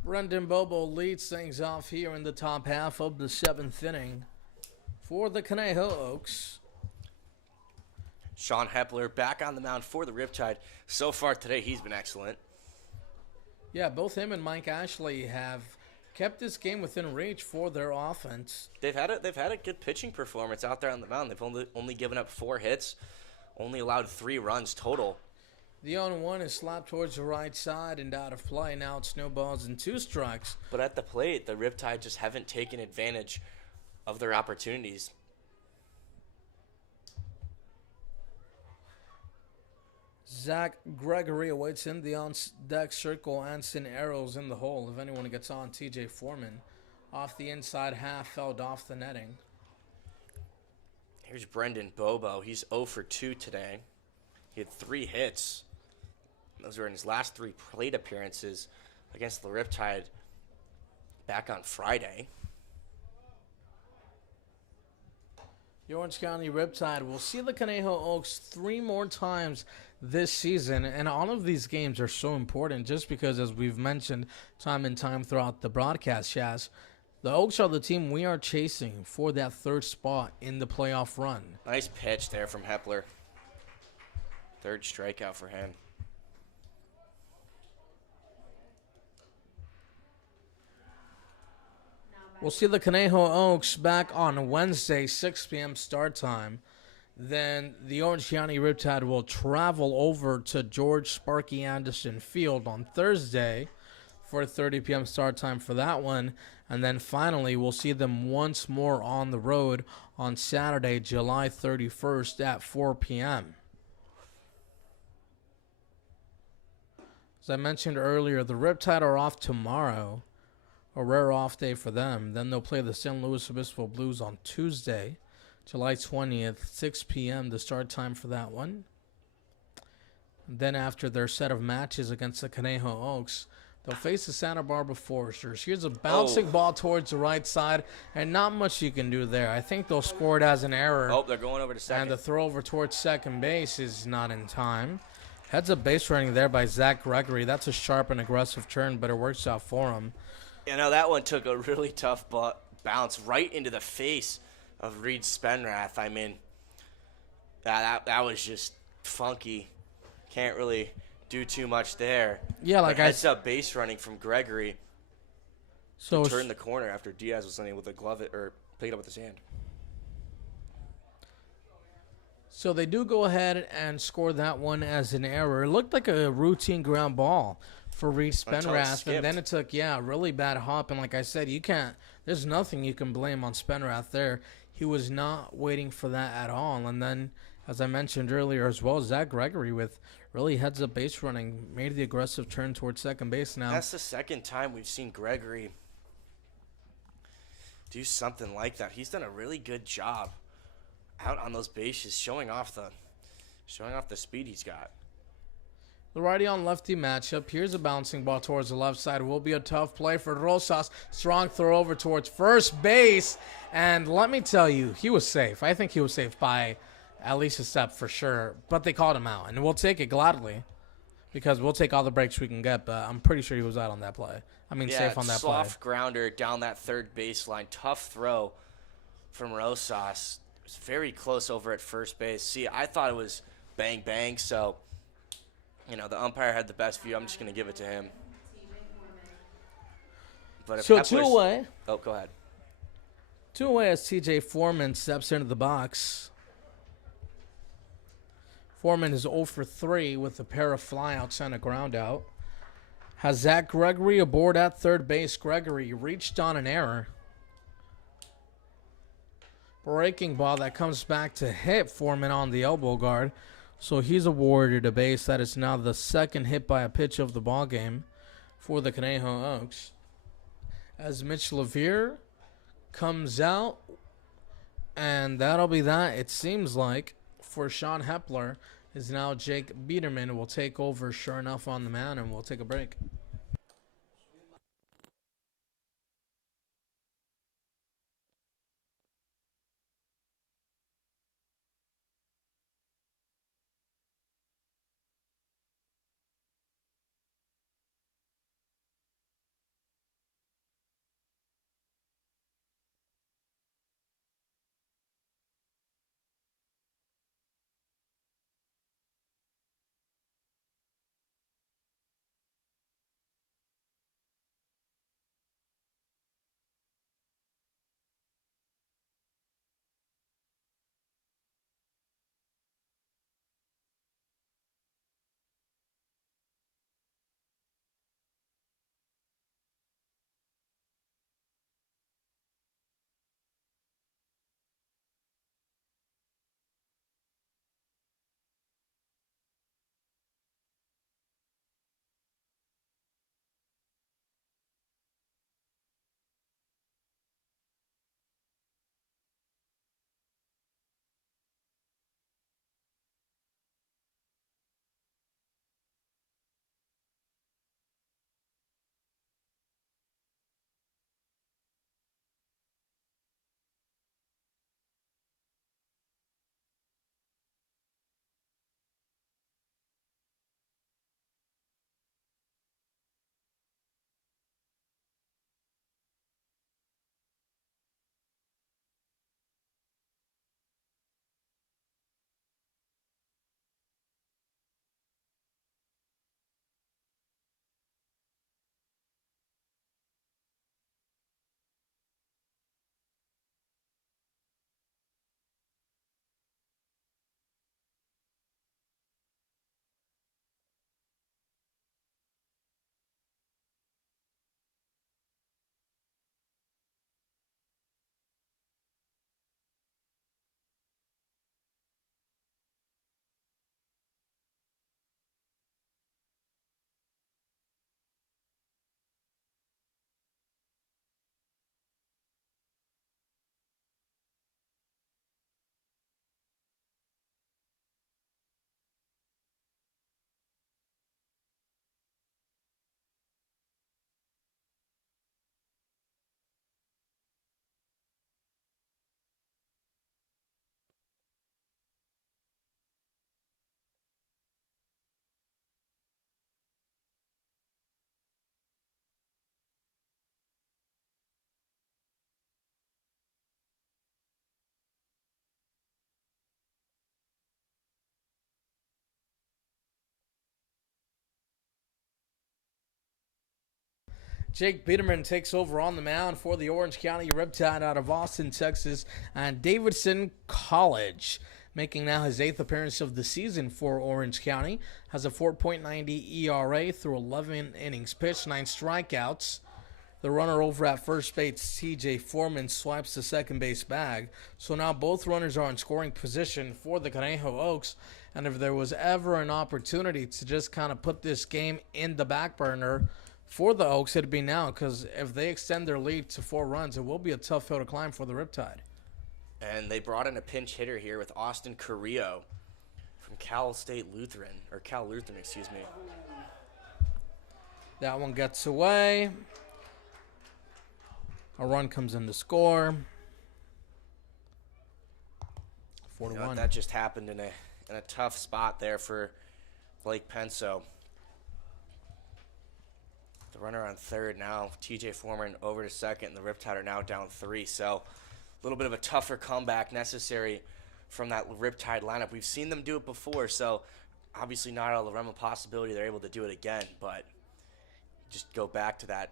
Brendan Bobo leads things off here in the top half of the 7th inning for the Conejo Oaks. Sean Hepler back on the mound for the Riptide. So far today, he's been excellent. Yeah, both him and Mike Ashley have kept this game within reach for their offense. They've had a good pitching performance out there on the mound. They've only given up 4 hits, only allowed 3 runs total. The 0-1 is slapped towards the right side and out of play. Now it's no balls and 2 strikes. But at the plate, the Riptide just haven't taken advantage of their opportunities. Zach Gregory awaits in the on-deck circle and send arrows in the hole. If anyone gets on, TJ Foreman off the inside half, fouled off the netting. Here's Brendan Bobo. He's 0 for 2 today. He had 3 hits. Those were in his last 3 plate appearances against the Riptide back on Friday. The Orange County Riptide will see the Conejo Oaks 3 more times this season, and all of these games are so important just because, as we've mentioned time and time throughout the broadcast, Chaz, the Oaks are the team we are chasing for that 3rd spot in the playoff run. Nice pitch there from Hepler. 3rd strikeout for him. We'll see the Conejo Oaks back on Wednesday, 6 p.m. start time. Then the Orange County Riptide will travel over to George Sparky Anderson Field on Thursday for a 30 p.m. start time for that one. And then finally, we'll see them once more on the road on Saturday, July 31st at 4 p.m. As I mentioned earlier, the Riptide are off tomorrow. A rare off day for them. Then they'll play the St. Louis Obispo Blues on Tuesday, July 20th, 6 p.m. the start time for that one. And then after their set of matches against the Conejo Oaks, they'll face the Santa Barbara Foresters. Here's a bouncing ball towards the right side, and not much you can do there. I think they'll score it as an error. Oh, they're going over to second. And the throw over towards second base is not in time. Heads up base running there by Zach Gregory. That's a sharp and aggressive turn, but it works out for him. You know, that one took a really tough bounce right into the face of Reed Spenrath. I mean, that was just funky. Can't really do too much there. Yeah, like heads up base running from Gregory so to turn the corner after Diaz was unable to glove it or pick it up with his hand. So they do go ahead and score that one as an error. It looked like a routine ground ball for Reed Spenrath, and then it took, a really bad hop. And like I said, there's nothing you can blame on Spenrath there. He was not waiting for that at all. And then, as I mentioned earlier as well, Zach Gregory with really heads-up base running made the aggressive turn towards second base now. That's the second time we've seen Gregory do something like that. He's done a really good job out on those bases, showing off the speed he's got. The righty on lefty matchup. Here's a bouncing ball towards the left side. Will be a tough play for Rosas. Strong throw over towards first base. And let me tell you, he was safe. I think he was safe by at least a step for sure. But they called him out. And we'll take it gladly because we'll take all the breaks we can get. But I'm pretty sure he was out on that play. Safe on that play. Soft grounder down that third baseline. Tough throw from Rosas. It was very close over at first base. See, I thought it was bang, bang. So, the umpire had the best view. I'm just going to give it to him. But if so 2-away. Oh, go ahead. 2-away as TJ Foreman steps into the box. Foreman is 0 for 3 with a pair of flyouts and a ground out. Has Zach Gregory aboard at third base. Gregory reached on an error. Breaking ball that comes back to hit Foreman on the elbow guard. So he's awarded a base. That is now the second hit by a pitch of the ball game for the Conejo Oaks. As Mitch Levere comes out, and that'll be that. It seems like for Sean Hepler is now Jake Biederman will take over sure enough on the mound, and we'll take a break. Jake Biederman takes over on the mound for the Orange County Riptide out of Austin, Texas, and Davidson College, making now his 8th appearance of the season for Orange County, has a 4.90 ERA through 11 innings pitched, 9 strikeouts. The runner over at first base, TJ Foreman, swipes the second base bag. So now both runners are in scoring position for the Conejo Oaks. And if there was ever an opportunity to just kind of put this game in the back burner for the Oaks, it'd be now. Because if they extend their lead to 4 runs, it will be a tough hill to climb for the Riptide. And they brought in a pinch hitter here with Austin Carrillo from Cal Lutheran, excuse me. That one gets away. A run comes in to score. 4 to 1. That just happened in a tough spot there for Blake Penso. The runner on third now. TJ Foreman over to second, and the Riptide are now down 3. So a little bit of a tougher comeback necessary from that Riptide lineup. We've seen them do it before, so obviously not out of the realm of possibility they're able to do it again, but just go back to that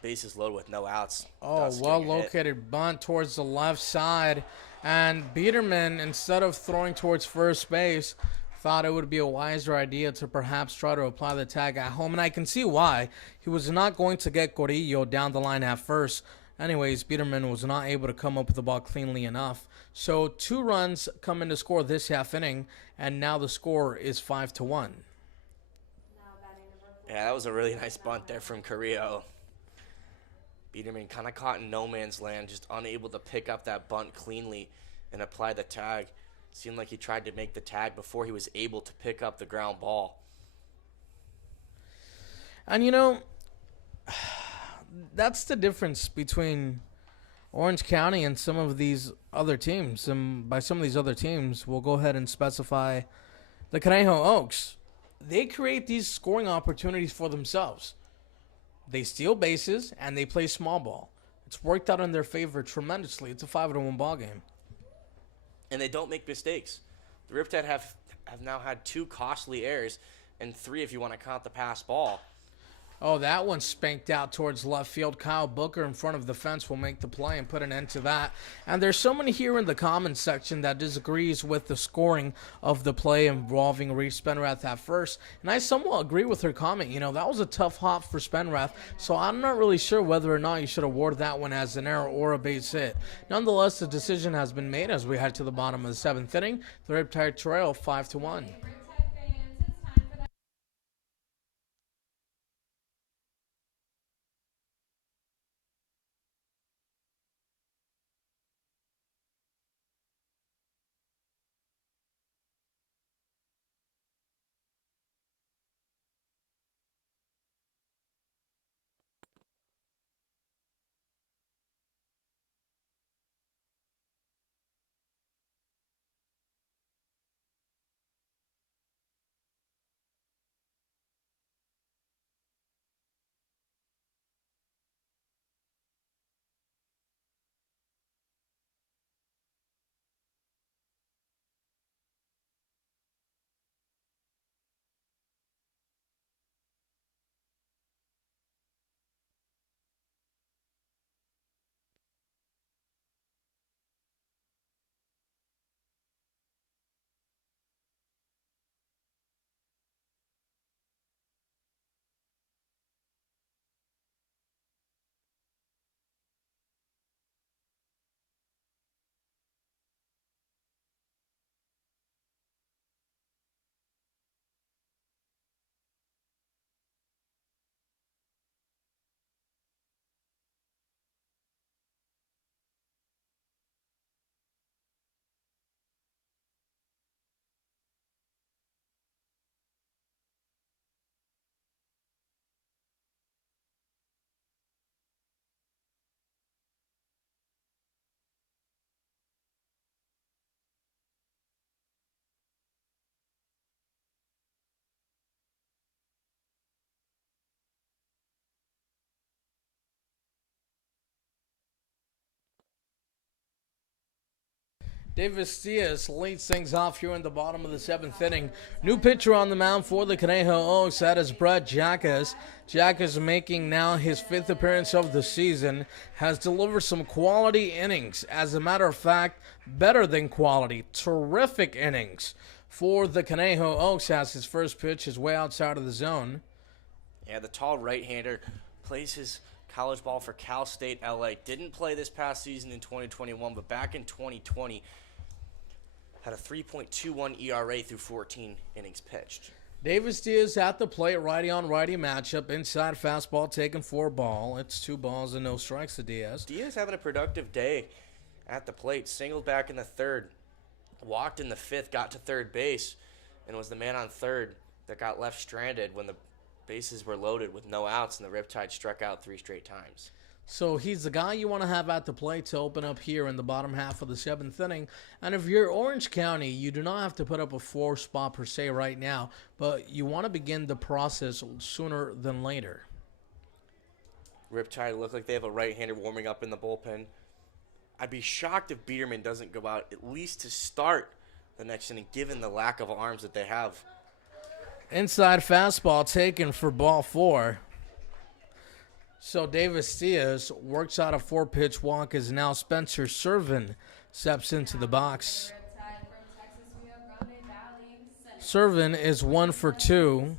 bases loaded with no outs. Oh, well located bunt towards the left side. And Biederman, instead of throwing towards first base, thought it would be a wiser idea to perhaps try to apply the tag at home. And I can see why. He was not going to get Corillo down the line at first. Anyways, Biederman was not able to come up with the ball cleanly enough. So 2 runs come in to score this half inning, and now the score is 5 to 1. Yeah, that was a really nice bunt there from Carrillo. Biederman kind of caught in no man's land, just unable to pick up that bunt cleanly and apply the tag. Seemed like he tried to make the tag before he was able to pick up the ground ball. And, you know, that's the difference between Orange County and some of these other teams. And by some of these other teams, we'll go ahead and specify the Conejo Oaks. They create these scoring opportunities for themselves. They steal bases, and they play small ball. It's worked out in their favor tremendously. It's a 5-1 ball game. And they don't make mistakes. The Riptide have now had 2 costly errors, and 3 if you want to count the pass ball. Oh, that one spanked out towards left field. Kyle Booker in front of the fence will make the play and put an end to that. And there's someone here in the comments section that disagrees with the scoring of the play involving Reese Spenrath at first. And I somewhat agree with her comment. You know, that was a tough hop for Spenrath. So I'm not really sure whether or not you should award that one as an error or a base hit. Nonetheless, the decision has been made as we head to the bottom of the 7th inning. The Riptide trail 5 to 1. Davis Diaz leads things off here in the bottom of the 7th inning. New pitcher on the mound for the Conejo Oaks. That is Brett Jackas. Jackas making now his 5th appearance of the season. Has delivered some quality innings. As a matter of fact, better than quality. Terrific innings for the Conejo Oaks as his first pitch is way outside of the zone. Yeah, the tall right-hander plays his college ball for Cal State LA. Didn't play this past season in 2021, but back in 2020, had a 3.21 ERA through 14 innings pitched. Davis Diaz at the plate, righty-on-righty matchup. Inside fastball taken for a ball. It's 2 balls and no strikes to Diaz. Diaz having a productive day at the plate. Singled back in the 3rd, walked in the 5th, got to 3rd base, and was the man on 3rd that got left stranded when the bases were loaded with no outs, and the Riptide struck out 3 straight times. So he's the guy you want to have at the plate to open up here in the bottom half of the 7th inning. And if you're Orange County, you do not have to put up a 4 spot per se right now, but you want to begin the process sooner than later. Riptide look like they have a right-hander warming up in the bullpen. I'd be shocked if Biederman doesn't go out at least to start the next inning, given the lack of arms that they have. Inside fastball taken for ball 4. So Davis Diaz works out a 4-pitch walk as now Spencer Servin steps into the box. Servin is 1 for 2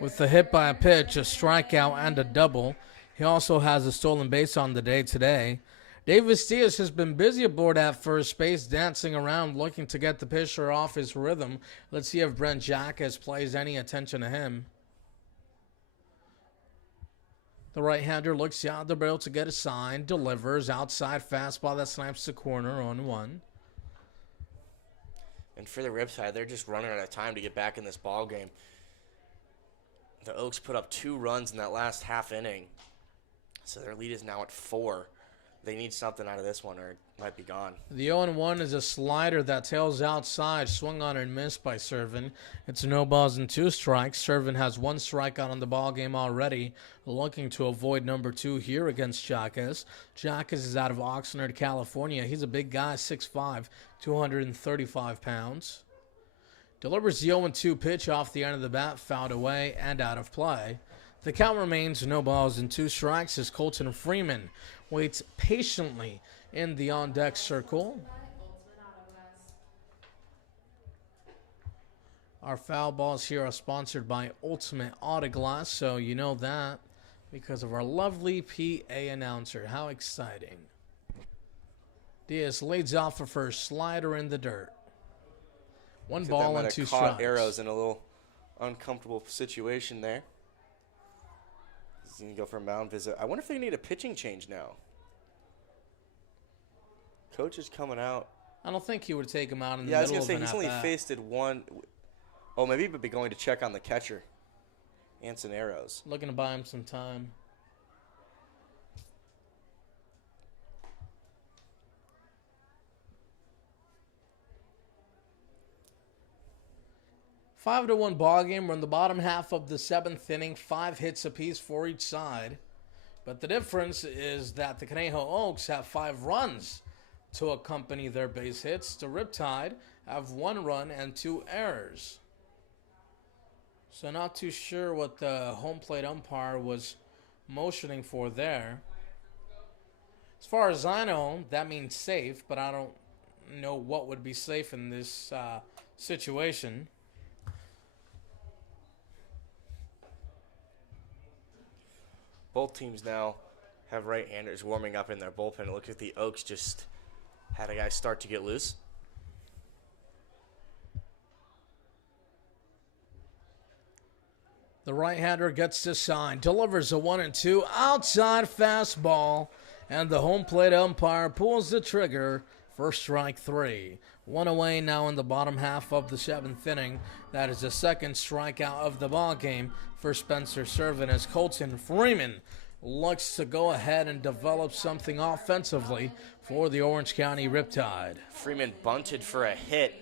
with a hit by a pitch, a strikeout, and a double. He also has a stolen base on the day today. Davis Diaz has been busy aboard at first base, dancing around, looking to get the pitcher off his rhythm. Let's see if Brent Jackas plays any attention to him. The right-hander looks out the barrel to get a sign, delivers, outside fastball that snaps the corner on 1. And for the Riptide, they're just running out of time to get back in this ball game. The Oaks put up 2 runs in that last half inning, so their lead is now at 4. They need something out of this one or it might be gone. The 0-1 is a slider that tails outside, swung on and missed by Servin. It's no balls and 2 strikes. Servin has 1 strikeout on the ball game already, looking to avoid number 2 here against Jackas. Jackas is out of Oxnard, California. He's a big guy, 6'5", 235 pounds. Delivers the 0-2 pitch off the end of the bat, fouled away and out of play. The count remains no balls and 2 strikes as Colton Freeman waits patiently in the on-deck circle. Our foul balls here are sponsored by Ultimate Auto Glass, so you know that because of our lovely PA announcer. How exciting. Diaz leads off for first, slider in the dirt. 1 ball and 2 strikes. Arrows in a little uncomfortable situation there. He's going to go for a mound visit. I wonder if they need a pitching change now. Coach is coming out. I don't think he would take him out in the Yeah, I was middle going to of say, an he's only at-bat. faced it 1. Oh, maybe he would be going to check on the catcher. Anson Arrows. Looking to buy him some time. Five to 1 ball game. We're in the bottom half of the 7th inning. 5 hits apiece for each side. But the difference is that the Conejo Oaks have 5 runs to accompany their base hits. The Riptide have 1 run and 2 errors. So not too sure what the home plate umpire was motioning for there. As far as I know, that means safe, but I don't know what would be safe in this situation. Both teams now have right-handers warming up in their bullpen. It looks like the Oaks just had a guy start to get loose. The right-hander gets the sign, delivers a 1-2 outside fastball, and the home plate umpire pulls the trigger for strike 3. 1 away now in the bottom half of the 7th inning. That is the 2nd strikeout of the ball game for Spencer Servin as Colton Freeman looks to go ahead and develop something offensively for the Orange County Riptide. Freeman bunted for a hit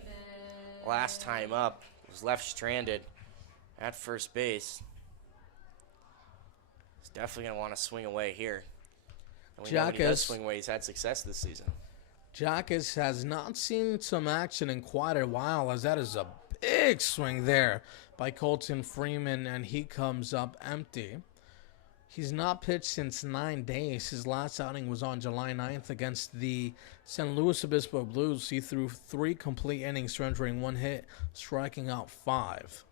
last time up. Was left stranded at first base. He's definitely going to want to swing away here. And we know when he does Jackas swing away, he's had success this season. Jackus has not seen some action in quite a while, as that is a big swing there by Colton Freeman, and he comes up empty. He's not pitched since 9 days. His last outing was on July 9th against the San Luis Obispo Blues. He threw 3 complete innings, surrendering 1 hit, striking out 5.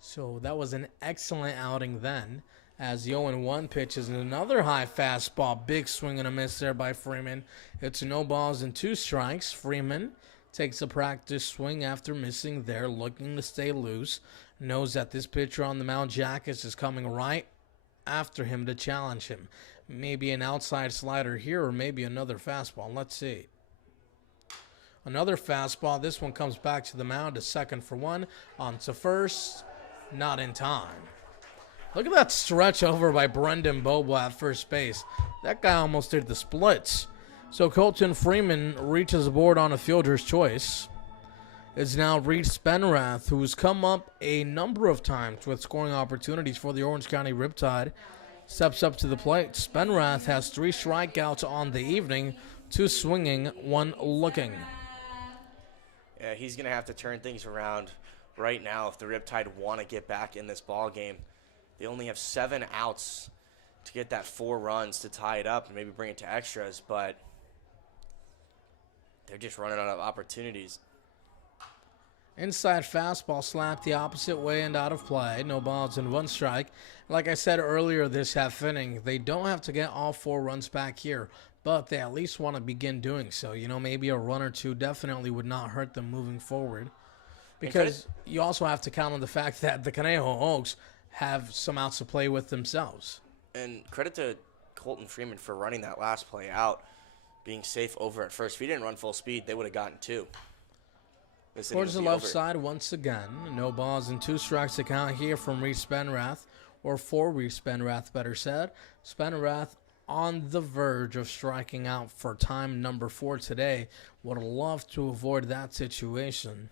So that was an excellent outing then. As the 0-1 pitches another high fastball. Big swing and a miss there by Freeman. It's no balls and 2 strikes. Freeman takes a practice swing after missing there, looking to stay loose. Knows that this pitcher on the mound, Jackus, is coming right after him to challenge him. Maybe an outside slider here or maybe another fastball. Let's see. Another fastball. This one comes back to the mound to second for 1. On to first. Not in time. Look at that stretch over by Brendan Bobo at first base. That guy almost did the splits. So Colton Freeman reaches aboard on a fielder's choice. It's now Reed Spenrath, who's come up a number of times with scoring opportunities for the Orange County Riptide. Steps up to the plate. Spenrath has 3 strikeouts on the evening, 2 swinging, 1 looking. Yeah, he's going to have to turn things around right now if the Riptide want to get back in this ball game. They only have 7 outs to get that 4 runs to tie it up and maybe bring it to extras, but they're just running out of opportunities. Inside fastball slapped the opposite way and out of play. No balls and 1 strike. Like I said earlier this half inning, they don't have to get all 4 runs back here, but they at least want to begin doing so. You know, maybe a run or 2 definitely would not hurt them moving forward. Because you also have to count on the fact that the Conejo Oaks have some outs to play with themselves. And credit to Colton Freeman for running that last play out, being safe over at first. If he didn't run full speed, they would have gotten 2. Towards the left side once again. No balls and 2 strikes to count here from Reed Spenrath, or for Reed Spenrath, better said. Spenrath on the verge of striking out for time number 4 today. Would love to avoid that situation.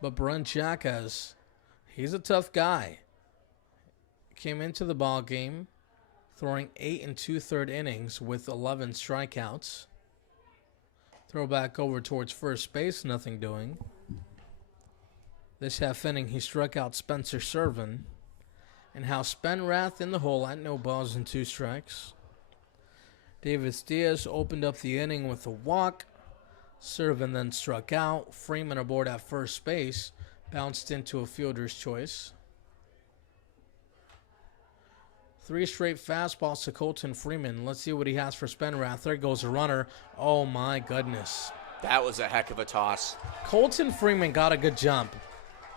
But Brent Jackas, he's a tough guy. Came into the ball game throwing 8 2/3 innings with 11 strikeouts. Throw back over towards first base, nothing doing. This half inning, he struck out Spencer Servin. And how Spenrath in the hole at no balls and 2 strikes. Davis Diaz opened up the inning with a walk. Servin then struck out. Freeman aboard at first base. Bounced into a fielder's choice. 3 straight fastballs to Colton Freeman. Let's see what he has for Spenrath. There goes a runner. Oh my goodness. That was a heck of a toss. Colton Freeman got a good jump.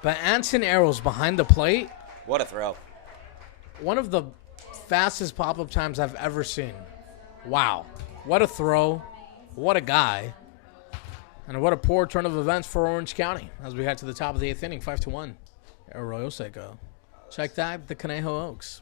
But Anson Arrows behind the plate. What a throw. One of the fastest pop-up times I've ever seen. Wow. What a throw. What a guy. And what a poor turn of events for Orange County as we head to the top of the 8th inning, 5-1. Arroyo Seco. Check that, the Conejo Oaks.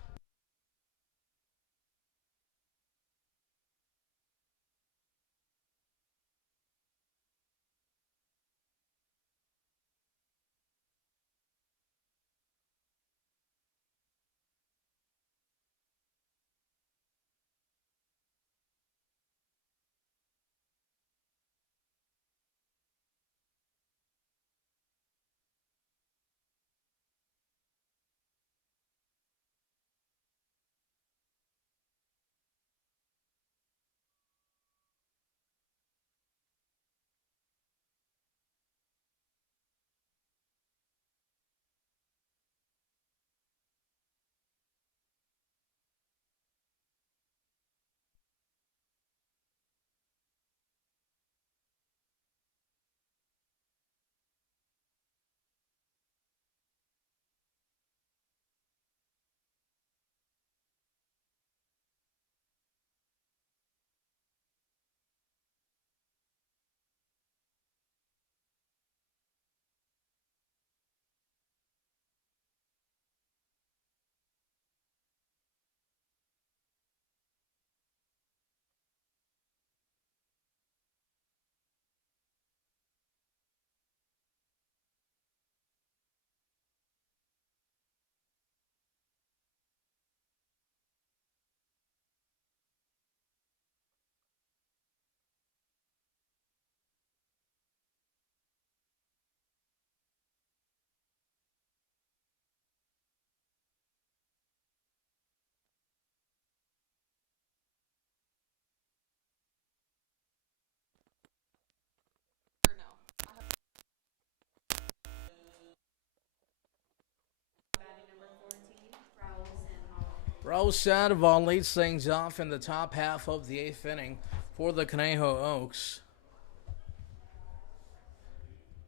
Sandoval leads things off in the top half of the 8th inning for the Conejo Oaks.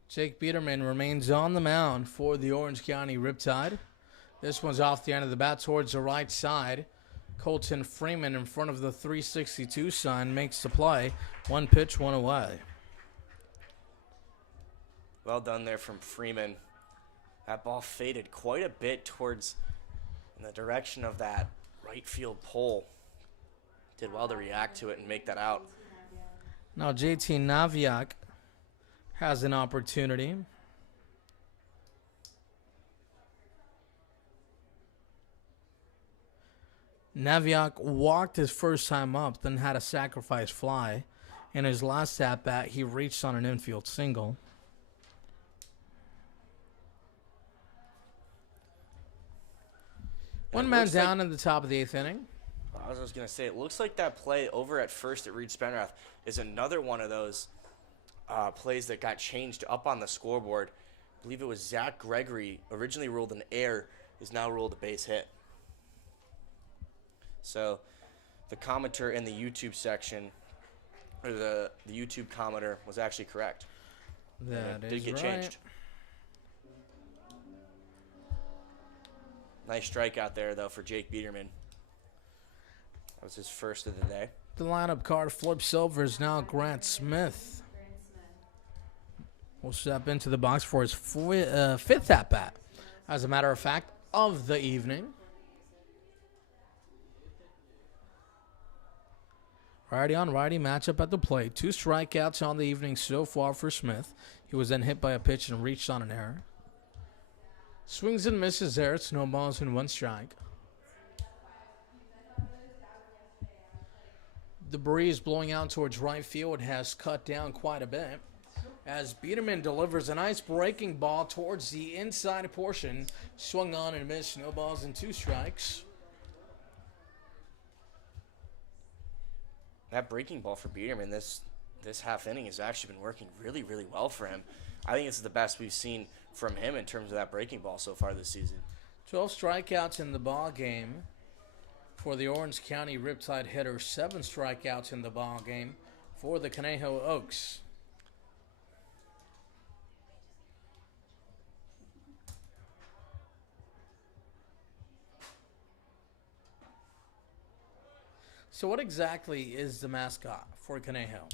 Jake Biederman remains on the mound for the Orange County Riptide. This one's off the end of the bat towards the right side. Colton Freeman in front of the 362 sign makes the play. 1 pitch, 1 away. Well done there from Freeman. That ball faded quite a bit towards in the direction of that right field pole. Did well to react to it and make that out. Now JT Naviak has an opportunity. Naviak walked his first time up, then had a sacrifice fly. In his last at-bat, he reached on an infield single. One man down in the top of the 8th inning. I was going to say, it looks like that play over at first at Reed Spenrath is another one of those plays that got changed up on the scoreboard. I believe it was Zach Gregory, originally ruled an error, is now ruled a base hit. So the commenter in the YouTube section, or the YouTube commenter, was actually correct. That did is get right. changed. Nice strikeout there, though, for Jake Biederman. That was his first of the day. The lineup card flips over is now Grant Smith. Will step into the box for his 5th at-bat, as a matter of fact, of the evening. Righty on righty matchup at the plate. 2 strikeouts on the evening so far for Smith. He was then hit by a pitch and reached on an error. Swings and misses there. It's no balls and 1 strike. The breeze blowing out towards right field has cut down quite a bit, as Biederman delivers a nice breaking ball towards the inside portion. Swung on and missed. No balls and 2 strikes. That breaking ball for Biederman this half inning has actually been working really, really well for him. I think it's the best we've seen from him in terms of that breaking ball so far this season. 12 strikeouts in the ball game for the Orange County Riptide hitter. 7 strikeouts in the ball game for the Conejo Oaks. So what exactly is the mascot for Conejo?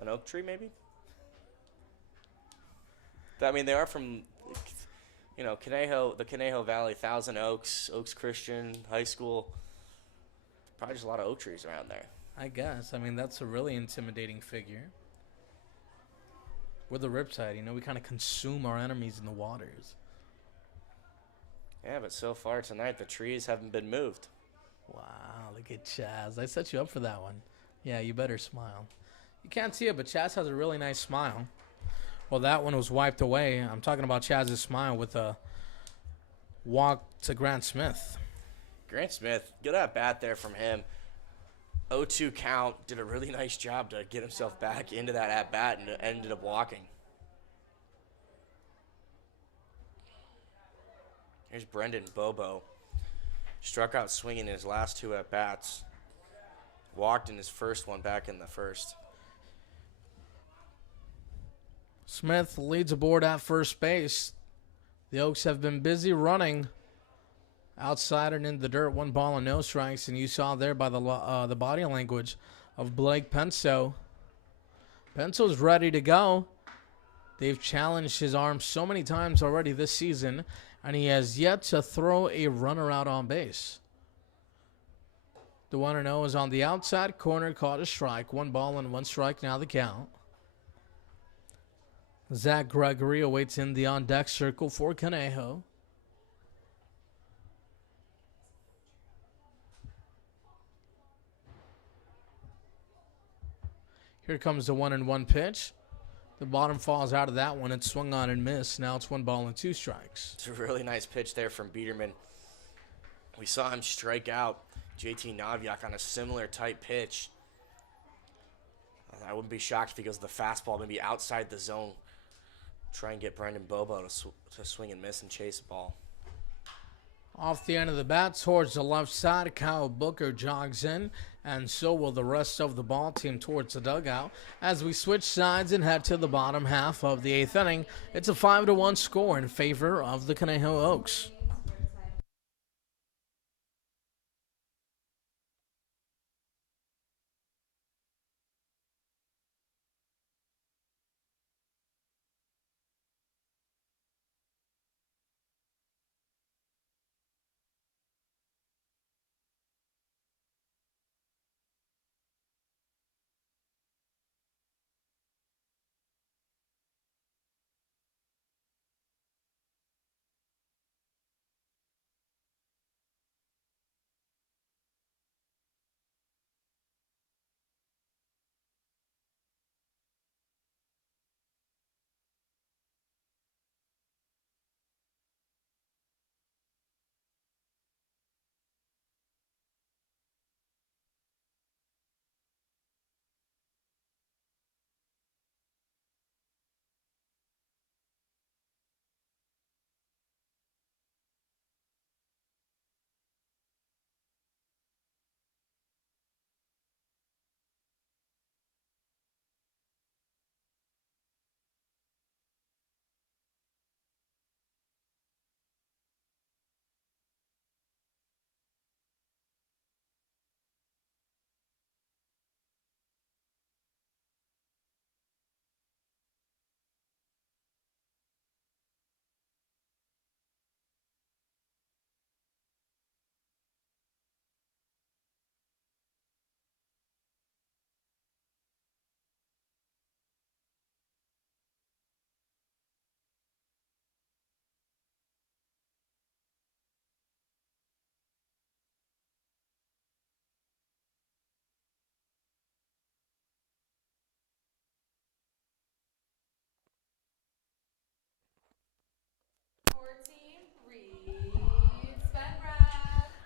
An oak tree, maybe? I mean, they are from, Conejo, the Conejo Valley, Thousand Oaks, Oaks Christian High School. Probably just a lot of oak trees around there. I guess. I mean, that's a really intimidating figure. We're the Riptide, we kind of consume our enemies in the waters. Yeah, but so far tonight, the trees haven't been moved. Wow, look at Chaz. I set you up for that one. Yeah, you better smile. You can't see it, but Chaz has a really nice smile. Well, that one was wiped away. I'm talking about Chaz's smile with a walk to Grant Smith. Grant Smith, good at bat there from him. 0-2 count, did a really nice job to get himself back into that at bat and ended up walking. Here's Brendan Bobo. Struck out swinging in his last 2 at bats. Walked in his first one back in the first. Smith leads aboard at first base. The Oaks have been busy running outside and in the dirt. 1 ball and no strikes, and you saw there by the body language of Blake Penso. Penso's ready to go. They've challenged his arm so many times already this season, and he has yet to throw a runner out on base. The 1-0 is on the outside corner, caught a strike. 1 ball and 1 strike now the count. Zach Gregory awaits in the on-deck circle for Conejo. Here comes the 1-1 pitch. The bottom falls out of that one. It's swung on and missed. Now it's 1 ball and 2 strikes. It's a really nice pitch there from Biederman. We saw him strike out JT Naviak on a similar type pitch. I wouldn't be shocked if he goes to the fastball, maybe outside the zone. Try and get Brendan Bobo to swing and miss and chase the ball. Off the end of the bat towards the left side, Kyle Booker jogs in, and so will the rest of the ball team towards the dugout. As we switch sides and head to the bottom half of the 8th inning, it's a 5-1 score in favor of the Conejo Oaks.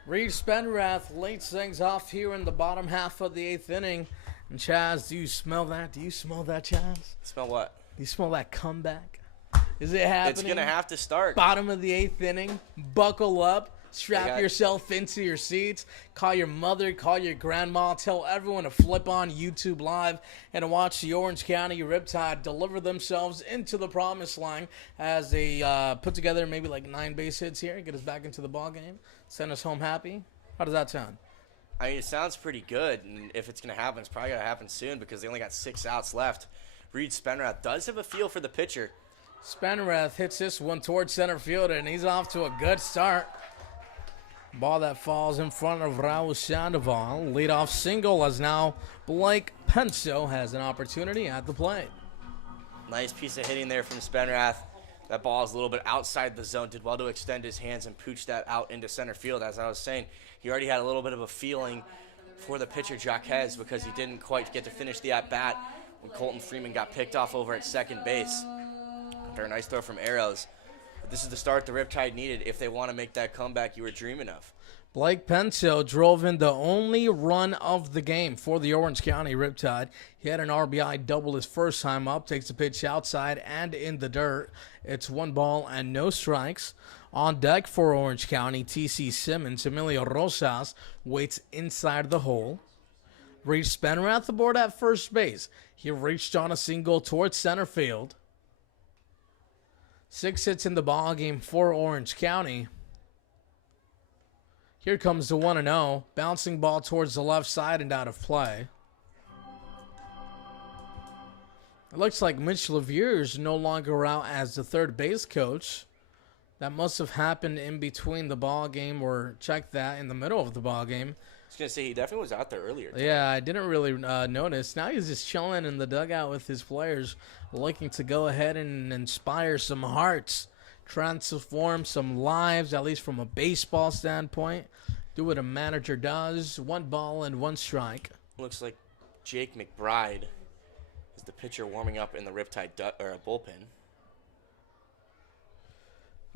Reed Spenrath leads things off here in the bottom half of the 8th inning. And Chaz, do you smell that? Do you smell that, Chaz? Smell what? Do you smell that comeback? Is it happening? It's going to have to start. Bottom of the 8th inning. Buckle up. Strap got- yourself into your seats. Call your mother. Call your grandma. Tell everyone to flip on YouTube Live and watch the Orange County Riptide deliver themselves into the promised line as they put together maybe like 9 base hits here. Get us back into the ball game. Send us home happy. How does that sound? I mean, it sounds pretty good, and if it's going to happen, it's probably going to happen soon because they only got 6 outs left. Reed Spenrath does have a feel for the pitcher. Spenrath hits this one towards center field, and he's off to a good start. Ball that falls in front of Raul Sandoval. Leadoff single as now Blake Penso has an opportunity at the plate. Nice piece of hitting there from Spenrath. That ball is a little bit outside the zone. Did well to extend his hands and pooch that out into center field. As I was saying, he already had a little bit of a feeling for the pitcher, Jaquez, because he didn't quite get to finish the at-bat when Colton Freeman got picked off over at second base. After a nice throw from Arrows. But this is the start the Riptide needed if they want to make that comeback you were dreaming of. Blake Penso drove in the only run of the game for the Orange County Riptide. He had an RBI double his first time up, takes the pitch outside and in the dirt. It's 1 ball and no strikes. On deck for Orange County, TC Simmons, Emilio Rosas waits inside the hole. Reed Spenrath aboard at first base. He reached on a single towards center field. 6 hits in the ball game for Orange County. Here comes the 1-0. Bouncing ball towards the left side and out of play. It looks like Mitch LeVier is no longer out as the third base coach. That must have happened in between the ball game, or check that in the middle of the ball game. I was going to say, he definitely was out there earlier. Yeah, I didn't really notice. Now he's just chilling in the dugout with his players, looking to go ahead and inspire some hearts, transform some lives, at least from a baseball standpoint. Do what a manager does. 1 ball and 1 strike. Looks like Jake McBride is the pitcher warming up in the Riptide bullpen.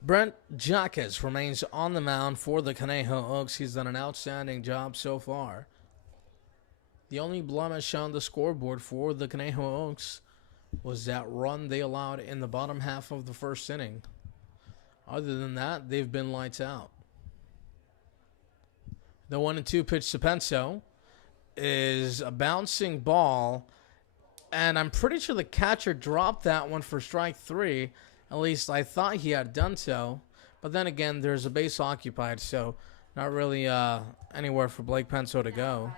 Brent Jaquez remains on the mound for the Conejo Oaks. He's done an outstanding job so far. The only blemish on the scoreboard for the Conejo Oaks was that run they allowed in the bottom half of the first inning. Other than that, they've been lights out. The 1-2 pitch to Penso is a bouncing ball, and I'm pretty sure the catcher dropped that one for strike 3. At least I thought he had done so. But then again, there's a base occupied, so not really anywhere for Blake Penso to go.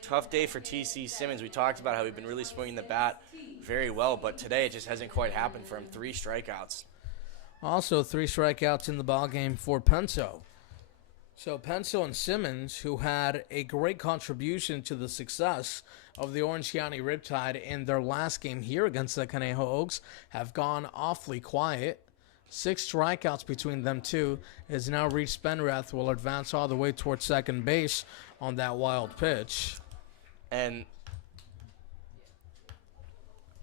Tough day for TC Simmons. We talked about how he'd been really swinging the bat very well, but today it just hasn't quite happened for him. 3 strikeouts. Also, 3 strikeouts in the ballgame for Penso. So Penso and Simmons, who had a great contribution to the success of the Orange County Riptide in their last game here against the Conejo Oaks, have gone awfully quiet. 6 strikeouts between them two. As now Reese Spenrath will advance all the way towards second base on that wild pitch. And,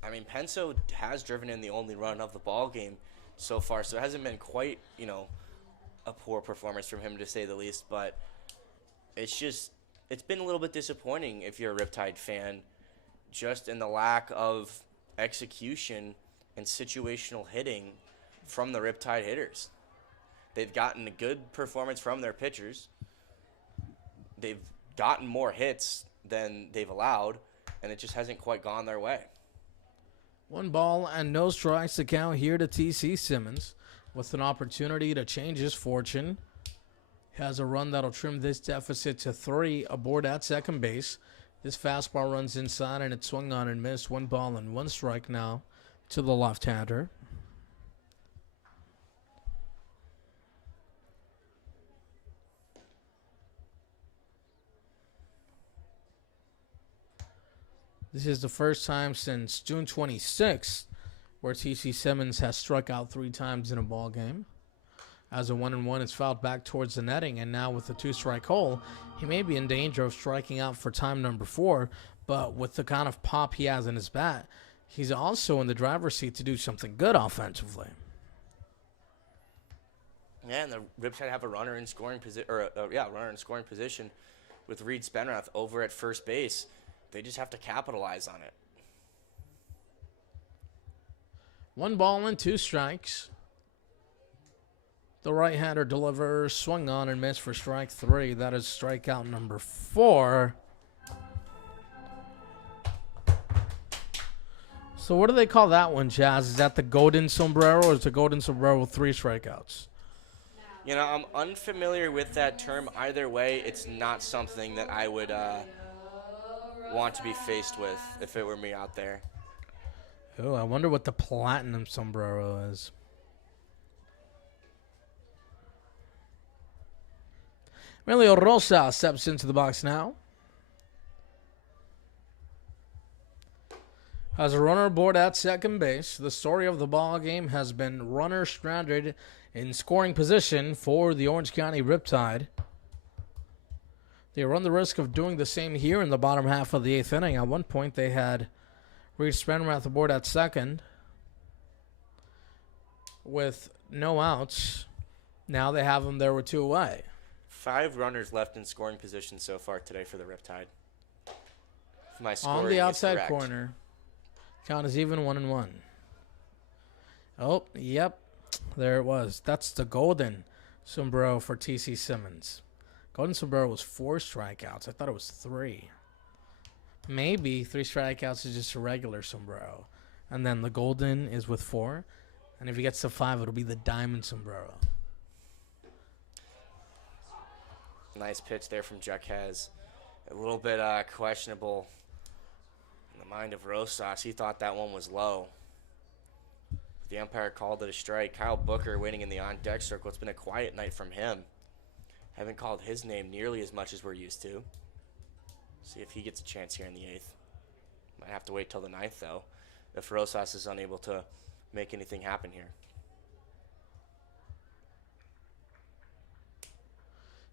I mean, Penso has driven in the only run of the ball game so far, so it hasn't been quite, a poor performance from him, to say the least, but it's been a little bit disappointing if you're a Riptide fan, just in the lack of execution and situational hitting from the Riptide hitters. They've gotten a good performance from their pitchers. They've gotten more hits than they've allowed, and it just hasn't quite gone their way. 1 ball and no strikes to count here to TC Simmons, with an opportunity to change his fortune. He has a run that'll trim this deficit to 3 aboard at second base. This fastball runs inside and it's swung on and missed. 1 ball and 1 strike now to the left-hander. This is the first time since June 26th where TC Simmons has struck out 3 times in a ball game. As a 1-1 is fouled back towards the netting, and now with the 2-strike hole, he may be in danger of striking out for time number 4, but with the kind of pop he has in his bat, he's also in the driver's seat to do something good offensively. Yeah, and the Riptide have a runner in scoring position with Reed Spenrath over at first base. They just have to capitalize on it. 1 ball and 2 strikes. The right-hander delivers, swung on and missed for strike 3. That is strikeout number 4. So what do they call that one, Jazz? Is that the golden sombrero, or is the golden sombrero with 3 strikeouts? I'm unfamiliar with that term. Either way, it's not something that I would want to be faced with if it were me out there. Oh, I wonder what the platinum sombrero is. Emilio Rosa steps into the box now. Has a runner aboard at second base. The story of the ball game has been runner stranded in scoring position for the Orange County Riptide. They run the risk of doing the same here in the bottom half of the 8th inning. At one point, they had Reed Spenrath aboard at second with no outs. Now they have him there with 2 away. 5 runners left in scoring position so far today for the Riptide. If my On scoring the is outside correct. corner. Count is even, 1-1. Oh, yep. There it was. That's the golden sombrero for TC Simmons. Golden sombrero was 4 strikeouts. I thought it was 3. Maybe 3 strikeouts is just a regular sombrero. And then the golden is with 4. And if he gets to 5, it'll be the diamond sombrero. Nice pitch there from Jaquez. A little bit questionable in the mind of Rosas. He thought that one was low. The umpire called it a strike. Kyle Booker waiting in the on-deck circle. It's been a quiet night from him. Haven't called his name nearly as much as we're used to. See if he gets a chance here in the 8th. Might have to wait till the 9th, though, if Rosas is unable to make anything happen here.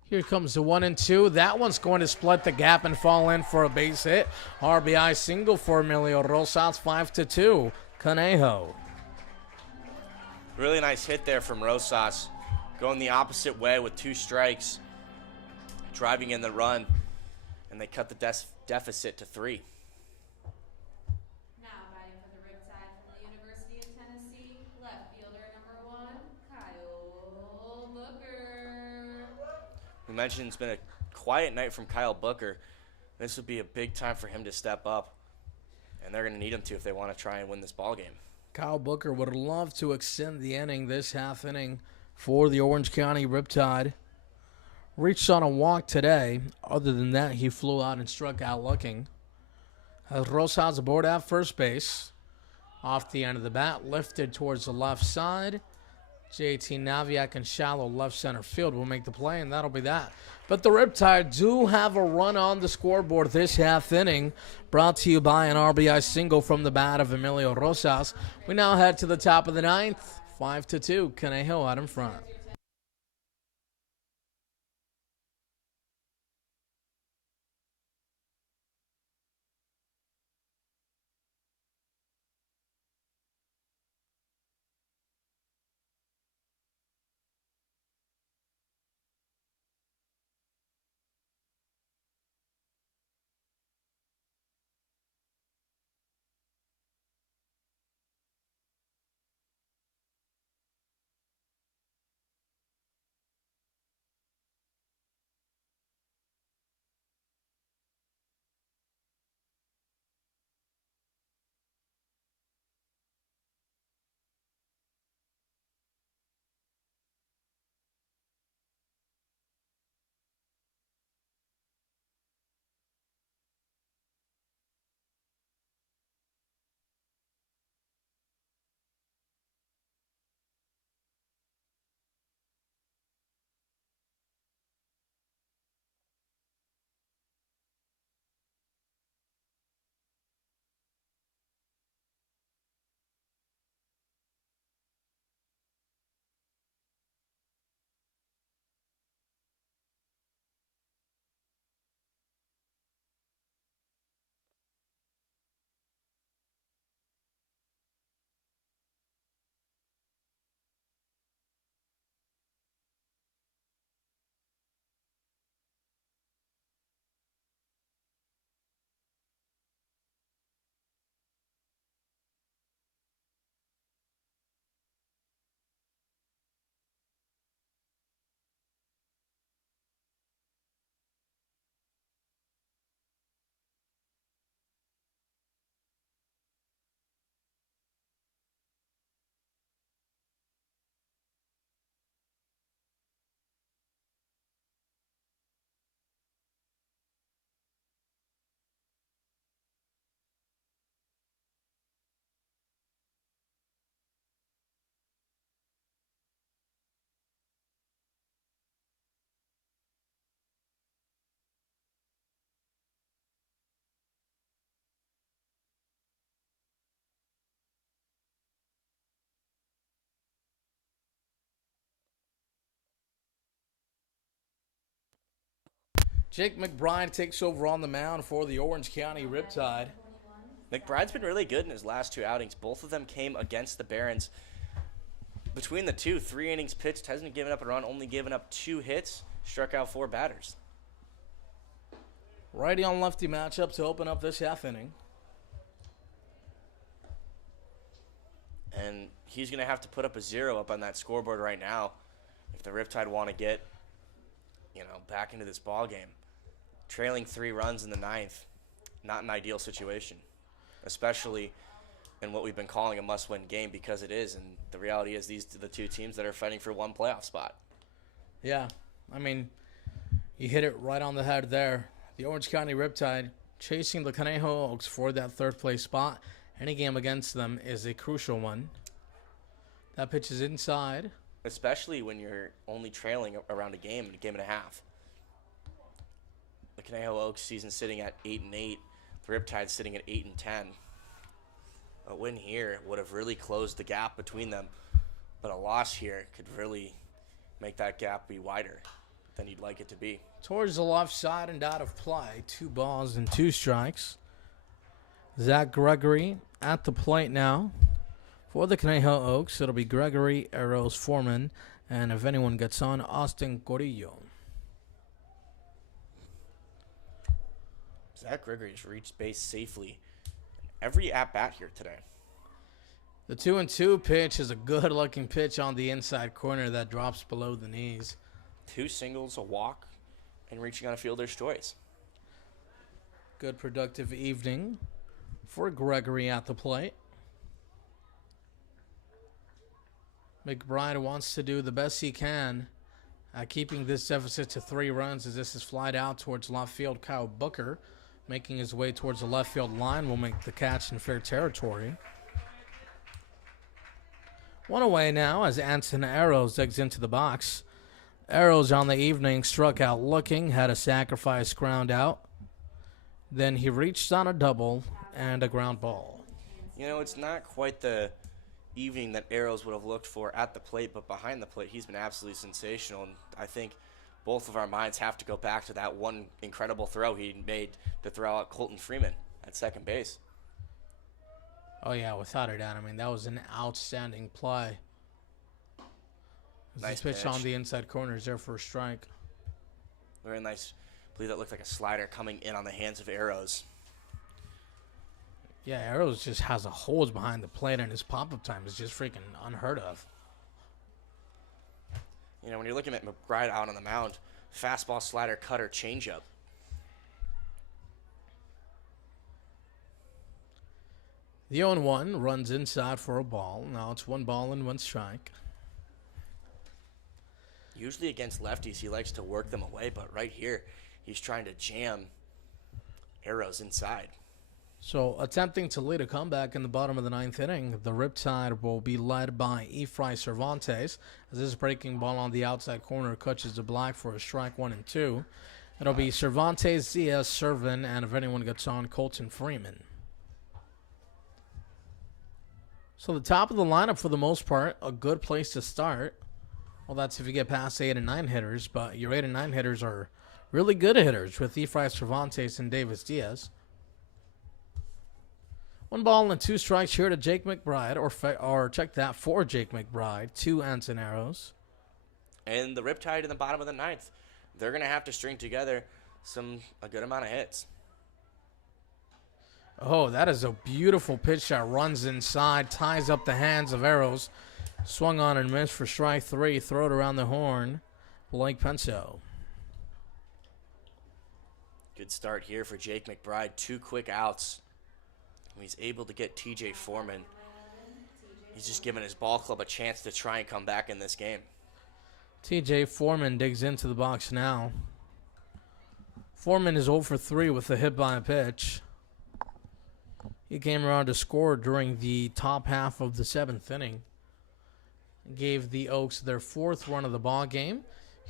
Here comes the 1-2. That one's going to split the gap and fall in for a base hit. RBI single for Emilio Rosas, 5-2. Conejo. Really nice hit there from Rosas. Going the opposite way with 2 strikes. Driving in the run. And they cut the deficit to 3. Now batting for the Riptide from the University of Tennessee, left fielder number 1, Kyle Booker. mentioned it's been a quiet night from Kyle Booker. This would be a big time for him to step up, and they're going to need him to if they want to try and win this ball game. Kyle Booker would love to extend the inning, this half inning, for the Orange County Riptide. Reached on a walk today. Other than that, he flew out and struck out looking. Has Rosas aboard at first base. Off the end of the bat, lifted towards the left side. JT Naviak in shallow left center field will make the play, and that'll be that. But the Riptide do have a run on the scoreboard this half inning, brought to you by an RBI single from the bat of Emilio Rosas. We now head to the top of the ninth, 5-2, Conejo out in front. Jake McBride takes over on the mound for the Orange County Riptide. McBride's been really good in his last two outings. Both of them came against the Barons. Between the two, 3 innings pitched, hasn't given up a run, only given up 2 hits, struck out 4 batters. Righty on lefty matchup to open up this half inning. And he's going to have to put up a 0 up on that scoreboard right now if the Riptide want to get, back into this ball game. Trailing 3 runs in the 9th, not an ideal situation, especially in what we've been calling a must-win game, because it is. And the reality is these are the two teams that are fighting for one playoff spot. Yeah, I mean, you hit it right on the head there. The Orange County Riptide chasing the Conejo Oaks for that third-place spot. Any game against them is a crucial one. That pitch is inside. Especially when you're only trailing around a game and a half. The Conejo Oaks season sitting at 8-8. The Riptide sitting at 8-10. A win here would have really closed the gap between them, but a loss here could really make that gap be wider than you'd like it to be. Towards the left side and out of play. 2 balls and 2 strikes. Zach Gregory at the plate now. For the Conejo Oaks, it'll be Gregory, Eros Foreman, and if anyone gets on, Austin Corillo. Zach Gregory has reached base safely every at-bat here today. The 2-2 pitch is a good-looking pitch on the inside corner that drops below the knees. 2 singles, a walk, and reaching on a fielder's choice. Good productive evening for Gregory at the plate. McBride wants to do the best he can at keeping this deficit to 3 runs as this is flied out towards left field. Kyle Booker making his way towards the left field line will make the catch in fair territory. One away now as Anson Arrows digs into the box. Arrows on the evening struck out looking, had a sacrifice ground out. Then he reached on a double and a ground ball. You know, it's not quite the evening that Arrows would have looked for at the plate, but behind the plate, he's been absolutely sensational. And I think both of our minds have to go back to that one incredible throw he made to throw out Colton Freeman at second base. Oh, yeah, without a doubt. I mean, that was an outstanding play. Nice pitch pitch on the inside corner is there for a strike. Very nice. I believe that looked like a slider coming in on the hands of Arrows. Yeah, Arrows just has a hose behind the plate, and his pop-up time is just freaking unheard of. You know, when you're looking at McBride out on the mound, fastball, slider, cutter, changeup. The 0-1 runs inside for a ball. Now it's 1 ball and 1 strike. Usually against lefties, he likes to work them away, but right here, he's trying to jam Arrows inside. So attempting to lead a comeback in the bottom of the 9th inning, the Riptide will be led by Efrain Cervantes. As this breaking ball on the outside corner catches the black for a strike 1 and 2. It'll be Cervantes, Diaz, Servin, and if anyone gets on, Colton Freeman. So the top of the lineup for the most part, a good place to start. Well, that's if you get past 8 and 9 hitters, but your 8 and 9 hitters are really good hitters with Efrain Cervantes and Davis Diaz. 1 ball and 2 strikes here to Jake McBride, or check that, for Jake McBride, 2 Anson Arrows. And the Riptide in the bottom of the 9th, they're going to have to string together a good amount of hits. Oh, that is a beautiful pitch that runs inside, ties up the hands of Arrows. Swung on and missed for strike 3, throw it around the horn, Blake Penso. Good start here for Jake McBride, 2 quick outs. He's able to get TJ Foreman. He's just giving his ball club a chance to try and come back in this game. TJ Foreman digs into the box now. Foreman is 0 for 3 with a hit by a pitch. He came around to score during the top half of the 7th inning. Gave the Oaks their 4th run of the ball game.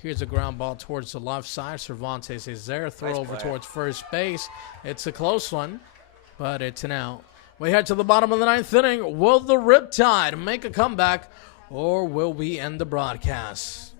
Here's a ground ball towards the left side. Cervantes is there. Throw Nice over play. towards first base. It's a close one, but it's an out. We head to the bottom of the 9th inning. Will the Riptide make a comeback, or will we end the broadcast?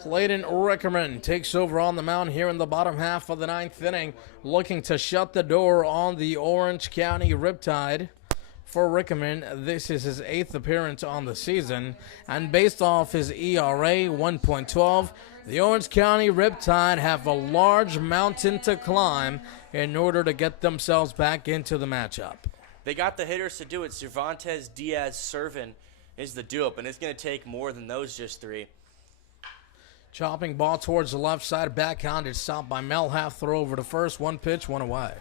Clayton Rickerman takes over on the mound here in the bottom half of the 9th inning, looking to shut the door on the Orange County Riptide. For Rickerman, this is his 8th appearance on the season, and based off his ERA 1.12, the Orange County Riptide have a large mountain to climb in order to get themselves back into the matchup. They got the hitters to do it. Cervantes, Diaz, Servin is the do-up, and it's going to take more than those just three. Chopping ball towards the left side, backhanded, stopped by Mel. Half throw over to first, 1 pitch, 1 away.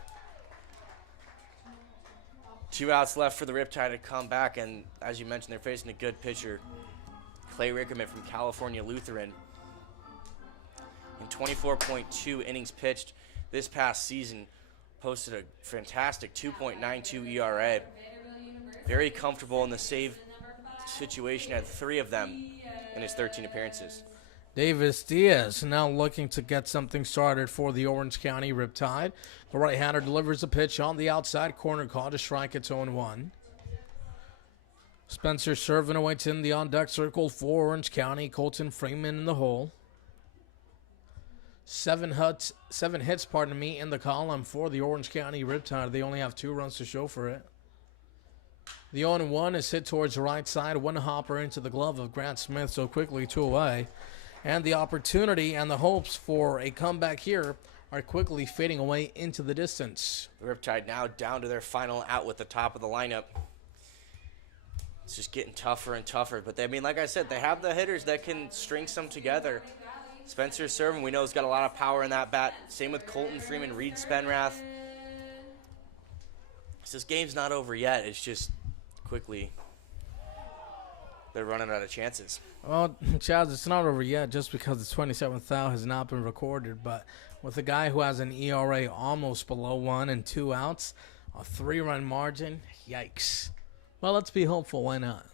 2 outs left for the Riptide to come back, and as you mentioned, they're facing a good pitcher, Clay Rickerman from California Lutheran. In 24.2 innings pitched this past season, posted a fantastic 2.92 ERA. Very comfortable in the save situation, had 3 of them in his 13 appearances. Davis Diaz now looking to get something started for the Orange County Riptide. The right-hander delivers a pitch on the outside corner, called to strike. It's 0-1. Spencer Servin awaits in the on-deck circle for Orange County. Colton Freeman in the hole. 7 hits, in the column for the Orange County Riptide. They only have 2 runs to show for it. The 0-1 is hit towards the right side. One hopper into the glove of Grant Smith, so quickly 2 away. And the opportunity and the hopes for a comeback here are quickly fading away into the distance. The Riptide now down to their final out with the top of the lineup. It's just getting tougher and tougher. But, like I said, they have the hitters that can string some together. Spencer Servin, we know, has got a lot of power in that bat. Same with Colton Freeman, Reed Spenrath. This game's not over yet. It's just quickly they're running out of chances. Well, Chaz, it's not over yet just because the 27th out has not been recorded. But with a guy who has an ERA almost below 1 and 2 outs, a 3-run margin, yikes. Well, let's be hopeful. Why not?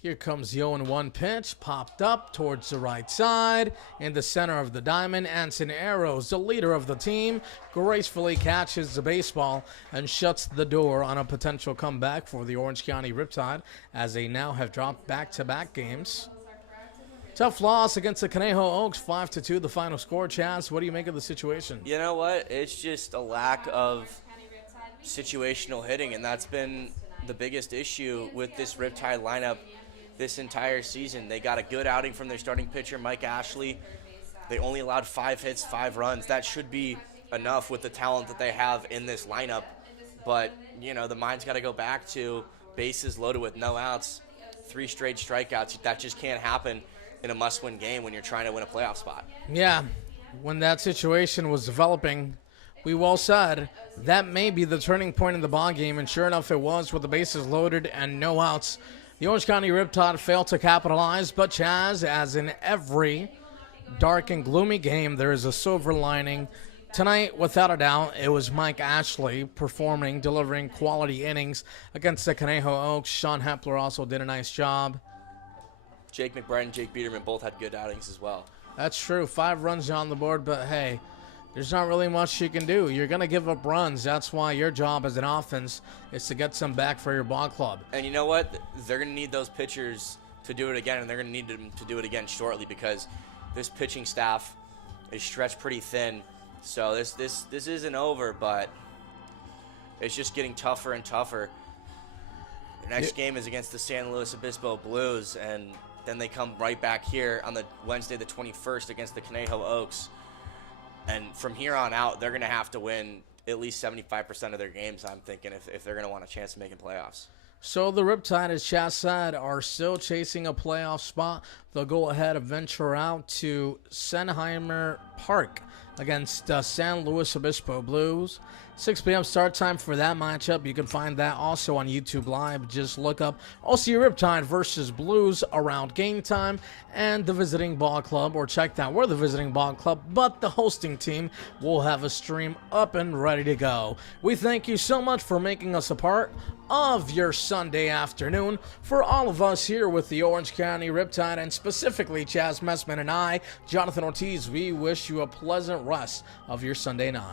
Here comes the 0-1 pitch, popped up towards the right side. In the center of the diamond, Anson Arrows, the leader of the team, gracefully catches the baseball and shuts the door on a potential comeback for the Orange County Riptide, as they now have dropped back-to-back games. Tough loss against the Conejo Oaks, 5-2, the final score. Chaz, what do you make of the situation? You know what? It's just a lack of situational hitting, and that's been the biggest issue with this Riptide lineup this entire season. They got a good outing from their starting pitcher, Mike Ashley. They only allowed 5 hits, 5 runs. That should be enough with the talent that they have in this lineup. But, the mind's got to go back to bases loaded with no outs, 3 straight strikeouts. That just can't happen in a must-win game when you're trying to win a playoff spot. Yeah, when that situation was developing, we well said that may be the turning point in the ball game, and sure enough it was, with the bases loaded and no outs. The Orange County Riptide failed to capitalize, but Chaz, as in every dark and gloomy game, there is a silver lining. Tonight, without a doubt, it was Mike Ashley performing, delivering quality innings against the Conejo Oaks. Sean Hepler also did a nice job. Jake McBride and Jake Biederman both had good outings as well. That's true. 5 runs on the board, but hey, there's not really much you can do. You're going to give up runs. That's why your job as an offense is to get some back for your ball club. And you know what? They're going to need those pitchers to do it again, and they're going to need them to do it again shortly, because this pitching staff is stretched pretty thin. So this isn't over, but it's just getting tougher and tougher. The next game is against the San Luis Obispo Blues, and then they come right back here on the Wednesday the 21st against the Conejo Oaks. And from here on out, they're going to have to win at least 75% of their games, I'm thinking, if they're going to want a chance of making playoffs. So the Riptide, as Chaz said, are still chasing a playoff spot. They'll go ahead and venture out to Senheimer Park against San Luis Obispo Blues. 6 p.m. start time for that matchup. You can find that also on YouTube Live. Just look up OC Riptide versus Blues around game time, and the visiting ball club, or check that we're the visiting ball club, but the hosting team will have a stream up and ready to go. We thank you so much for making us a part of your Sunday afternoon. For all of us here with the Orange County Riptide, and specifically Chaz Messman and I, Jonathan Ortiz, we wish you a pleasant rest of your Sunday night.